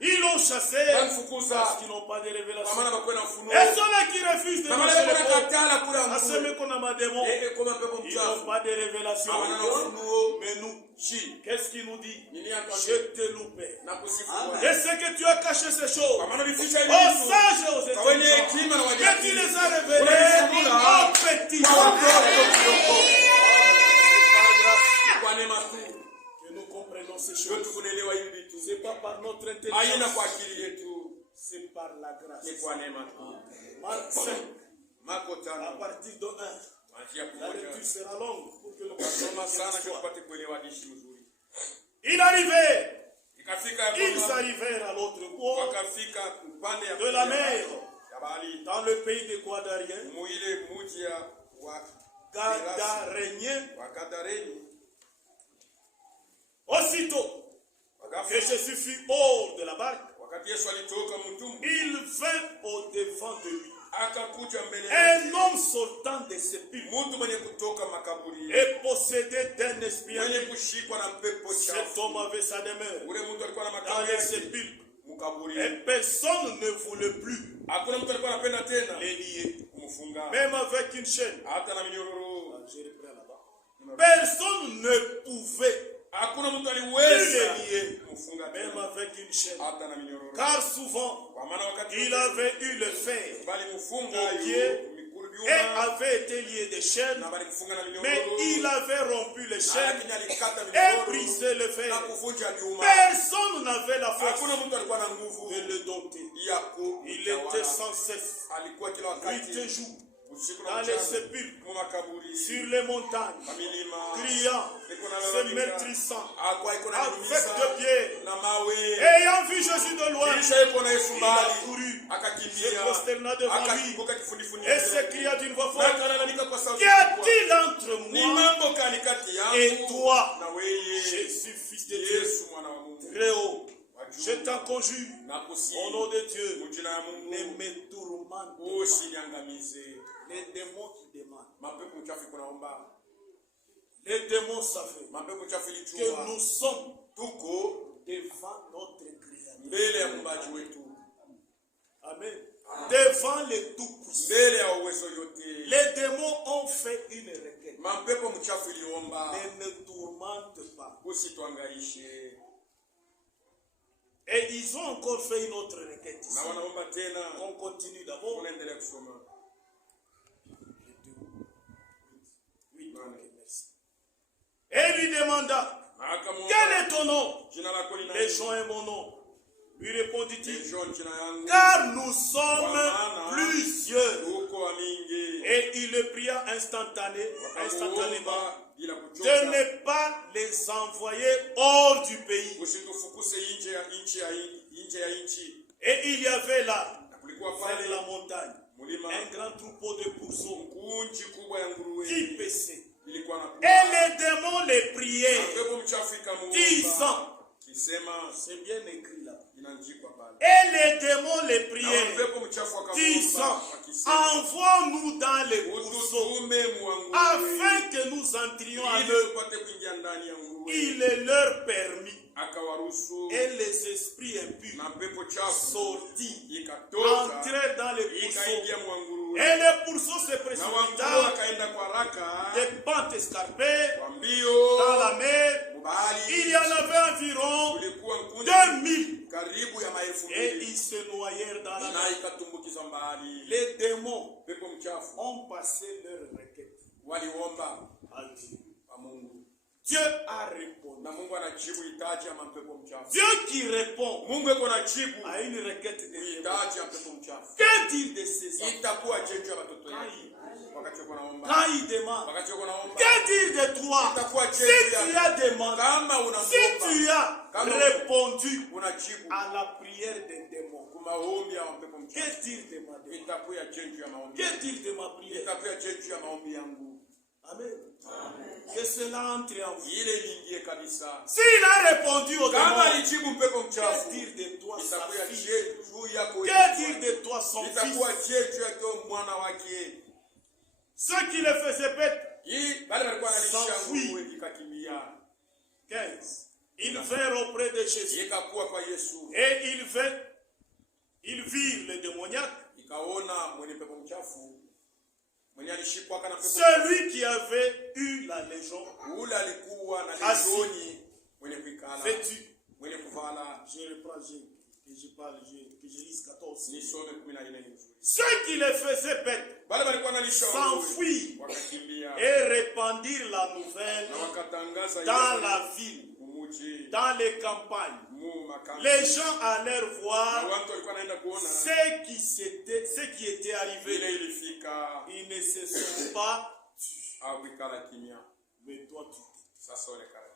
Ils l'ont l'ont chassé bamfukuza parce qu'ils n'ont pas de kwa révélation. maana bakuwe na ufunuo. Et ceux-là qui refusent de Na marcher wale les pauvres, wanakatala kula à ceux nguo qu'on a ma démon, kama pepo ils n'ont mchafu pas de révélation. hawana na ufunuo. Mais nous, Shi qu'est-ce qu'il nous dit? nini Je atuambie te loupé. na kusifu Et Bwana. c'est que tu as caché ces choses Kwa maana ulificha hivi aux vitu sages et aux kwa wenye intelligents. hekima na Mais tu wajasiri. les as révélés Unavifunua aux petits. kwa watoto kidogo. Kwa neema tu Que nous comprenons ces ndio choses. tukuelewa hivi vitu. C'est pas par notre Haina intelligence, kwa akili yetu, c'est par la grâce. ni kwa neema tu. Marc 5, Marko à 5 partir de 1. kuanzia La kumoja. lecture sera longue pour que nous Soma sana puissions kwa tupate kuelewa hadithi nzuri. Il arrivait, Ikafika ya ils kwamba arrivèrent à l'autre bord wakafika upande ya de la mer, ya bahari dans le pays des Guadariens, muile muji ya wa Gadaréniens. wa Gadareni. Aussitôt que Wakafu- Jésus fut hors de la barque, Wakati Yesu alitoka mtumu il vint au-devant de lui. akakuja mbele yake Un homme sortant des sépulcres mtu mwenye kutoka makaburi et possédé d'un esprit. mwenye kushikwa na pepo Cet chafu. homme avait sa demeure Ule mtu alikuwa na dans makao les yake sépulcres. mkaburi. Et personne ne voulait plus Hakuna mtu alikuwa anapenda tena les lier, kumfunga même avec une chaîne. hata na minyororo. Je reprends là-bas. Personne ne pouvait Hakuna mtu plus aliweza les lier, kumfunga même tena avec une chaîne. hata na minyororo. Car souvent, Kwa maana wakati il avait eu le fer bali mfunga au yu pied mikuru et byuma avait été lié des chaînes, na bali kufunga na mais minyororo. il avait rompu les chaînes Lakini alikata et minyororo brisé le na fer. kuvunja byuma. Personne n'avait la force Hakuna mtu alikuwa na nguvu de le dompter. ya ku Il était sans cesse, alikuwa kila nuit et wakati jour, usiku dans na les mchana sépulcres, mu makaburi sur les montagnes, milima criant, iko na se lalamika. meurtrissant, Akwa iko na avec lumisa deux pieds. na mawe. Ayant vu Jésus de loin, Kisha iko na Yesu il a mbali couru, se akakimbia prosterna devant lui akakibuka kifundifuni et s'écria d'une voix na forte, akalalamika kwa sauti qu'y kubwa, a-t-il entre ni moi mambo kali kati et yangu toi, na weye Jésus, fils de Dieu, Yesu mwana wa Mungu? très haut? Wa juu. Je t'en conjure, Nakusihi au nom de Dieu, mu jina ya ne Mungu me tourmente pas. usiniangamize. Les démons qui demandent, Mapepo mchafu kunaomba, les démons savent mapepo mchafu que ilichua, nous sommes tuko devant notre Créateur. mbele ya muumbaji wetu, Amen. Devant les tout-puissants. mbele ya uwezo yote. Les démons ont fait une requête. Mapepo mchafu iliomba, Ne me tourmente pas. usituangaishe. Et ils ont encore fait une autre requête ici. Na wanaomba tena, On continue d'abord. unaendelea kusoma. Oui, merci. Et lui demanda, Akamwomba, quel est ton nom? jina lako ni Les nani? gens est mon nom. Lui répondit-il, Legion jina yangu. car nous sommes plusieurs. Uko wa mingi. Et il le pria instantanément Wakakuomba bila de kuchoka. ne pas les envoyer hors du pays. Usitufukuse nje ya nchi. Et il y avait là, Na kulikuwa près de pale la montagne, mlima un grand troupeau de pourceaux kunji kubwa ya nguruwe qui paissaient. ilikuwa na Et les démons les priaient, pepo mchafu ikamuomba disant, kisema, c'est bien écrit là. inaandikwa pale. Et les démons les Na priaient, pepo mchafu disant, akamuomba akisema, envoie-nous dans les pourceaux, ututume mu nguruwe afin que nous entrions à ili eux. tupate kuingia ndani ya nguruwe. Il leur permit. Akawaruhusu Et les esprits impurs na pepo chafu sortis, ikatoka entrèrent dans les pourceaux. ikaingia mu nguruwe. Et les pourceaux se Na wanguru précipitèrent akaenda kwa haraka des pentes escarpées kwa mbio dans la mer. bahari. Il y en avait environ Kulikuwa nkundi 2000. karibu ya maelfu Et mbili ils se noyèrent dans la na mer. ikatumbukizwa mbali. Les démons Pepo mchafu ont passé leur requête waliomba à Dieu. kwa Mungu Dieu a répondu. na Mungu anajibu hitaji ya mapepo mchafu. Dieu qui répond Mungu yuko anajibu à une requête de démons. hitaji ya pepo mchafu. Que dire de ces enfants? Itakuwa jeju ya watoto Quand yetu ils- wakati yuko naomba, Quand ils demandent, wakati yuko naomba. que dire de toi? Itakuwa Si jeju tu ya as demandé, kama si unaomba tu as répondu unajibu à la prière des démons, kwa maombi ya mapepo mchafu. que dire de ma demande? Itakuwa jeju ya maombi. Que dire de ma prière? Itakuwa jeju ya maombi yangu. Amen. Que cela entre en vous. Ile liingie kabisa. S'il a répondu au Kama démon, alijibu mpepo que mchafu, dire de toi sa itakuwa fille? jeju yako. Que dire de toi son Itakuwa fils? jeju yako mwana wake. Ceux qui le faisaient paître. Hii bali walikuwa analisha S'enfuit. nguruwe ikakimbia. 15. Ils vinrent auprès de Jésus. Ikakuwa kwa Yesu. Et il vint mwenye pepo mchafu, mwenye alishikwa kana pepo. Celui qui avait eu la légion, Ule alikuwa na Assis. legioni, mwenye kuikala, vêtu. mwenye kuvala. Je reprends, que je parle, que je lise 14. Nisome 14 nzuri. Ceux qui les faisaient paître Wale walikuwa nalisha s'enfuirent wakakimbia et répandirent la nouvelle na wakatangaza dans ile la ville, mumuji dans les campagnes. mu makambi. Les gens allèrent Na voir watu walikuwa naenda kuona ce qui était vile arrivé. ilifika Ils ne se sont pas tus. au kuikala kimya. Mais toi, tu Sasa ole kala.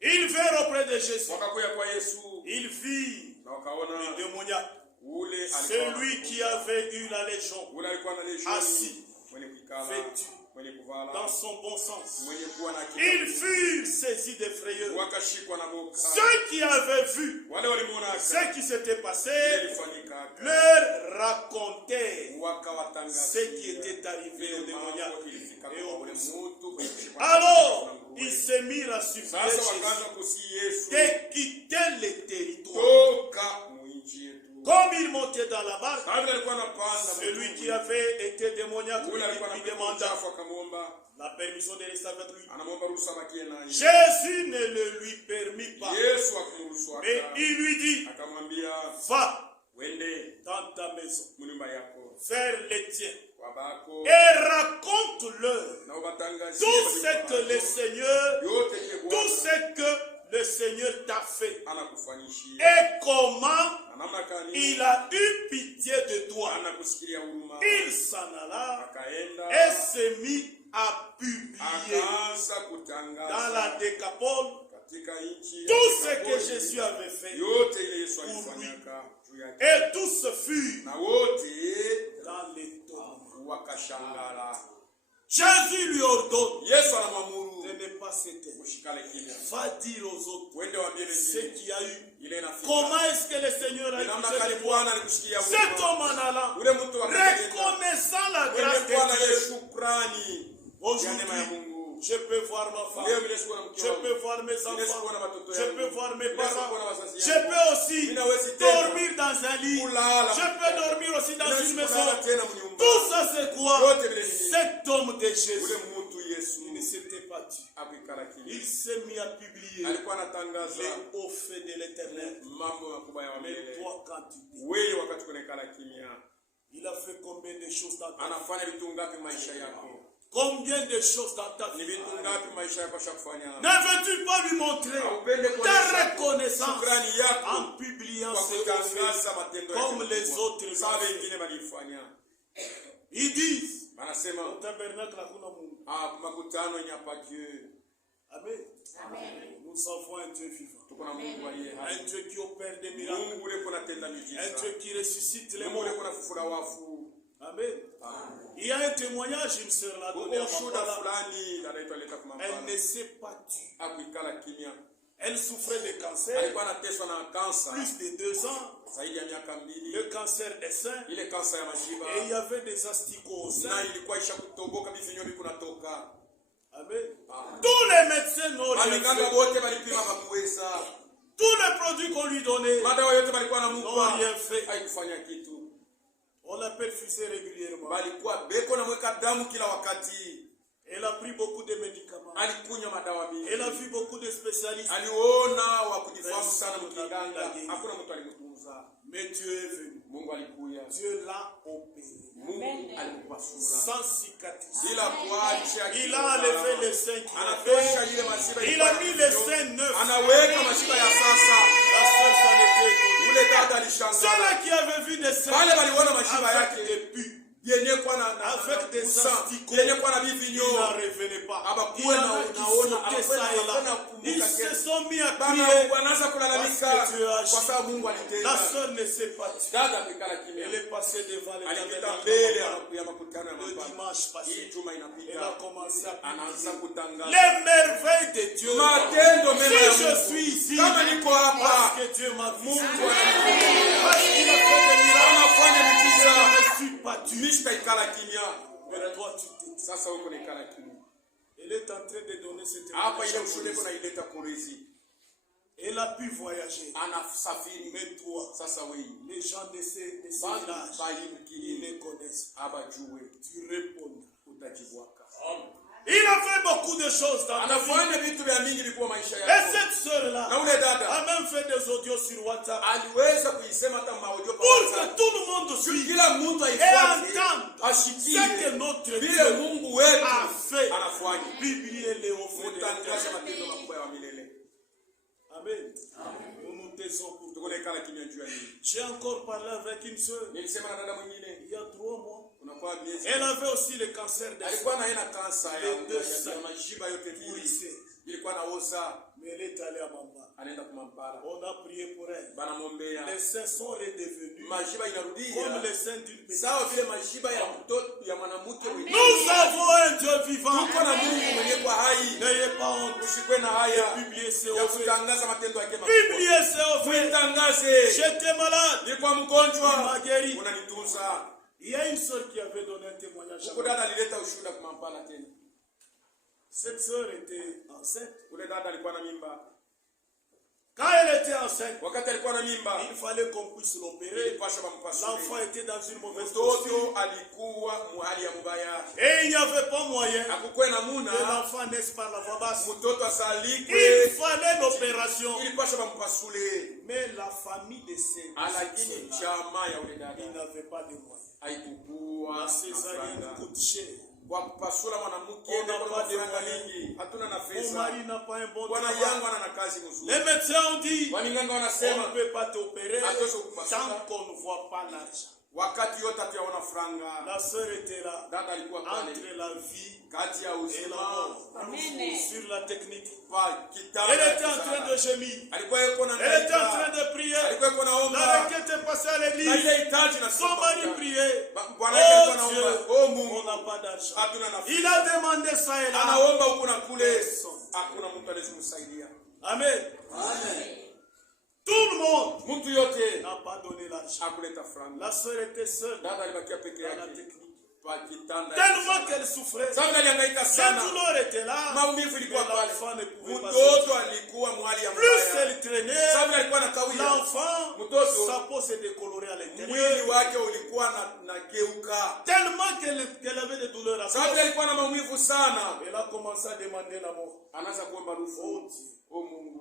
Ils vinrent auprès de Jésus. Wakakuya kwa Yesu Ils virent na wakaona le démoniaque, ule alikuwa celui qui avait eu la légion, ule alikuwa na legioni, Assis. mwenye kuikala, vêtu mwenye kuvala, dans son bon sens. mwenye kuwa na Ils akili. furent saisis de frayeur. Wakashikwa na boka. Ceux qui avaient vu Wale walimuona ce qui s'était passé ilifanyika, leur racontaient wakawatangaza ce qui était arrivé au démoniaque. ilifika kwa ule mtu. Alors, ils se mirent à supplier Sasa Jésus wakaanza kusi Yesu de quitter le territoire. toka mwinchi yetu. Comme il montait dans la barque, Sasa alikuwa anapanda celui qui avait été démoniaque ule alikuwa lui anapenda demanda mchafu, akamwomba, la permission de rester avec lui. anamwomba ruhusa bakie naye. Jésus ne le lui permit pas, Yesu akamruhusu, mais il lui dit, akamwambia va wende dans ta maison, mnyumba yako vers les tiens, kwa bako et raconte-leur na ubatangazie tout ce que le Seigneur, yote ile tout Bwana ce que le Seigneur t'a fait, anakufanyishia et comment na namna gani il a eu pitié de toi. anakusikilia huruma. Il s'en alla Akaenda et se mit à publier akaanza dans kutangaza la décapole katika nchi tout ce que Jésus avait fait. yote ile Yesu alifanyaka juu yake, Et tous furent na wote dans l'étonnement. wakashangala. Jésus lui ordonne Yesu anamwamuru de ne pas s'éteindre. ushikale kimya, Va dire aux autres wende waambie ce wengine qu'il y a eu. ile inafika. Comment est-ce que le Seigneur a Ni eu namna pitié gani de toi? Bwana alikushikia Cet huruma. homme en allant, Ule mtu reconnaissant la grâce wende Bwana de ye Dieu. shukrani ya neema ya Aujourd'hui, Mungu. je peux voir ma femme. Leo mimi sikuwa na mke Je wangu. peux voir mes Mimi sikuwa na enfants. watoto Je yangu. peux voir mes Mimi sikuwa na parents. wazazi Je yangu. peux aussi Mimi nawezi tena dormir dans un lit. kulala. Je peux dormir aussi dans Mimi une sikulala maison. tena mnyumba. Tout ça c'est quoi? Yote vile ni Cet homme de ule Jésus, mtu Yesu il ne s'était pas tué. akuikala kimya. Il s'est mis à publier Alikuwa anatangaza les hauts faits de l'Éternel. mambo makubwa ya Mais mbele. toi, quand tu dis, Wewe wakati kunaikala kimya, il a fait combien de choses dans ta vie? anafanya vitu ngapi maisha yako? Combien de choses dans ta Ni vie? vitu ngapi maisha yako shakufanya? Ne veux-tu pas lui montrer Haupende ta kuonesha reconnaissance shukrani yako en publiant kwa ce qu'on fait kutangaza matendo comme yake les makubwa. autres Sawa l'ont fait. wengine walifanya. Ils disent, Wanasema au tabernacle hakuna Mungu. makutano yenye hapa Dieu. Amen. Nous avons un Dieu vivant. Tuko na Mungu aliye Un hai. Dieu qui opère des miracles. Mungu ule kuna tenda Un miujiza. Dieu qui ressuscite les Mungu ule morts. kuna fufura wafu. Amen. Il y a un témoignage, une sœur l'a donné à Huko ushuhuda Mambala. fulani anaitwa leta kwa Elle Mambala. ne s'est pas tue. Akuikala kimya. Elle souffrait de cancer Alikuwa anateswa na kansa plus de 2 ans. zaidi ya miaka 2. Le cancer des seins. Ile kansa ya mashiba Et il y avait des asticots au sein. na ilikuwa isha kutoboka vivinyo kunatoka. Amen. Tous les médecins n'ont rien Wameganga fait. wote walipima hawakuweza. Tous les produits qu'on lui donnait Madawa yote walikuwa n'ont namupa rien fait. haikufanya kitu. On l'a perfusé régulièrement. Walikuwa beko na mweka damu kila wakati. Elle a pris beaucoup de médicaments. Alikunywa madawa mingi. Elle a vu beaucoup de spécialistes. Aliona wa kujifahamu sana mkiganga. Hakuna mtu alimtunza. Mais Dieu est venu. Mungu alikuya. Dieu l'a opéré. Mungu alikupasura. Sans cicatrice. Bila kuacha. Il a enlevé les seins qu'il Anatosha avait. ile mashiba. Il a mis les seins neufs. Anaweka mashiba ya sasa. La sœur s'en était étonnée. Ule dada alishangala. Ceux-là qui avaient vu des seins Wale waliona mashiba avec yake. des pus, Yenye kwa na avec des asticots, yenye kwa na il bivinyo. n'en revenait pas. Il y Abakuwa en na a qui unaona sautaient ça et là. Ils se sont mis à crier. wanaanza kulalamika Parce que Dieu a agi. kwa sababu Mungu La alitenda. sœur ne s'est pas tue. Dada amekala kimya. Elle est passée devant les Alipita tabernacles. mbele ya makutano ya Le mapapa. dimanche Hii passé, juma elle a inapita. commencé à Anaanza publier kutangaza les merveilles de Dieu. matendo mema ya Si je Mungu. suis ici, Kama niko parce hapa, que Dieu m'a Mungu visité, ananiona. parce qu'il a fait des miracles, Anafanya je miujiza. ne suis pas tue. Mimi sitaikala kimya. Mais toi, tu t'es. Sasa huko nikala kimya. Elle est en train de donner cette Hapa ile témoignage. ushuhuda iko naileta Korezi. Elle a pu voyager. anasafiri. Mais toi, Sasa wewe les gens de ces bali villages, bali ils mkili les connaissent. abajue Tu réponds. utajibwaka. Il a fait beaucoup de choses dans ta vie. Anafanya vitu vya mingi vilikuwa maisha Et yako. cette sœur-là Na ule dada a même fait des audios sur WhatsApp aliweza kuisema hata maudio pour que tout le monde suive kila mtu et aifuate entende ashikie ce que notre vile Dieu Mungu wetu a fait. anafanya. Publiez-les au fond de Mutangaza l'éternel. matendo makubwa ya milele. Amen. Nous nous taisons pour toi. Tukonekana kimya juu ya nini? J'ai encore parlé avec une sœur Nilisema na dada mwingine il y a 3 mois. unakuwa miezi. Elle avait aussi le cancer des Alikuwa na yena kansa Les deux ya majiba yote mbili. seins. Ilikuwa naoza, Mais elle est allée à Mamba. anaenda kumambara. On a prié pour elle. Banamwombea. Les seins sont redevenus Majiba comme inarudia. les seins d'une petite. Sawa vile majiba ya mtoto ya mwanamke mwingine. Nous avons un Dieu vivant. Tuko na Mungu mwenye kwa hai. N'ayez pas honte. Usikwe na haya Publiez ces ya offres. kutangaza matendo yake makubwa. Publiez ces offres. Tuitangaze. J'étais malade. Nilikuwa Il mgonjwa. m'a guéri. Unanitunza. Il y a une sœur qui avait donné un témoignage. Huko dada alileta ushuhuda kumampala tena. Cette sœur était enceinte. Ule dada alikuwa na mimba. Quand elle était enceinte, Wakati alikuwa na mimba, il fallait qu'on puisse l'opérer. ilipasha bampasule. L'enfant était dans une mauvaise posture. Mtoto alikuwa muhali ya mubaya. Et il n'y avait pas moyen Hakukuwa na que muna l'enfant naisse par la voie basse. mtoto Il asalikwe. fallait l'opération. Ilipasha bampasule. Mais la famille de ces Lakini chama ya ule dada il n'avait pas de moyens. haikukuwa La na césarienne franga. coûte cher. Kwa kupasula mwanamke On n'a ndio pas de franga moyens. nyingi. Hatuna na Mon pesa. mari n'a pas un bon Bwana travail. yangu ana na kazi nzuri. Les médecins ont dit Waninganga on wanasema ne peut pas t'opérer Hatuwezi kupasuka. tant qu'on ne voit pas l'argent. wakati yote hatuyaona franga. La sœur était là Dada alikuwa pale entre la vie kati ya et la uzima mort. Amen. Sur la technique. pa kitanda. Elle était en train de gémir. Alikuwa yuko na Elle était en train ngaika. de prier. Alikuwa yuko La naomba. requête est passée à Na l'église. ile hitaji na Son mari priait. Bwana yake alikuwa Oh naomba. Dieu, Oh on Mungu. n'a pas d'argent. Hatuna na Il a demandé ça et là. anaomba huku na kule. Hakuna mtu aliyemsaidia. Amen. Tout le monde Mtu yote n'a pas donné l'argent. hakuleta franga. La sœur était seule Dada alibakia peke dans la yake. technique. Pa kitanda. Tellement qu'elle souffrait. Sasa alihangaika Cette sana. douleur était là. Maumivu Mais ilikuwa pale. l'enfant ne pouvait pas Mtoto sortir. alikuwa mwali ya Plus mbaya. elle traînait, Sasa alikuwa na kawia. l'enfant, Mtoto. sa peau s'est décolorée à Mwili l'intérieur. wake ulikuwa na geuka. Tellement qu'elle avait des douleurs à Sasa cause. alikuwa na maumivu sana. Elle a commencé à demander la mort. Anaanza kuomba Oh rufu. Dieu, O Mungu.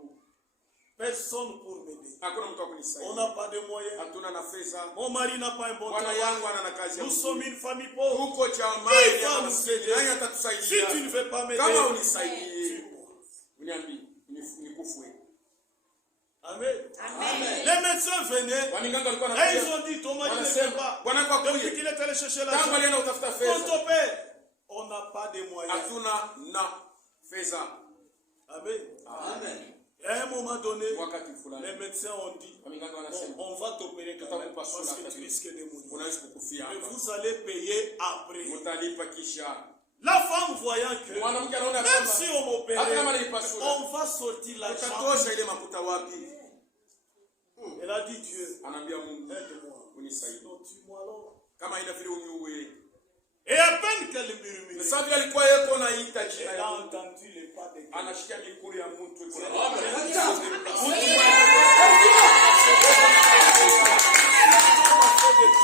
personne pour m'aider. Hakuna mtu wa On kunisaidia. n'a pas de moyens. Hatuna na fedha. Mon mari n'a pas un bon Bwana travail. yangu ana na kazi ya Nous Mungu. sommes une famille pauvre. Huko jamaa Qui ya va nous maskini. aider? Nani Si atatusaidia? tu ne veux pas m'aider, Kama unisaidie. tue-moi. Uniambie, nikufue. Amen. Amen. Les médecins venaient Waninganga walikuwa et wanakuja. ils ont dit ton mari ne Wanasema, vient pas. Bwana kwa Depuis kuja. qu'il est allé chercher Tangu l'argent, alienda utafuta on fedha. t'opère. On n'a pas de moyens. Hatuna na fedha. Amen. Amen. Et à un moment donné, Wakati les fulani. médecins ont dit Waninganga wanasema, on va t'opérer quand même parce que tu risques de mourir. unaweza kukufia Et hapa. vous allez payer après. Mtalipa kisha. La femme voyant que Mwanamke anaona même kama si on m'opère, hata kama nilipasula. on va sortir l'argent. Utatosha ile makuta wapi? Elle a dit Dieu, Anaambia Mungu, aide-moi. unisaidie. Sinon tue-moi alors. Kama ina vile uniue. Et à peine qu'elle murmurait, Sasa vile alikuwa yeko na ita jina elle ya a Mungu. entendu les pas de Dieu. Anashikia mikuri ya mtu.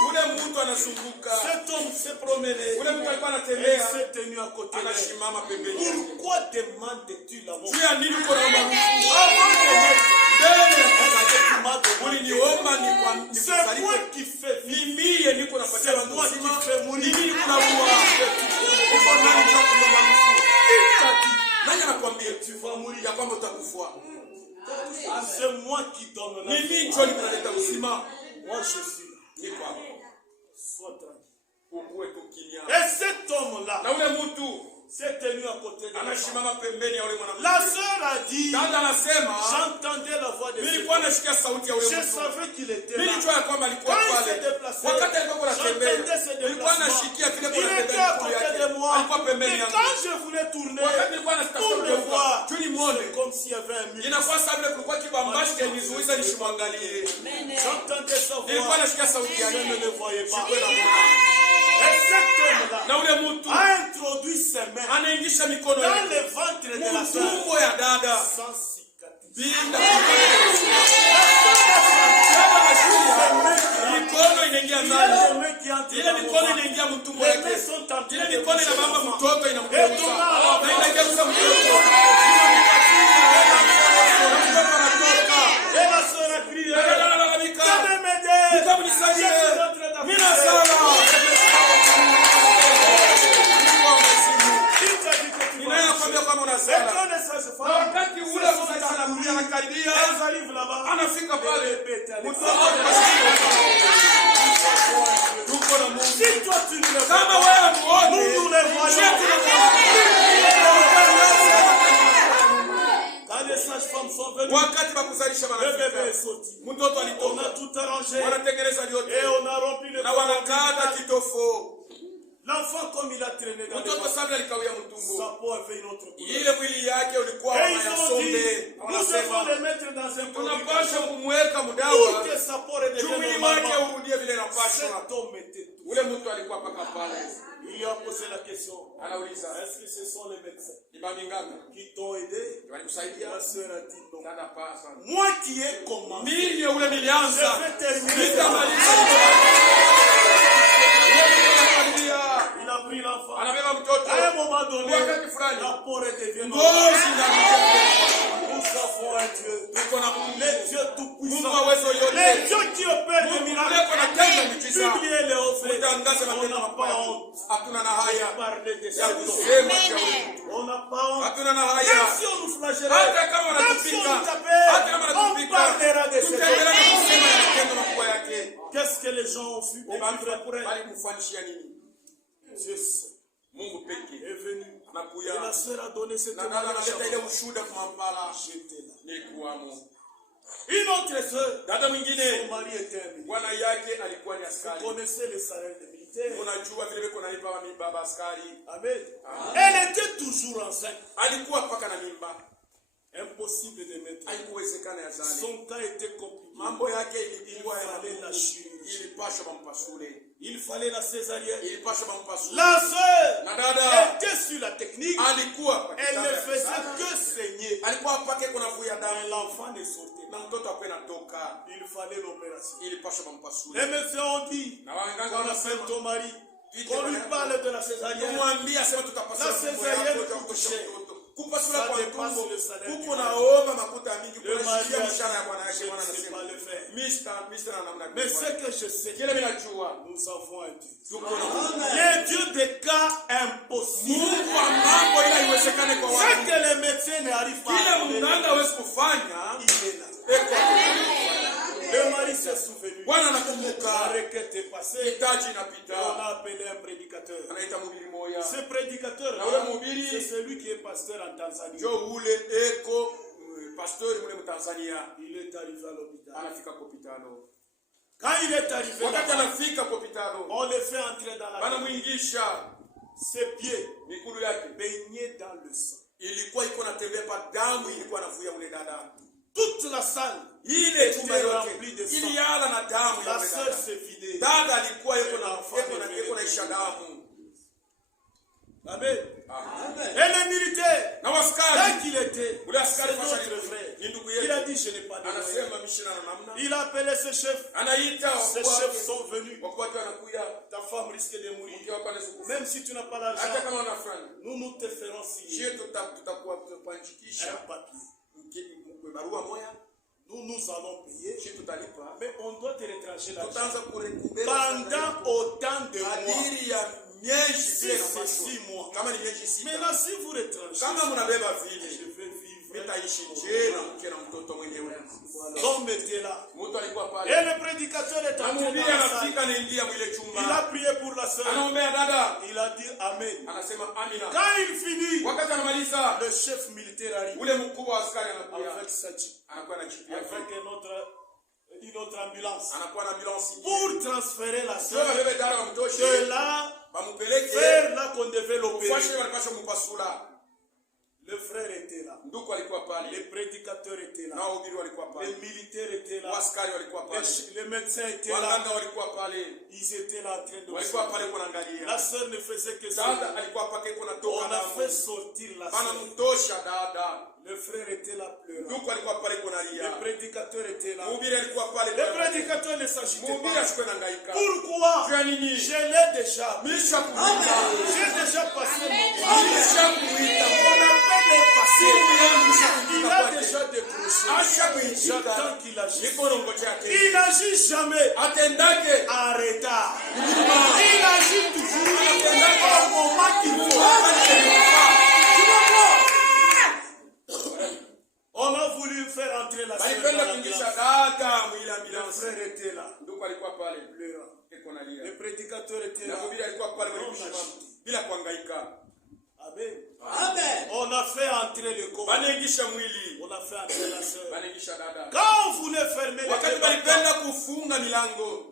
Ule mtu anazunguka. Cet homme s'est promené. Ule mtu alikuwa Elle anatembea. s'est tenue à côté d'elle. Anashimama pembeni yake. Pourquoi demandes-tu la mort? Juu ya nini uko naomba ruhusa? Avant de mettre, Mbele elle a dit, tu m'as demandé. uliniomba C'est moi nikufariki. qui fais vivre. Ni mie niko napatia C'est watu moi uzima. qui fais mourir. Ni mimi niko naua. Uko nani kwa kuomba ruhusa? Qui t'a dit? Nani anakuambia Tu vas mourir. ya kwamba utakufa? C'est moi qui donne la Ni vie. mimi ndio ninaleta uzima. Moi je suis là. Niko hapa. Sois tranquille. Ukuwe tu kimya. Et cet homme-là Na ule mtu s'est tenu à côté de la femme. anasimama pembeni ya ule La mwanamke. sœur a dit, Dada anasema, j'entendais la voix de cet nilikuwa homme. nasikia sauti ya ule Je mtu. savais qu'il était là. Nilijua ya kwamba alikuwa Quand il pale. s'est déplacé, Wakati alikuwa anatembea, j'entendais ses nilikuwa déplacements. nasikia vile Il kwa était anatembea à miguu côté yake. de moi. Alikuwa pembeni Mais yangu. quand je voulais tourner Wakati nilikuwa natafuta pour le kugeuka, voir, tu nimuone. c'est comme s'il y avait un mur. Inakuwa sawa vile kulikuwa kibambashi kilizuiza nisimwangalie. J'entendais sa Nilikuwa voix. nasikia sauti Je yake. ne le voyais pas. Sikuwa namuona. Et cet homme-là Na ule mtu a introduit ses mains anaingisha mikono dans yake le ventre de la sœur mtumbo ya dada sans cicatrice. pinda mikono inaingia ndani. Ile mikono inaingia mtumbo wake. Ile mikono inabamba mtoto inamgeuza. Na inageuza mtoto. Wakati ule msaidia anakaribia, anafika pale tuko na Mungu. Kama wewe muone, wakati wa kuzalisha mtoto alitoka, wanatengeneza yote na wanakata kitofo. L'enfant comme il a traîné dans mtoto sabla alikawia mtumbo. sa peau avait une autre couleur. Ile mwili yake ulikuwa Et wa ils ont yasonde. dit, nous devons le mettre dans un Tunapasha produit kumweka pour mdawa. que sa peau redevienne Mwili wake normalement. urudie vile inapaswa. Cet homme était tout. Ule mtu alikuwa paka pale. Il lui a posé la question. Anauliza, Est-ce que ce sont les médecins ni mami ngapi qui t'ont aidé? walikusaidia? La sœur a dit non. Dada pasa. Moi qui ai commencé, Mimi ule je nilianza. vais terminer. Nitamaliza. Il a pris l'enfant. Anabeba mtoto. À un moment donné, Wakati fulani. la peau redevient Ngozi normale. na Nous avons un Dieu. tuko na Mungu. Les dieux tout-puissants. Mungu awezo yote. Les dieux qui opèrent des Mungu miracles. leko na tenda miujiza. Publiez les offres. Kutangaza On matendo n'a pas mabaya. honte. Hatuna na de haya parler de ya cet homme. kusema shauri. On n'a pas honte. Hatuna na Même haya. si on nous flagelle, Hata kama même si on wanatupika. nous tapait, Hata kama on wanatupika. parlera de cet Tutaendelea homme. kusema ya matendo makubwa yake. Qu'est-ce que les gens ont fait pour elle? Bali kufanishia nini? Dieu seul Mungu pekee est venu. anakuya. Et la sœur a donné cette Na dada analeta ile témoignage. ushuhuda kwa Kampala. J'étais là. Nilikuwamo. Une autre sœur, Dada son mwingine mari était un militaire. bwana yake alikuwa ni Vous askari. connaissez les salaires des militaires. Unajua vile vile kuna lipa mimba askari. Amen. Elle était toujours enceinte. Alikuwa paka na mimba. Impossible de mettre. Haikuwezekana ya zali. Son cas était compliqué. Mambo yake ilikuwa Il fallait la ya chirurgie. ilipaswa bampasule. Il fallait la césarienne. Ilipaswa bampasule. La sœur Na dada était sur la technique. alikuwa Elle ne faisait que saigner. alikuwa pake kuna vuya Et damu l'enfant ne sortait na pas. mtoto apena toka. Il fallait l'opération. Ilipaswa bampasule. Les médecins ont dit, Na waganga qu'on appelle wanasema ton mari, qu'on lui parle de la césarienne. kumwambia sema tutapasua La tumbo césarienne yako coûte ya cher. mtoto. Kupasula Ça kwa dépasse tumbo le salaire huko du naomba makuta mingi Le kwa mari shia a mshahara ya dit, bwana yake je bwana ne sais pas anasema. le faire. Mister na namna Mais gani? ce que je sais, Kile mimi najua nous avons un Dieu. tuko na Mungu. Le Dieu des cas impossibles. Mungu wa mambo ila iwezekane kwa Ce watu. que les médecins n'arrivent pas Kile à faire, mganga hawezi kufanya il est là. eko. Le mari s'est souvenu. Bwana La anakumbuka requête est passée. hitaji Et on inapita. a appelé un prédicateur. Anaita mhubiri moya. Ce prédicateur, Na ule mhubiri c'est celui qui est pasteur en Tanzanie. njo ule eko pastori mule Mtanzania. Il est arrivé à l'hôpital. Anafika kwa hospitalo. Quand il est arrivé Wakati là-bas, anafika kwa hospitalo, on le fait entrer dans la bana clinique. mwingisha Ses pieds mikulu yake baignés dans le sang. ilikuwa iko natembea pa damu ilikuwa navuya ule dada. Toute la salle Ile chumba était yote remplie de sang. iliala na damu ya La ule sœur dada. s'est vidée. Dada alikuwa Et l'enfant yuko na isha damu. Amen. Amen. Et le militaire, Na là waskari qu'il était, ule askari c'est fasha notre frère. ni ndugu Il a yetu. dit, je n'ai pas de moyens. Anasema mishina na namna. Il a appelé ses chefs. Anaita Ses chefs sont venus. wakati wanakuya Ta femme risque de mourir. mke wako anaweza kufa. Même si tu n'as pas Hata l'argent, kama wanafanya. nous te ferons signer Je tutakuwa tupanjikisha un papier. barua moya. Nous allons payer. Je tutalipa. Mais on doit te retrancher l'argent. Tutaanza kurekubera Pendant autant de mois. kadiri ya miezi Si vile c'est inapaswa. 6 mois. Kama ni miezi sita. Maintenant, si vous retranchez, Kama mnabeba je vile vais vivre. mitaishi je na mke na mtoto mwenyewe. L'homme était là. Mtu alikuwa Et pale. le prédicateur est Na entré dans mhubiri la salle. anafika anaingia mwile Il a chumba. prié pour la sœur. Anaombea dada. Il a dit Amen. Anasema amina. Quand il finit, Wakati anamaliza le chef militaire arrive ule mkubwa wa askari anakuja. avec sa jeep, Anakuwa na chipi yake. avec une autre ambulance Anakuwa na ambulance. pour transférer la Sio sœur bebe dada de wamtoshe. là Bamupeleke. vers là qu'on devait l'opérer. Ufashe wanapaswa kumpasula. Le frère était là. Ndugu alikuwa pale. Les prédicateurs étaient Na là. wahubiri walikuwa Les pale. militaires étaient là. Waskari walikuwa pale. Les médecins étaient là. Waganga walikuwa pale. Ils étaient là en train de Walikuwa observer. pale kuangalia. La sœur ne faisait que Dada ça. alikuwa pake kuna On toka a damu. fait sortir la Bana sœur. mtosha dada. Le frère était là pleurant. Ndugu alikuwa pale kunalia. Le prédicateur était là. Mhubiri alikuwa pale. Le prédicateur ne s'agitait Mhubiri pas. ashikwe na ngaika. Pourquoi? Kwa nini? Je l'ai déjà. Misha kuita. J'ai déjà passé mon Misha kuita. Mon appel est passé. Il Il a déjà décroché. J'attends qu'il agisse. Il n'agit jamais Atendake. en retard. Il agit toujours au moment qu'il faut. On a voulu faire entrer la sœur dans la classe. Le frère était là, pleurant. Le prédicateur était là. Amen. Amen. On a fait entrer le corps. On a fait entrer la sœur. Quand on voulait fermer les portes,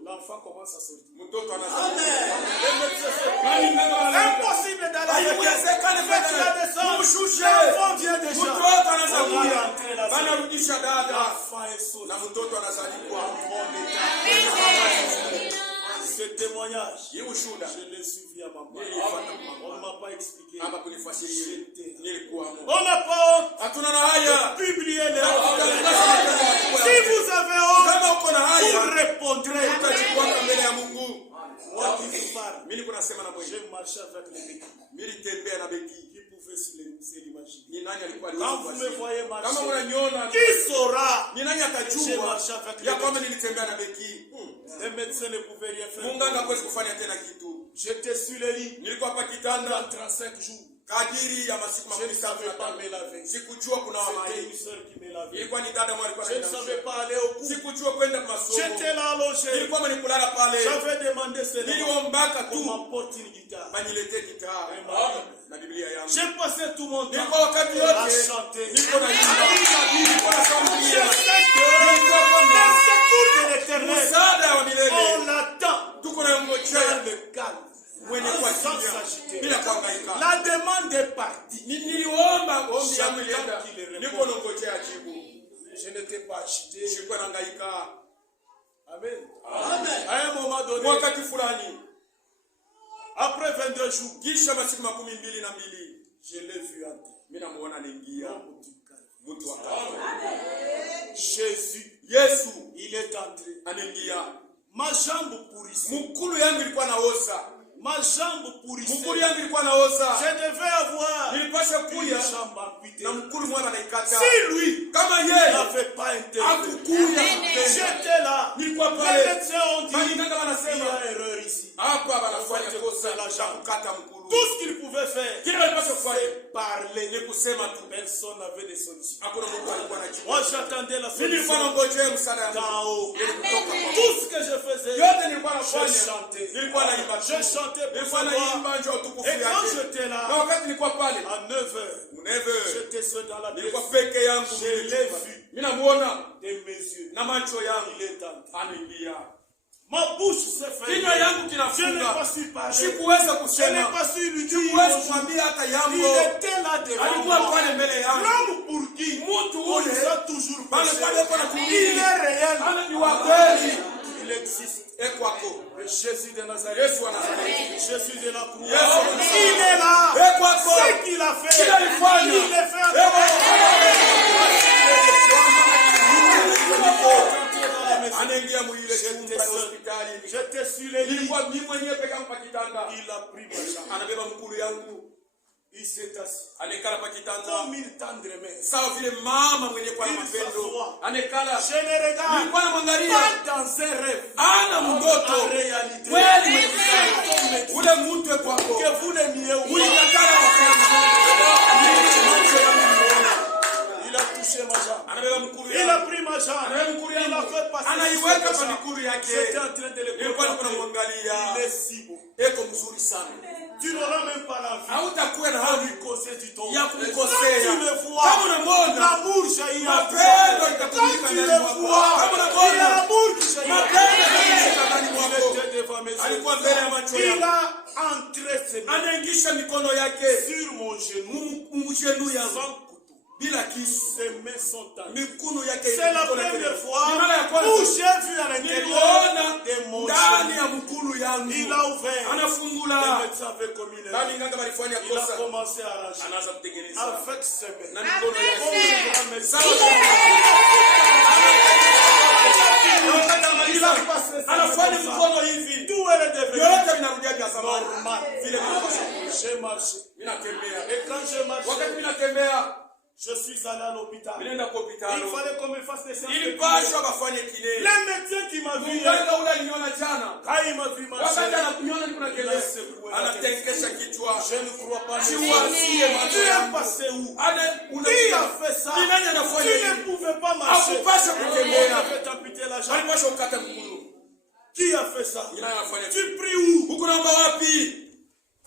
l'enfant commence à sortir. Amen. Impossible d'aller avec elle. L'enfant vient déjà. On a entré la sœur. L'enfant est sauté. Ce témoignage, je l'ai suivi à ma part. On ne m'a pas expliqué. On n'a pas honte de publier les hontes. Si vous avez honte, vous répondrez. Moi qui vous parle, j'ai marché avec les béquilles. Qui pouvait se l'imaginer? Quand vous me voyez marcher, qui saura que j'ai marché avec les béquilles? Les médecins ne pouvaient rien faire. J'étais sur le lit pendant 35 jours. Je ne savais pas me laver. C'était une soeur qui me lavait. Je ne savais pas aller au cours. J'étais là allongé. J'avais demandé cela. On m'apporte une guitare. J'ai passé tout mon temps à chanter. Je sais que dans ce cours de l'éternel, on l'attend dans le calme. Sans s'agiter. La demande est partie. Je n'étais pas agité. Amen. Amen. À un moment donné, après 22 jours, je l'ai vu entrer. Jésus, il est entré. Ma jambe pourrissait. Ma jambe pourrissait. Je devais avoir une jambe amputée. Si lui n'avait pas intervenu, j'étais là. Les médecins ont dit il y a erreur ici. Tout ce qu'il pouvait faire, c'est parler. Personne n'avait de solution. Moi j'attendais la solution d'en haut. Tout ce que je faisais, je chantais. Je chantais pour savoir. Et quand j'étais là, à 9h, j'étais seul dans la pièce. Je l'ai vu de mes yeux. Il est entré. Ma bouche s'est fermée. Je n'ai pas su parler. Je n'ai pas su lui dire. Il était là devant moi. L'homme pour qui on les a toujours péché. Il est réel. Il existe. Le Jésus de Nazareth. Jésus de la croix. Il est là. Ce qu'il a fait, il le fait encore. J'étais sur les lits. Il a pris ma jambe. Il s'est assis. Comme une tendre mère. Il s'assoit. Je le regarde. Pas dans un rêve. En réalité. Que vous l'aimiez ou il a touché ma jambe. Il a pris ma jambe. Il a fait passer. J'étais en train de le contempler. Il est si beau. Tu n'auras même pas l'envie de lui causer du ton. Quand tu le vois, l'amour jaillit. Quand tu le vois, il y a l'amour qui jaillit. Il était devant mes yeux. Il a entré ses mains sur mon genou. Sans ses mains sont tendus. C'est la première fois où j'ai vu à l'intérieur des mon ndani ya genou. mkulu yangu. Il a ouvert. Anafungula. Les médecins avaient commis Bali l'erreur. nganga balifanya Il a kosa. commencé à arranger. Anaanza kutengeneza. Avec ses mains. Na mikono yake. Comme le grand médecin. Anafanya mkono hivi. Tout est devenu Yote vinarudia vya zamani. normal. Vile vilivyokuwa. J'ai marché. Mimi natembea. Et quand j'ai Wakati marché, mimi natembea, je suis allé à l'hôpital. mimi naenda kwa hospitali. Il fallait qu'on me fasse des séances. Ili pasha bafanye kile. Le médecin qui m'a vu, Mganga ule aliniona jana. quand il m'a vu marcher, Wakati anakuniona niko natembea. Anatengesha kichwa. je ne crois pas. Si Tu uasie macho es yangu. passé où? Qui Qui a fait ça? Ni nani anafanya Tu ne hivi? pouvais pas marcher. Hakupasha On kutembea. avait t'amputer la jambe. Alipasha ukata mkulu. Qui a fait ça? Ni nani anafanya? Tu pries où? Huko naomba wapi?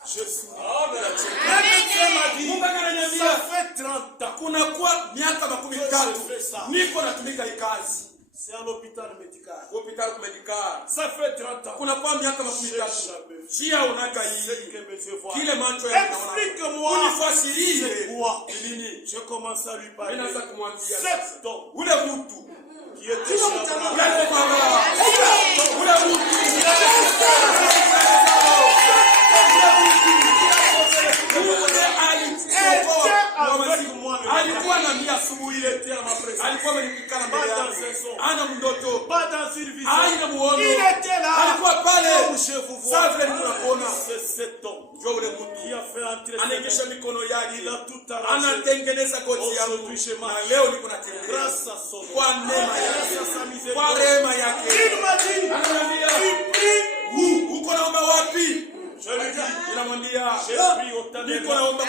Je suis. Amen. Le médecin m'a dit, Mganga ananiambia ça fait 30 ans. kuna kwa miaka 13 niko natumika hii kazi. C'est à l'hôpital médical. Hospitali kumedikara. Ça fait 30 ans. Kuna kwa miaka 13. Chia unaka hii. Que mes yeux voient. Kile macho yangu naona. Explique-moi. Unifasirie. Quoi? Nini? Je commence à lui parler. Ninaanza kumwambia. Cet homme Ule mtu. qui était chez Abraham. Ule mama. Ule mtu. Alikuwa na mia asubuhi ile. Alikuwa amenipikana mbele yangu. Ana mdoto. Pas dans une vision. Haina muono. Il était là. Alikuwa pale. Comme je vous vois. Sasa vile tunakuona. C'est cet homme Njoo ule mtu. qui a fait entrer Anaingisha mikono yake. Il a tout arrangé. Anatengeneza goti yangu. Na leo niko natembea. Grâce à son Kwa neema grâce yake. à sa Kwa miséricorde. rehema yake. Il m'a dit, Ananiambia, tu pries. uko naomba wapi? Je lui dis, Ninamwambia, j'ai pris au niko tabernacle. naomba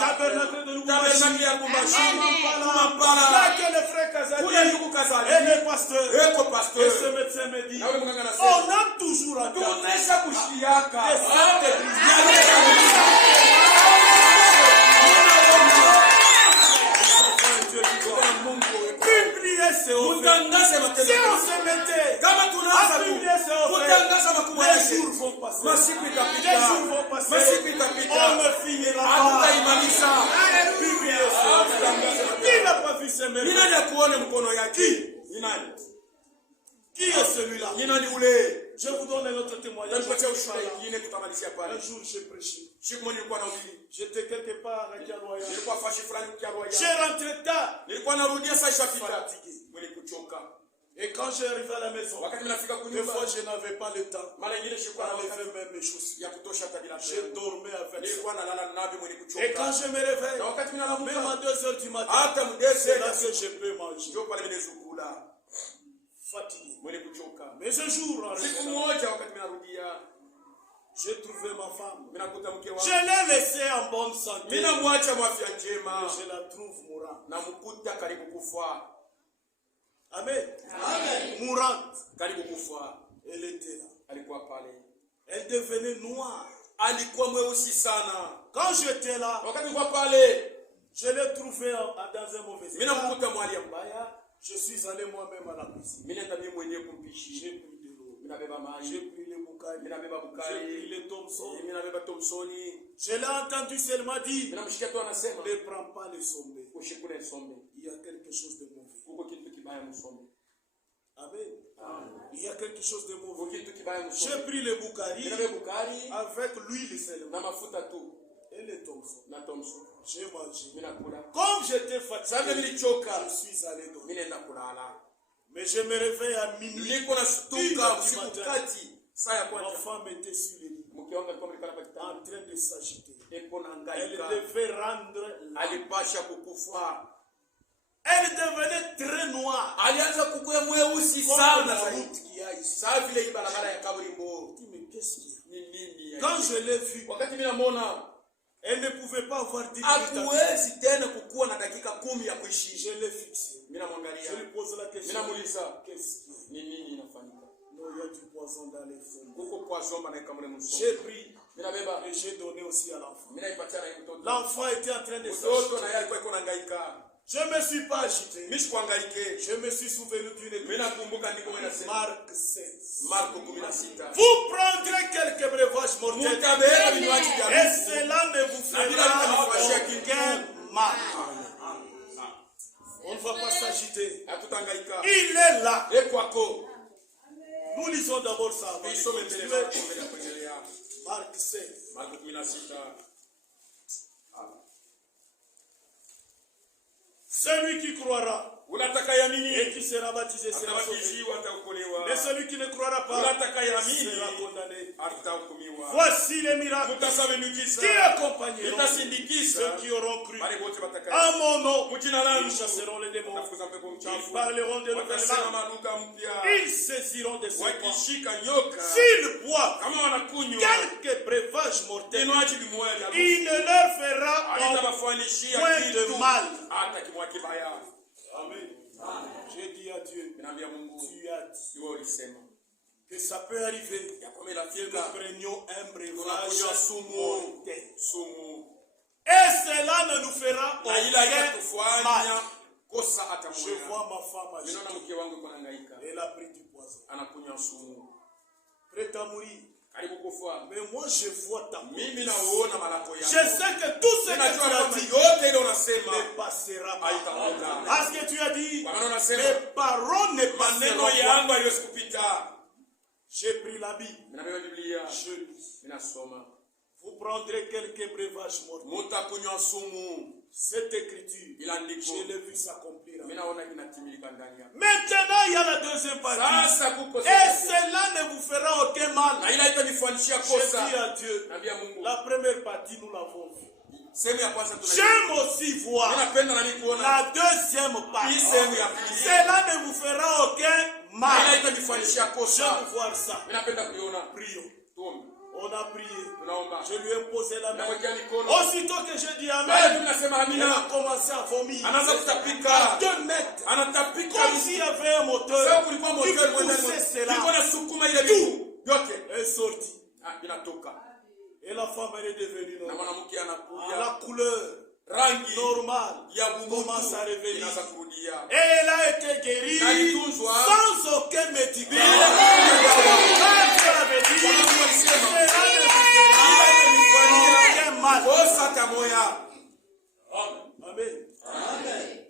Tabernacle de Lubumbashi. tabernacle ya Lubumbashi. Là Kumampala. que le frère Kazali Kule ndugu et Kazali. le pasteur. Eko Et pasteur. ce médecin me dit, Na ule mganga anasema, on a toujours attendu. tuonesha kushiaka. Publier ses offres. Mutangaze matendo. Si on se mettait Kama à tunaanza publier ses offres, kutangaza makubwa les yake. jours vont passer. Masiku Les itapita. jours vont passer. Masiku On itapita. ne finira pas. Hatutaimaliza. Publier ses offres. Qui n'a pas vu ses Ni merveilles? nani akuone mkono yake? Ni nani? Qui est celui-là? Ni nani ule? Je vous donne un autre témoignage. Nitakupatia ushuhuda mwingine tutamalizia pale. Un jour, j'ai prêché. Siku moja nilikuwa nahubiri. J'étais quelque part à Kialoya. Nilikuwa fashi fulani Kiaroya. J'ai rentré tard. Nilikuwa narudia saa ishafika. Mwenye kuchoka. Et quand j'ai arrivé à la maison, Wakati ninafika des kunyumba, fois je n'avais pas le temps mara nyingine sikuwa na d'enlever wakati même mes chaussures. ya kutosha hata bila Je pesa. dormais avec ça. Nilikuwa nalala nabi mwenye Et quand kuchoka. je me réveille, Na wakati mimi même nalamuka, à 2 heures du matin, hata mdese c'est là que je peux manger. ndio pale mimi nezukula. Fatigué. Mwenye kuchoka. Mais un jour, en Siku revenant, moja wakati mimi narudia, j'ai trouvé ma femme. mimi nakuta mke Je wangu. l'ai laissée en bonne santé. Mimi namwacha mwafya njema. Et je la trouve mourante. Namkuta karibu kufa. Amen. Mourante. Karibu kufa. Elle était là. Alikuwa pale. Elle devenait noire. Alikuwa mweusi sana. Quand j'étais là, Wakati nilikuwa pale, je l'ai trouvé dans un mauvais mimi état. namkuta mwali mbaya. Je suis allé moi-même à la cuisine. Mimi nenda mimi mwenyewe kumpishi. J'ai pris de l'eau. Mimi nabeba J'ai maji. pris les boucailles. Mimi nabeba J'ai bukari. pris les Thompson. Mimi nabeba Thompsoni. Je l'ai entendu, elle m'a dit, Mimi namshikia tu anasema, ne prends pas les sommets. ushikule sombe. Il y a quelque chose de mauvais. Huko kitu kibaya msombe. Amen. Il y a quelque chose de Huko mauvais. kitu kibaya J'ai msombe. pris les boucaries Mimi nabeba bukari avec l'huile seulement na mafuta tu et les Thompson. na Thompson. J'ai mangé. Mimi nakula. Comme j'étais Sasa fatigué, nilichoka. je suis allé dormir. Mimi nenda kulala. Mais je me réveille à minuit. Niko nashtuka usiku kati. Saa ya Ma kwanza. femme était sur le lit, Mke wangu alikuwa amekaa hapa en kitanda. train de s'agiter. Eko na Elle hangaika. devait rendre la... Alipasha kukufa. Elle devenait très noire. Alianza kukuwa mweusi Comme sana la zaidi. route qui a ici. Saa vile hii barabara ya Kaburimbo. Je dis, mais qu'est-ce qu'il y a? Ni nini? Quand je l'ai vue, Wakati mimi namuona elle ne pouvait pas avoir 10 minutes. à vivre. hakuwezi tena kukuwa na dakika 10 ya kuishi. Je l'ai fixé. Mimi Je namwangalia. lui pose la Mimi question. namuuliza Qu'est-ce qu'il y a? ni nini inafanyika? Non, il y a du poison dans les fonds. Huko kwa zomba na kama msomo. J'ai pris Mimi nabeba. et j'ai donné aussi à l'enfant. Mimi naipatia na mtoto. L'enfant était en train de Mtoto na s'agiter. yeye alikuwa iko na hangaika. Je ne me suis pas agité. Mimi sikuhangaike. Je me suis souvenu d'une Mimi nakumbuka ndiko mwenye nasema Marc 16. Marko 16. Vous prendrez quelques breuvages mortels Mutabera vinywaji vya et Mungu. cela ne vous fera aucun mal. On ne va pas s'agiter. Hatutangaika. Il est là. Ekwako. Nous lisons d'abord ça. Tuisome mbele Marko mbele ya kuendelea. Marc 16. Marko 16. Celui qui croira Unataka yamini et qui sera baptisé sera sauvé. atabatizwa ataokolewa. Mais celui qui ne croira pas Unataka yamini sera condamné. atahukumiwa. Voici les miracles Mutazame miujiza qui accompagneront itasindikiza ceux qui auront cru. wale wote À watakaye. mon nom, Mujina langu ils chasseront les démons. watafukuza pepo Ils mchafu. parleront de nouvelles Watasema langues. malugha mpya. Ils saisiront des serpents. Wakishika nyoka. S'ils boivent Kama wanakunywa quelque breuvage mortel, kinywaji kimoja vya il ne leur fera haitawafanishia point de kitu mal. hata kimwa kibaya. Amen. J'ai dit à Dieu, Ninaambia Mungu, tu as dit wewe ulisema que ça peut arriver ya kwamba que inafika nous prenions un breuvage tunakunywa sumu, mortel. sumu Et cela ne nous fera na ila aucun itatufanya mal. kosa hata Je moja. vois ma femme agir. Ninaona mke wangu yuko anahangaika, Elle a pris du poison. anakunywa sumu, Prête à mourir. karibu kufa. Mais moi je vois ta Mimi promesse. naona malako Je yako. sais que tout ce que Ninajua tu as kwamba dit yote ile unasema ne passera pas. haitakuja. Parce que tu as dit, Kwa maana unasema mes paroles ne maneno passeront pas. yangu aliyosikupita. J'ai pris la Bible. Ninabeba Biblia, Je lis. ninasoma. Vous prendrez quelques breuvages mortels. Mutakunywa sumu. Cette écriture, Il a dit je l'ai vu s'accomplir. Mimi naona kinatimilika ndani yako. Maintenant, il y a la deuxième partie. Sasa kuko Et cela ne vous fera aucun mal. na ila itanifanishia Je kosa. dis à Dieu, Naambia Mungu. la première partie, nous l'avons vue. Sehemu ya kwanza tunaiona. J'aime aussi voir Mimi napenda na nikuona. la deuxième Hii partie. sehemu ya pili. Cela ne vous fera aucun Na mal. ila itanifanyishia kosa. J'aime voir ça. Mimi napenda kuiona. Prions. Tuombe. On a prié. Tunaomba. Je lui ai posé la main. Nawekea mikono. Aussitôt que j'ai dit Bali Amen, tunasema elle a amina. commencé à vomir. Anaanza À kutapika. 2 mètres. Anatapika. Comme s'il y avait un Sasa moteur kulikuwa qui moto poussait Ilikuwa cela. nasukuma ile vitu yote. Elle est sortie. Inatoka. Et la femme, elle est devenue Na normale. mwanamke anakuja. La couleur Rangi normale ya bunduki commence à revenir. inaanza kurudia. Et elle a été guérie Na alitunzwa. sans aucun médicament. Bila dawa. Dieu avait dit, Bwana Mungu alisema, cela ne vous ila fera itanifanyia aucun mal. kosa hata moja. Amen.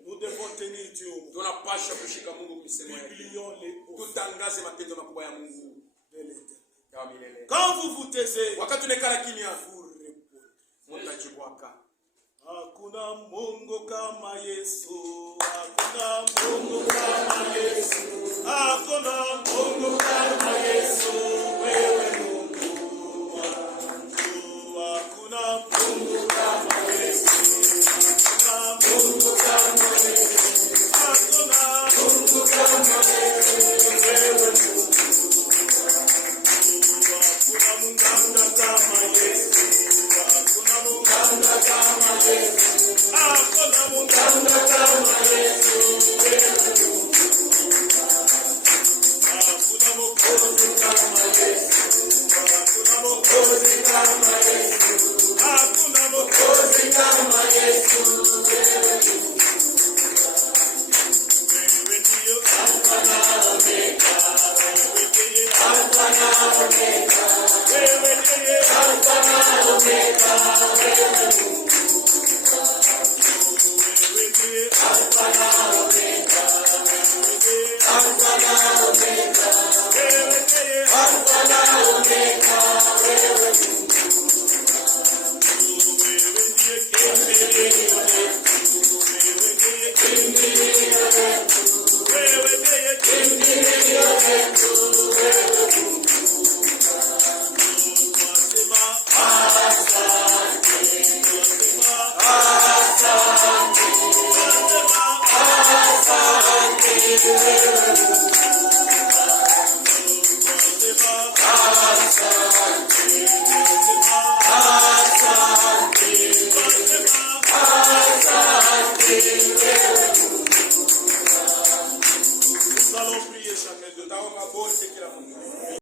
Nous devons tenir Dieu au mot. Tunapasha kushika Mungu msemo yake. Publions les hauts Tutangaze matendo makubwa ya Mungu de l'Éternel. ya milele. Quand vous vous taisez, Wakati tunekala kimya, vous répondez. mtajibwaka. Hakuna Mungu kama Yesu. Hakuna Mungu kama Yesu. Hakuna Mungu kama Yesu. Wewe Mungu wangu. Hakuna Mungu kama Yesu. Hakuna Mungu kama Yesu. Hakuna Mungu kama Yesu. Wewe Mungu wangu. Hakuna munganga kama Yesu. Hakuna munganga kama Yesu. Hakuna munganga kama Yesu. Hakuna mwokozi kama Yesu. Hakuna mwokozi kama Yesu. Hakuna mwokozi kama Yesu. Wewe ndiyo Alfa na Omega. Wewe ndiye Alfa na Omega. Wewe ndiye Alfa na Omega. Wewe ndiye Alfa na Omega. Wewe ndiye Alfa na Omega. Wewe ndiye Alfa na